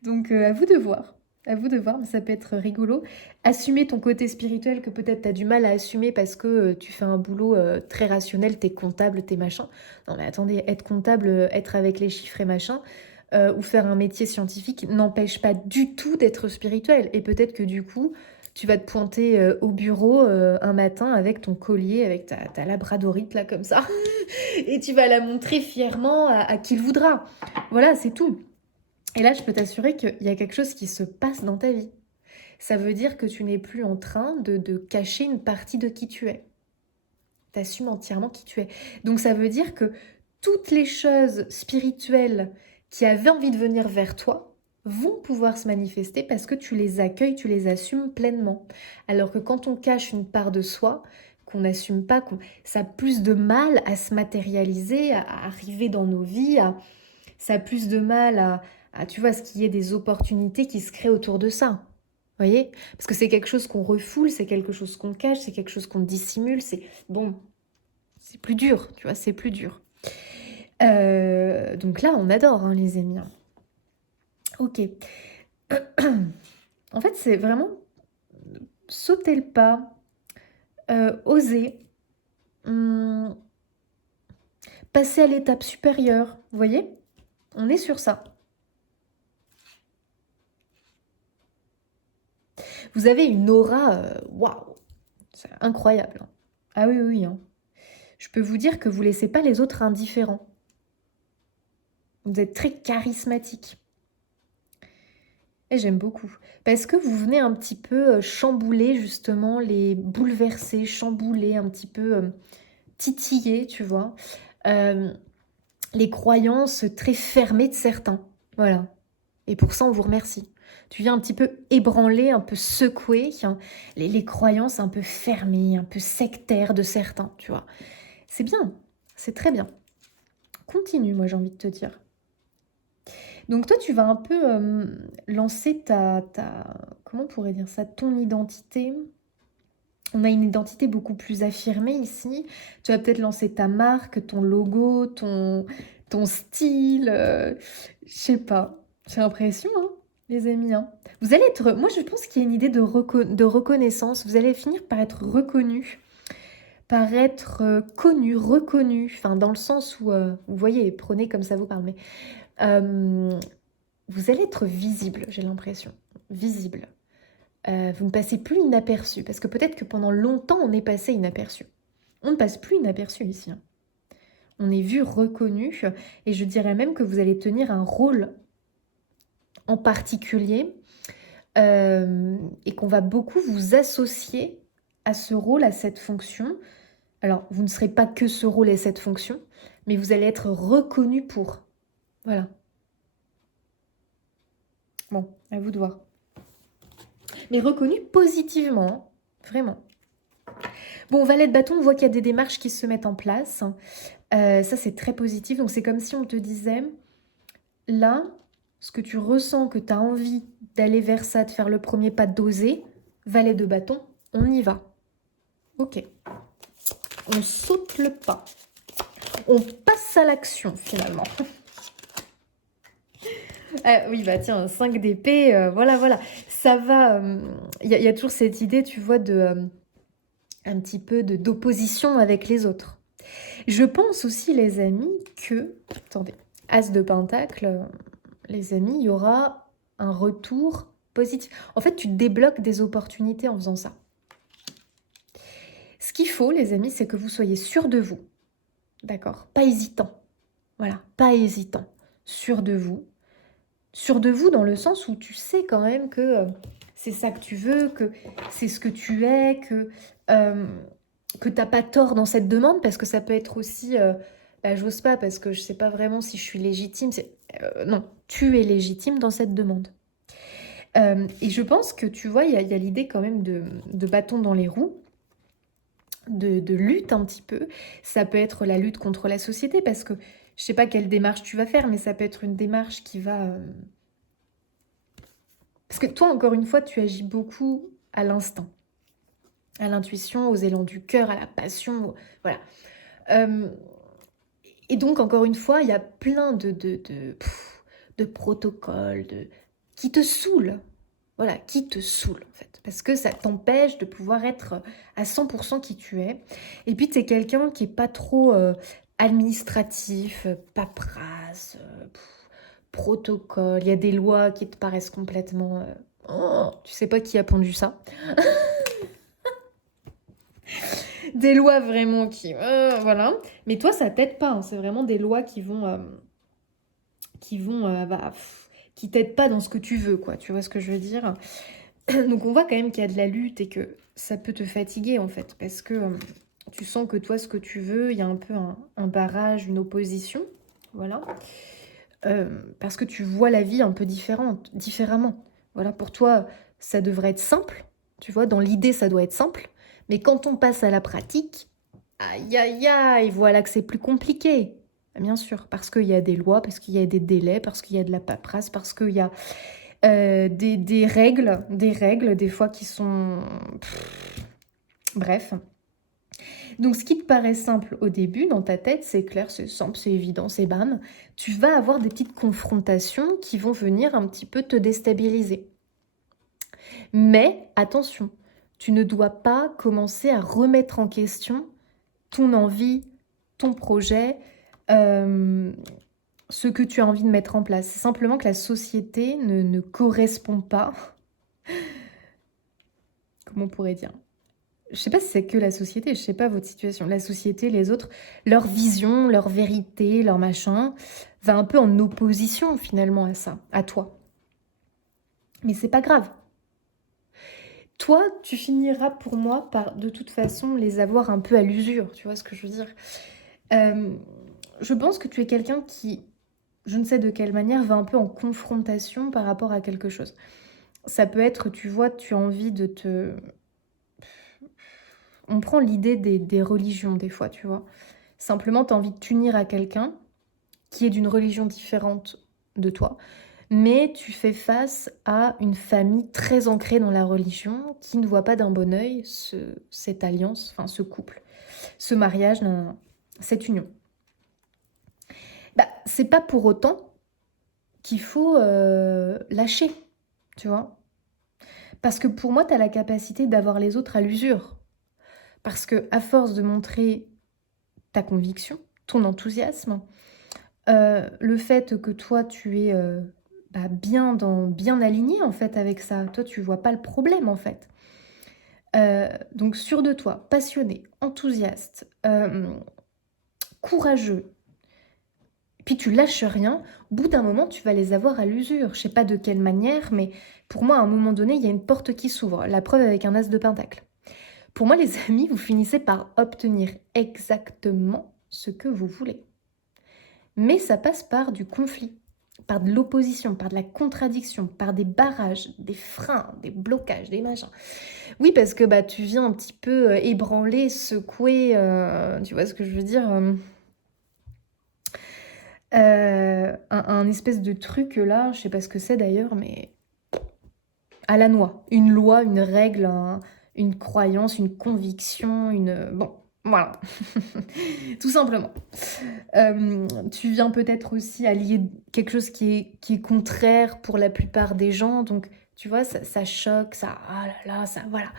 Donc, à vous de voir. À vous de voir, mais ça peut être rigolo. Assumer ton côté spirituel que peut-être tu as du mal à assumer parce que tu fais un boulot très rationnel, t'es comptable, t'es machin. Non mais attendez, être comptable, être avec les chiffres et machin, ou faire un métier scientifique n'empêche pas du tout d'être spirituel. Et peut-être que du coup, tu vas te pointer au bureau un matin avec ton collier, avec ta labradorite là comme ça, et tu vas la montrer fièrement à qui le voudra. Voilà, c'est tout. Et là, je peux t'assurer qu'il y a quelque chose qui se passe dans ta vie. Ça veut dire que tu n'es plus en train de cacher une partie de qui tu es. Tu assumes entièrement qui tu es. Donc ça veut dire que toutes les choses spirituelles qui avaient envie de venir vers toi vont pouvoir se manifester parce que tu les accueilles, tu les assumes pleinement. Alors que quand on cache une part de soi, qu'on n'assume pas, ça a plus de mal à se matérialiser, à arriver dans nos vies, ça a plus de mal tu vois, ce qu'il y ait des opportunités qui se créent autour de ça. Vous voyez? Parce que c'est quelque chose qu'on refoule, c'est quelque chose qu'on cache, c'est quelque chose qu'on dissimule, c'est... Bon, c'est plus dur, tu vois, c'est plus dur. Donc là, on adore, hein, les amis. Ok. En fait, c'est vraiment sauter le pas, oser, passer à l'étape supérieure. Vous voyez? On est sur ça. Vous avez une aura, waouh, c'est incroyable. Hein. Ah oui, oui, hein. Je peux vous dire que vous ne laissez pas les autres indifférents. Vous êtes très charismatique. Et j'aime beaucoup. Parce que vous venez un petit peu chambouler, justement, les bouleverser, chambouler, un petit peu titiller, tu vois, les croyances très fermées de certains. Voilà. Et pour ça, on vous remercie. Tu viens un petit peu ébranler, un peu secouer les croyances un peu fermées, un peu sectaires de certains, tu vois. C'est bien, c'est très bien. Continue, moi, j'ai envie de te dire. Donc toi, tu vas un peu lancer comment on pourrait dire ça, ton identité. On a une identité beaucoup plus affirmée ici. Tu vas peut-être lancer ta marque, ton logo, ton style. Je sais pas. J'ai l'impression, hein, les amis. Hein. Vous allez être... Moi, je pense qu'il y a une idée de reconnaissance. Vous allez finir par être reconnu, par être connu, reconnu. Enfin, dans le sens où, vous voyez, prenez comme ça vous parle, mais... vous allez être visible, j'ai l'impression. Visible. Vous ne passez plus inaperçu. Parce que peut-être que pendant longtemps, on est passé inaperçu. On ne passe plus inaperçu ici. Hein. On est vu, reconnu. Et je dirais même que vous allez tenir un rôle en particulier. Et qu'on va beaucoup vous associer à ce rôle, à cette fonction. Alors, vous ne serez pas que ce rôle et cette fonction. Mais vous allez être reconnu pour. Voilà. Bon, à vous de voir. Mais reconnu positivement, hein, vraiment. Bon, valet de bâton, on voit qu'il y a des démarches qui se mettent en place. Ça, c'est très positif. Donc, c'est comme si on te disait, là, ce que tu ressens, que tu as envie d'aller vers ça, de faire le premier pas, d'oser, valet de bâton, on y va. Ok. On saute le pas. On passe à l'action, finalement. Ah oui, bah tiens, 5 d'épée, voilà, voilà. Ça va, y a toujours cette idée, tu vois, un petit peu d'opposition avec les autres. Je pense aussi, les amis, que... Attendez, As de Pentacle, les amis, il y aura un retour positif. En fait, tu débloques des opportunités en faisant ça. Ce qu'il faut, les amis, c'est que vous soyez sûrs de vous. D'accord? Pas hésitant. Voilà, pas hésitant. Sûr de vous. Sûr de vous dans le sens où tu sais quand même que c'est ça que tu veux, que c'est ce que tu es, que t'as pas tort dans cette demande, parce que ça peut être aussi... bah, j'ose pas parce que je sais pas vraiment si je suis légitime. Non, tu es légitime dans cette demande. Et je pense que tu vois, il y a l'idée quand même de bâton dans les roues, de lutte un petit peu. Ça peut être la lutte contre la société, parce que je sais pas quelle démarche tu vas faire, mais ça peut être une démarche qui va... Parce que toi, encore une fois, tu agis beaucoup à l'instinct, à l'intuition, aux élans du cœur, à la passion, voilà. Euh, et donc, encore une fois, il y a plein de protocoles qui te saoulent. Voilà, qui te saoulent, en fait. Parce que ça t'empêche de pouvoir être à 100% qui tu es. Et puis, tu es quelqu'un qui est pas trop administratif, paperasse, protocole. Il y a des lois qui te paraissent complètement... oh, tu sais pas qui a pondu ça. Des lois vraiment qui... voilà. Mais toi, ça t'aide pas, hein. C'est vraiment des lois qui t'aident pas dans ce que tu veux, quoi. Tu vois ce que je veux dire? Donc on voit quand même qu'il y a de la lutte et que ça peut te fatiguer, en fait. Parce que tu sens que toi, ce que tu veux, il y a un peu un barrage, une opposition. Voilà. Parce que tu vois la vie un peu différemment. Voilà, pour toi, ça devrait être simple. Tu vois, dans l'idée, ça doit être simple. Mais quand on passe à la pratique, aïe, aïe, aïe, voilà que c'est plus compliqué. Bien sûr, parce qu'il y a des lois, parce qu'il y a des délais, parce qu'il y a de la paperasse, parce qu'il y a des règles, des fois qui sont... Bref. Donc, ce qui te paraît simple au début, dans ta tête, c'est clair, c'est simple, c'est évident, c'est bam. Tu vas avoir des petites confrontations qui vont venir un petit peu te déstabiliser. Mais, attention, tu ne dois pas commencer à remettre en question ton envie, ton projet, ce que tu as envie de mettre en place. C'est simplement que la société ne correspond pas, comment on pourrait dire, je sais pas si c'est que la société, je sais pas votre situation, la société, les autres, leur vision, leur vérité, leur machin, va un peu en opposition finalement à ça, à toi. Mais c'est pas grave. Toi, tu finiras pour moi par, de toute façon, les avoir un peu à l'usure, tu vois ce que je veux dire. Euh, je pense que tu es quelqu'un qui, je ne sais de quelle manière, va un peu en confrontation par rapport à quelque chose. Ça peut être, tu vois, tu as envie de te... On prend l'idée des religions des fois, tu vois. Simplement, tu as envie de t'unir à quelqu'un qui est d'une religion différente de toi, mais tu fais face à une famille très ancrée dans la religion qui ne voit pas d'un bon œil cette alliance, enfin ce couple, ce mariage, cette union. Bah, c'est pas pour autant qu'il faut lâcher, tu vois. Parce que pour moi, tu as la capacité d'avoir les autres à l'usure. Parce que à force de montrer ta conviction, ton enthousiasme, le fait que toi, tu es bien aligné en fait avec ça. Toi, tu vois pas le problème en fait. Donc sûr de toi, passionné, enthousiaste, courageux, puis tu lâches rien, au bout d'un moment, tu vas les avoir à l'usure. Je sais pas de quelle manière, mais pour moi, à un moment donné, il y a une porte qui s'ouvre. La preuve avec un as de pentacle. Pour moi, les amis, vous finissez par obtenir exactement ce que vous voulez. Mais ça passe par du conflit, par de l'opposition, par de la contradiction, par des barrages, des freins, des blocages, des machins. Oui, parce que bah, tu viens un petit peu ébranler, secouer, tu vois ce que je veux dire, un espèce de truc là, je sais pas ce que c'est d'ailleurs, mais à la noix. Une loi, une règle, une croyance, une conviction, une... Bon, voilà. Tout simplement. Tu viens peut-être aussi allier quelque chose qui est contraire pour la plupart des gens. Donc, tu vois, ça choque, ça... Ah là là, ça... Voilà.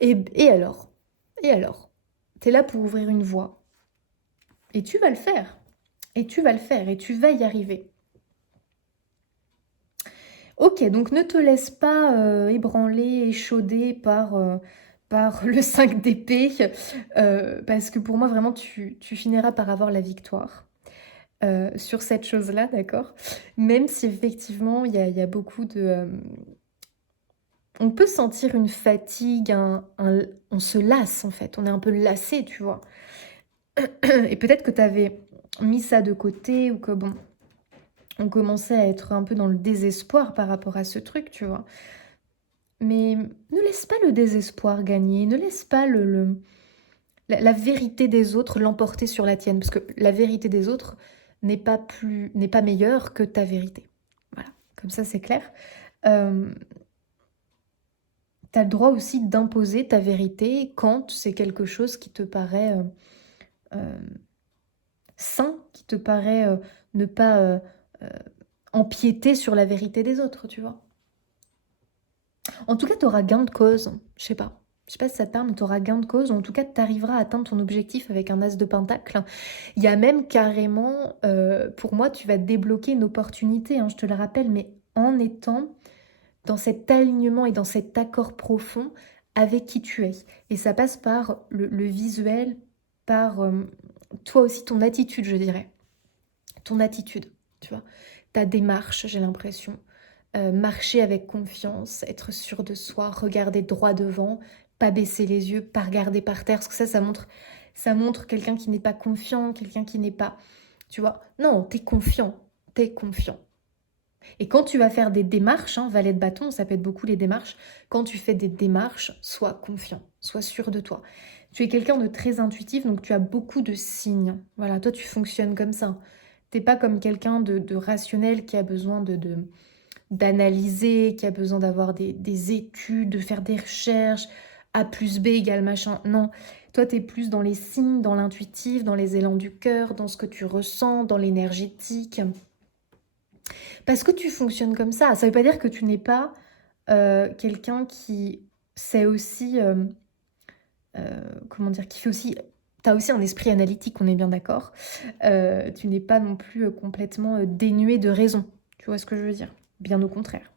Et alors? Et alors? T'es là pour ouvrir une voie. Et tu vas le faire. Et tu vas le faire. Et tu vas y arriver. Ok, donc ne te laisse pas ébranler, échauder par le 5 d'épée, parce que pour moi, vraiment, tu finiras par avoir la victoire sur cette chose-là, d'accord? Même si effectivement, il y a beaucoup de... on peut sentir une fatigue, on se lasse en fait, on est un peu lassé, tu vois. Et peut-être que tu avais mis ça de côté ou que bon, on commençait à être un peu dans le désespoir par rapport à ce truc, tu vois. Mais ne laisse pas le désespoir gagner, ne laisse pas la vérité des autres l'emporter sur la tienne, parce que la vérité des autres n'est pas meilleure que ta vérité. Voilà, comme ça c'est clair. Euh, tu as le droit aussi d'imposer ta vérité quand c'est quelque chose qui te paraît euh, sain, qui te paraît ne pas euh, empiéter sur la vérité des autres, tu vois. En tout cas, tu auras gain de cause. Je sais pas. Je sais pas si ça te parle, mais tu auras gain de cause. En tout cas, tu arriveras à atteindre ton objectif avec un as de pentacle. Il y a même carrément, pour moi, tu vas débloquer une opportunité, hein, je te le rappelle, mais en étant dans cet alignement et dans cet accord profond avec qui tu es. Et ça passe par le visuel, par toi aussi, ton attitude, je dirais. Ton attitude, tu vois. Ta démarche, j'ai l'impression. Marcher avec confiance, être sûr de soi, regarder droit devant, pas baisser les yeux, pas regarder par terre, parce que ça montre quelqu'un qui n'est pas confiant, quelqu'un qui n'est pas, tu vois. Non, t'es confiant, t'es confiant. Et quand tu vas faire des démarches, hein, valet de bâton, ça peut être beaucoup les démarches, quand tu fais des démarches, sois confiant, sois sûr de toi. Tu es quelqu'un de très intuitif, donc tu as beaucoup de signes. Voilà, toi tu fonctionnes comme ça. T'es pas comme quelqu'un de rationnel qui a besoin d'analyser, qui a besoin d'avoir des études, de faire des recherches, A plus B égale machin. Non, toi, tu es plus dans les signes, dans l'intuitif, dans les élans du cœur, dans ce que tu ressens, dans l'énergétique. Parce que tu fonctionnes comme ça. Ça veut pas dire que tu n'es pas quelqu'un qui sait aussi... comment dire, qui fait aussi... Tu as aussi un esprit analytique, on est bien d'accord. Tu n'es pas non plus complètement dénué de raison. Tu vois ce que je veux dire? Bien au contraire.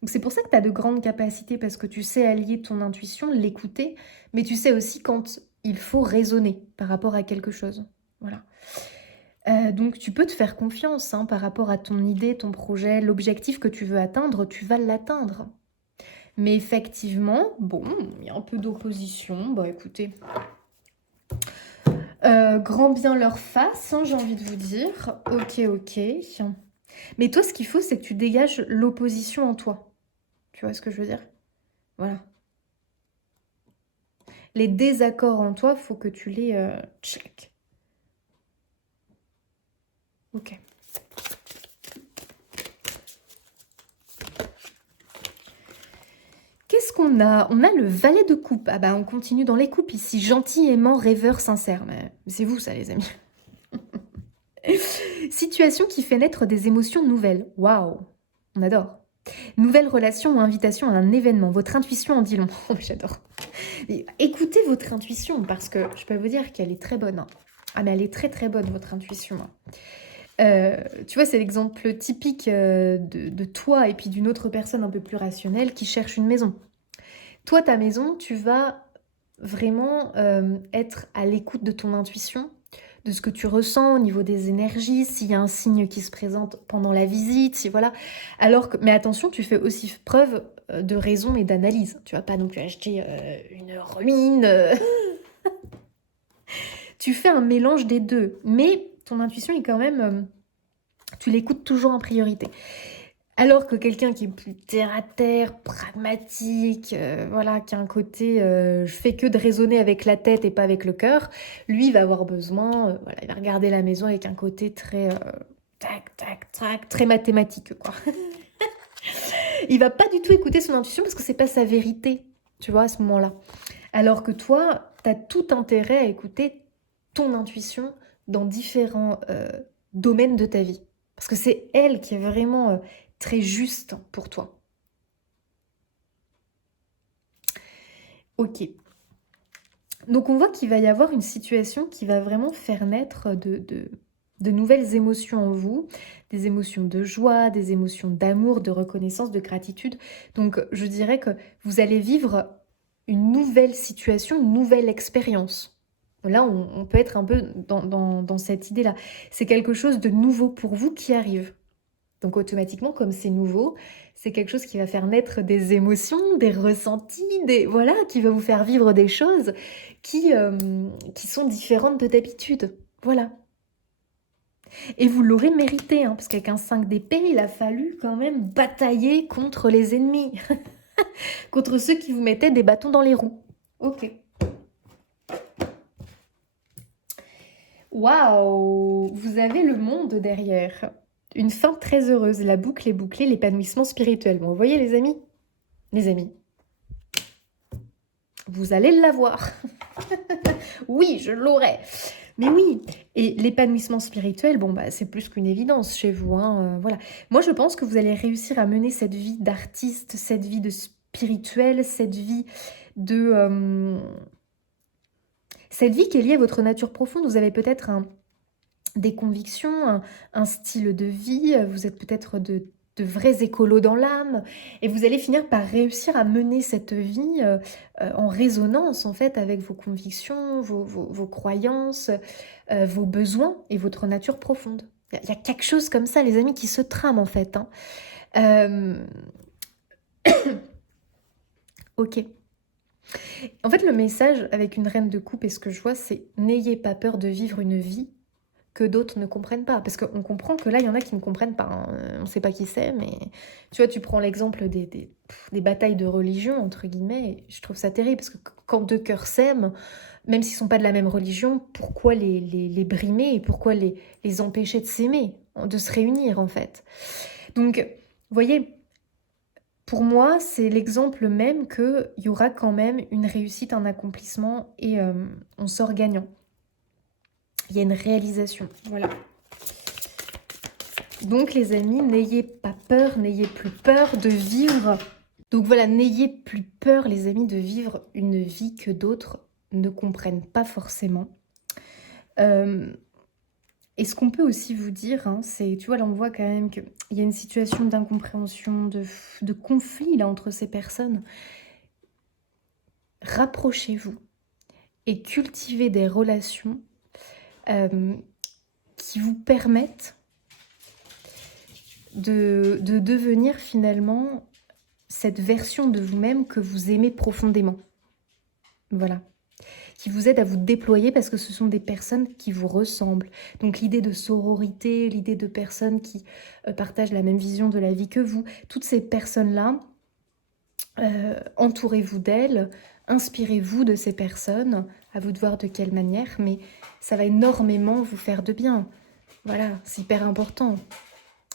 Donc c'est pour ça que tu as de grandes capacités, parce que tu sais allier ton intuition, l'écouter, mais tu sais aussi quand il faut raisonner par rapport à quelque chose. Voilà. Donc tu peux te faire confiance hein, par rapport à ton idée, ton projet, l'objectif que tu veux atteindre, tu vas l'atteindre. Mais effectivement, bon, il y a un peu d'opposition. Bon, écoutez, grand bien leur face, hein, j'ai envie de vous dire. Ok, ok. Mais toi, ce qu'il faut, c'est que tu dégages l'opposition en toi. Tu vois ce que je veux dire? Voilà. Les désaccords en toi, faut que tu les check. Ok. Qu'est-ce qu'on a? On a le valet de coupe. Ah bah on continue dans les coupes ici. Gentil, aimant, rêveur, sincère. Mais c'est vous ça les amis. Situation qui fait naître des émotions nouvelles. Waouh, on adore. Nouvelle relation ou invitation à un événement. Votre intuition en dit long. Oh, j'adore. Écoutez votre intuition parce que je peux vous dire qu'elle est très bonne. Hein. Ah mais elle est très très bonne votre intuition. Tu vois, c'est l'exemple typique de toi et puis d'une autre personne un peu plus rationnelle qui cherche une maison. Toi, ta maison, tu vas vraiment être à l'écoute de ton intuition, de ce que tu ressens au niveau des énergies, s'il y a un signe qui se présente pendant la visite, si voilà. Alors que, mais attention, tu fais aussi preuve de raison et d'analyse. Tu vas pas non plus acheter une ruine. Tu fais un mélange des deux, mais ton intuition est quand même, tu l'écoutes toujours en priorité. Alors que quelqu'un qui est plus terre à terre, pragmatique, voilà, qui a un côté je fais que de raisonner avec la tête et pas avec le cœur, lui il va avoir besoin, voilà, il va regarder la maison avec un côté très tac tac tac, très mathématique quoi. Il va pas du tout écouter son intuition parce que c'est pas sa vérité, tu vois, à ce moment-là. Alors que toi, t'as tout intérêt à écouter ton intuition dans différents domaines de ta vie. Parce que c'est elle qui est vraiment très juste pour toi. Ok. Donc on voit qu'il va y avoir une situation qui va vraiment faire naître de nouvelles émotions en vous, des émotions de joie, des émotions d'amour, de reconnaissance, de gratitude. Donc je dirais que vous allez vivre une nouvelle situation, une nouvelle expérience. Là, on peut être un peu dans cette idée-là. C'est quelque chose de nouveau pour vous qui arrive. Donc automatiquement, comme c'est nouveau, c'est quelque chose qui va faire naître des émotions, des ressentis, voilà, qui va vous faire vivre des choses qui sont différentes de d'habitude. Voilà. Et vous l'aurez mérité, hein, parce qu'avec un 5 d'épée, il a fallu quand même batailler contre les ennemis, contre ceux qui vous mettaient des bâtons dans les roues. Ok. Waouh! Vous avez le monde derrière. Une fin très heureuse, la boucle est bouclée, l'épanouissement spirituel. Bon, vous voyez les amis? Les amis, vous allez l'avoir. Oui, je l'aurai. Mais oui, et l'épanouissement spirituel, bon, bah, c'est plus qu'une évidence chez vous. Hein, voilà. Moi, je pense que vous allez réussir à mener cette vie d'artiste, cette vie de spirituel, cette vie de... cette vie qui est liée à votre nature profonde. Vous avez peut-être des convictions, un style de vie, vous êtes peut-être de vrais écolos dans l'âme, et vous allez finir par réussir à mener cette vie en résonance en fait avec vos convictions, vos croyances, vos besoins et votre nature profonde. Il y a quelque chose comme ça, les amis, qui se trame en fait. Hein. Ok. En fait, le message avec une reine de coupe, et ce que je vois, c'est n'ayez pas peur de vivre une vie que d'autres ne comprennent pas. Parce qu'on comprend que là, il y en a qui ne comprennent pas. Hein. On ne sait pas qui c'est, mais tu vois, tu prends l'exemple des batailles de religion, entre guillemets, et je trouve ça terrible, parce que quand deux cœurs s'aiment, même s'ils ne sont pas de la même religion, pourquoi les brimer et pourquoi les empêcher de s'aimer, de se réunir, en fait. Donc, vous voyez, pour moi, c'est l'exemple même qu'il y aura quand même une réussite, un accomplissement, et on sort gagnant. Il y a une réalisation, voilà. Donc les amis, n'ayez pas peur, n'ayez plus peur de vivre. Donc voilà, n'ayez plus peur les amis de vivre une vie que d'autres ne comprennent pas forcément. Et ce qu'on peut aussi vous dire, hein, c'est, tu vois, là on voit quand même qu'il y a une situation d'incompréhension, de conflit là entre ces personnes. Rapprochez-vous et cultivez des relations qui vous permettent de devenir finalement cette version de vous-même que vous aimez profondément. Voilà. Qui vous aide à vous déployer parce que ce sont des personnes qui vous ressemblent. Donc l'idée de sororité, l'idée de personnes qui partagent la même vision de la vie que vous, toutes ces personnes-là, entourez-vous d'elles, inspirez-vous de ces personnes, à vous de voir de quelle manière, mais ça va énormément vous faire de bien. Voilà, c'est hyper important.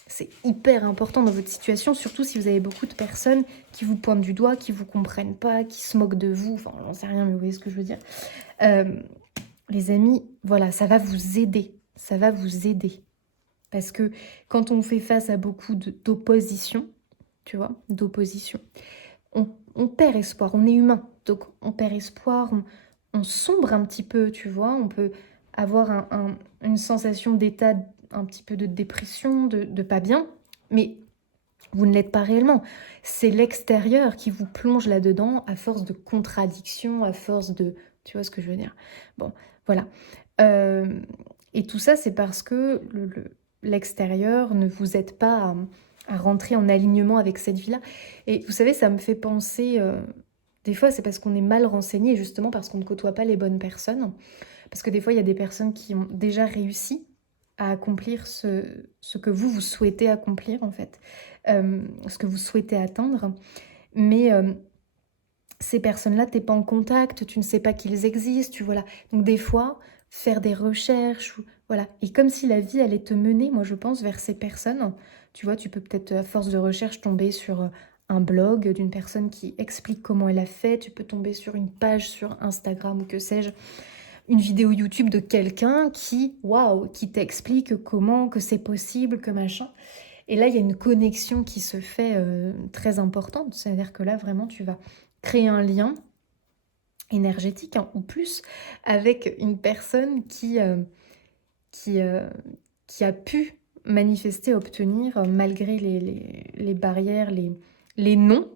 C'est hyper important dans votre situation, surtout si vous avez beaucoup de personnes qui vous pointent du doigt, qui vous comprennent pas, qui se moquent de vous. Enfin, j'en sais rien, mais vous voyez ce que je veux dire. Les amis, voilà, ça va vous aider. Ça va vous aider. Parce que quand on fait face à beaucoup d'opposition, tu vois, d'opposition, on perd espoir. On est humain, donc on perd espoir, on sombre un petit peu, tu vois. On peut avoir une sensation d'état un petit peu de dépression, de pas bien, mais vous ne l'êtes pas réellement. C'est l'extérieur qui vous plonge là-dedans à force de contradictions, à force de... Tu vois ce que je veux dire? Bon, voilà. Et tout ça, c'est parce que l'extérieur ne vous aide pas à rentrer en alignement avec cette vie-là. Et vous savez, ça me fait penser... des fois, c'est parce qu'on est mal renseigné, justement parce qu'on ne côtoie pas les bonnes personnes. Parce que des fois, il y a des personnes qui ont déjà réussi à accomplir ce que vous souhaitez accomplir, en fait. Ce que vous souhaitez atteindre. Mais ces personnes-là, tu n'es pas en contact, tu ne sais pas qu'ils existent, voilà. Donc des fois, faire des recherches, voilà. Et comme si la vie allait te mener, moi je pense, vers ces personnes. Tu vois, tu peux peut-être, à force de recherche, tomber sur un blog d'une personne qui explique comment elle a fait. Tu peux tomber sur une page sur Instagram ou que sais-je. une vidéo YouTube de quelqu'un qui, waouh, qui t'explique comment, que c'est possible, que machin. Et là, il y a une connexion qui se fait très importante. C'est-à-dire que là, vraiment, tu vas créer un lien énergétique, hein, ou plus, avec une personne qui, euh, qui a pu manifester, obtenir, malgré les barrières, les noms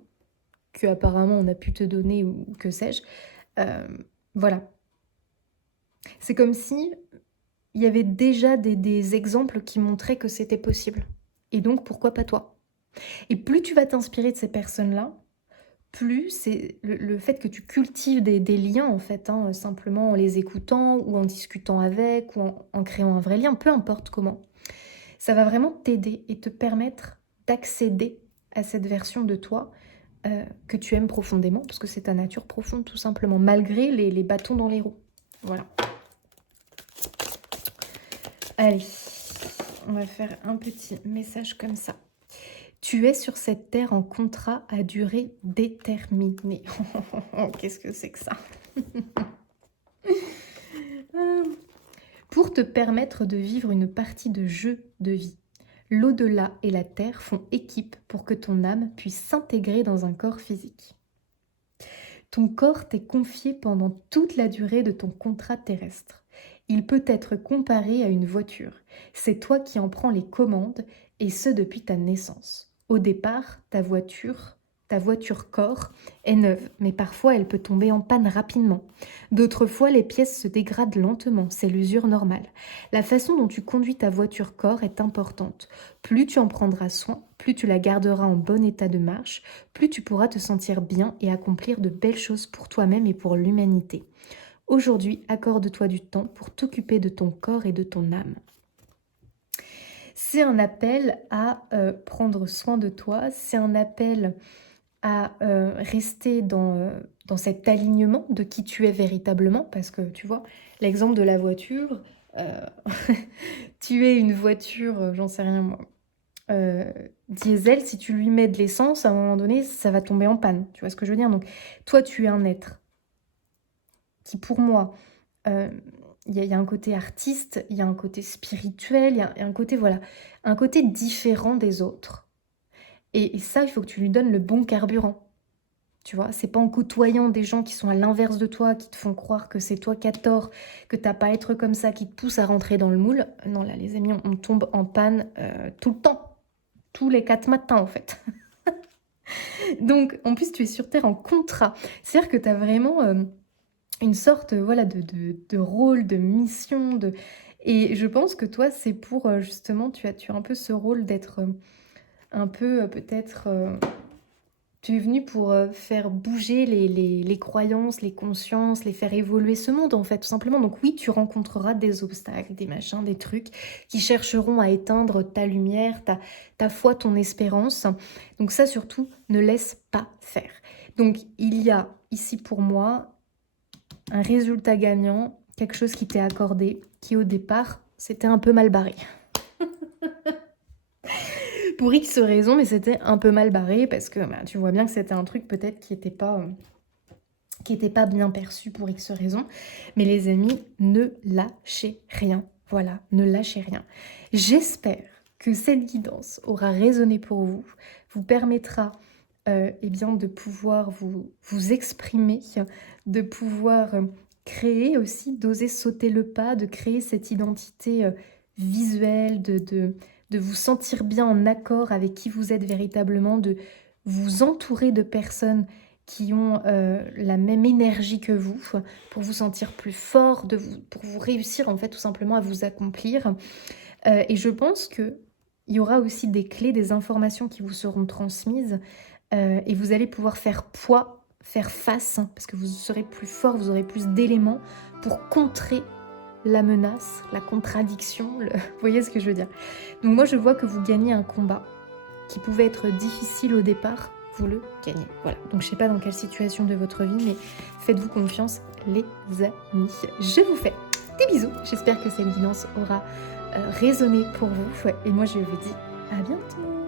que apparemment on a pu te donner ou que sais-je. Euh, voilà. C'est comme si il y avait déjà des exemples qui montraient que c'était possible. Et donc, pourquoi pas toi? Et plus tu vas t'inspirer de ces personnes-là, plus c'est le fait que tu cultives des liens, en fait, hein, simplement en les écoutant ou en discutant avec ou en créant un vrai lien, peu importe comment. Ça va vraiment t'aider et te permettre d'accéder à cette version de toi que tu aimes profondément, parce que c'est ta nature profonde, tout simplement, malgré les bâtons dans les roues. Voilà. Allez, on va faire un petit message comme ça. Tu es sur cette terre en contrat à durée déterminée. Qu'est-ce que c'est que ça? Pour te permettre de vivre une partie de jeu de vie. L'au-delà et la terre font équipe pour que ton âme puisse s'intégrer dans un corps physique. Ton corps t'est confié pendant toute la durée de ton contrat terrestre. Il peut être comparé à une voiture. C'est toi qui en prends les commandes, et ce depuis ta naissance. Au départ, ta voiture corps est neuve, mais parfois elle peut tomber en panne rapidement. D'autres fois, les pièces se dégradent lentement, c'est l'usure normale. La façon dont tu conduis ta voiture corps est importante. Plus tu en prendras soin, plus tu la garderas en bon état de marche, plus tu pourras te sentir bien et accomplir de belles choses pour toi-même et pour l'humanité. Aujourd'hui, accorde-toi du temps pour t'occuper de ton corps et de ton âme. C'est un appel à prendre soin de toi, c'est un appel à rester dans cet alignement de qui tu es véritablement, parce que tu vois, l'exemple de la voiture, tu es une voiture, j'en sais rien moi, diesel, si tu lui mets de l'essence, à un moment donné, ça va tomber en panne, tu vois ce que je veux dire? Donc toi, tu es un être qui, pour moi, il y a un côté artiste, il y a un côté spirituel, il y a un côté, voilà, un côté différent des autres. Et ça, il faut que tu lui donnes le bon carburant. Tu vois, c'est pas en côtoyant des gens qui sont à l'inverse de toi, qui te font croire que c'est toi qui as tort, que t'as pas à être comme ça, qui te poussent à rentrer dans le moule. Non, là, les amis, on tombe en panne tout le temps. Tous les 4 matins, en fait. Donc, en plus, tu es sur Terre en contrat. C'est-à-dire que tu as vraiment une sorte voilà, de rôle, de mission. Et je pense que toi, c'est pour, justement, tu as un peu ce rôle d'être un peu, peut-être... tu es venu pour faire bouger les croyances, les consciences, les faire évoluer ce monde, en fait, tout simplement. Donc oui, tu rencontreras des obstacles, des machins, des trucs qui chercheront à éteindre ta lumière, ta foi, ton espérance. Donc ça, surtout, ne laisse pas faire. Donc il y a ici pour moi un résultat gagnant, quelque chose qui t'est accordé, qui au départ, c'était un peu mal barré. Pour X raisons, mais c'était un peu mal barré parce que tu vois bien que c'était un truc peut-être qui n'était pas bien perçu pour X raisons. Mais les amis, ne lâchez rien. Voilà, ne lâchez rien. J'espère que cette guidance aura résonné pour vous, vous permettra eh bien, de pouvoir vous exprimer, de pouvoir créer aussi, d'oser sauter le pas, de créer cette identité visuelle, de vous sentir bien en accord avec qui vous êtes véritablement, de vous entourer de personnes qui ont la même énergie que vous, pour vous sentir plus fort, pour vous réussir en fait tout simplement à vous accomplir. Et je pense qu'il y aura aussi des clés, des informations qui vous seront transmises et vous allez pouvoir faire poids, faire face, hein, parce que vous serez plus fort, vous aurez plus d'éléments pour contrer la menace, la contradiction, vous voyez ce que je veux dire. Donc moi je vois que vous gagnez un combat qui pouvait être difficile au départ, vous le gagnez. Voilà, donc je sais pas dans quelle situation de votre vie, mais faites-vous confiance les amis. Je vous fais des bisous, j'espère que cette guidance aura résonné pour vous, et moi je vous dis à bientôt.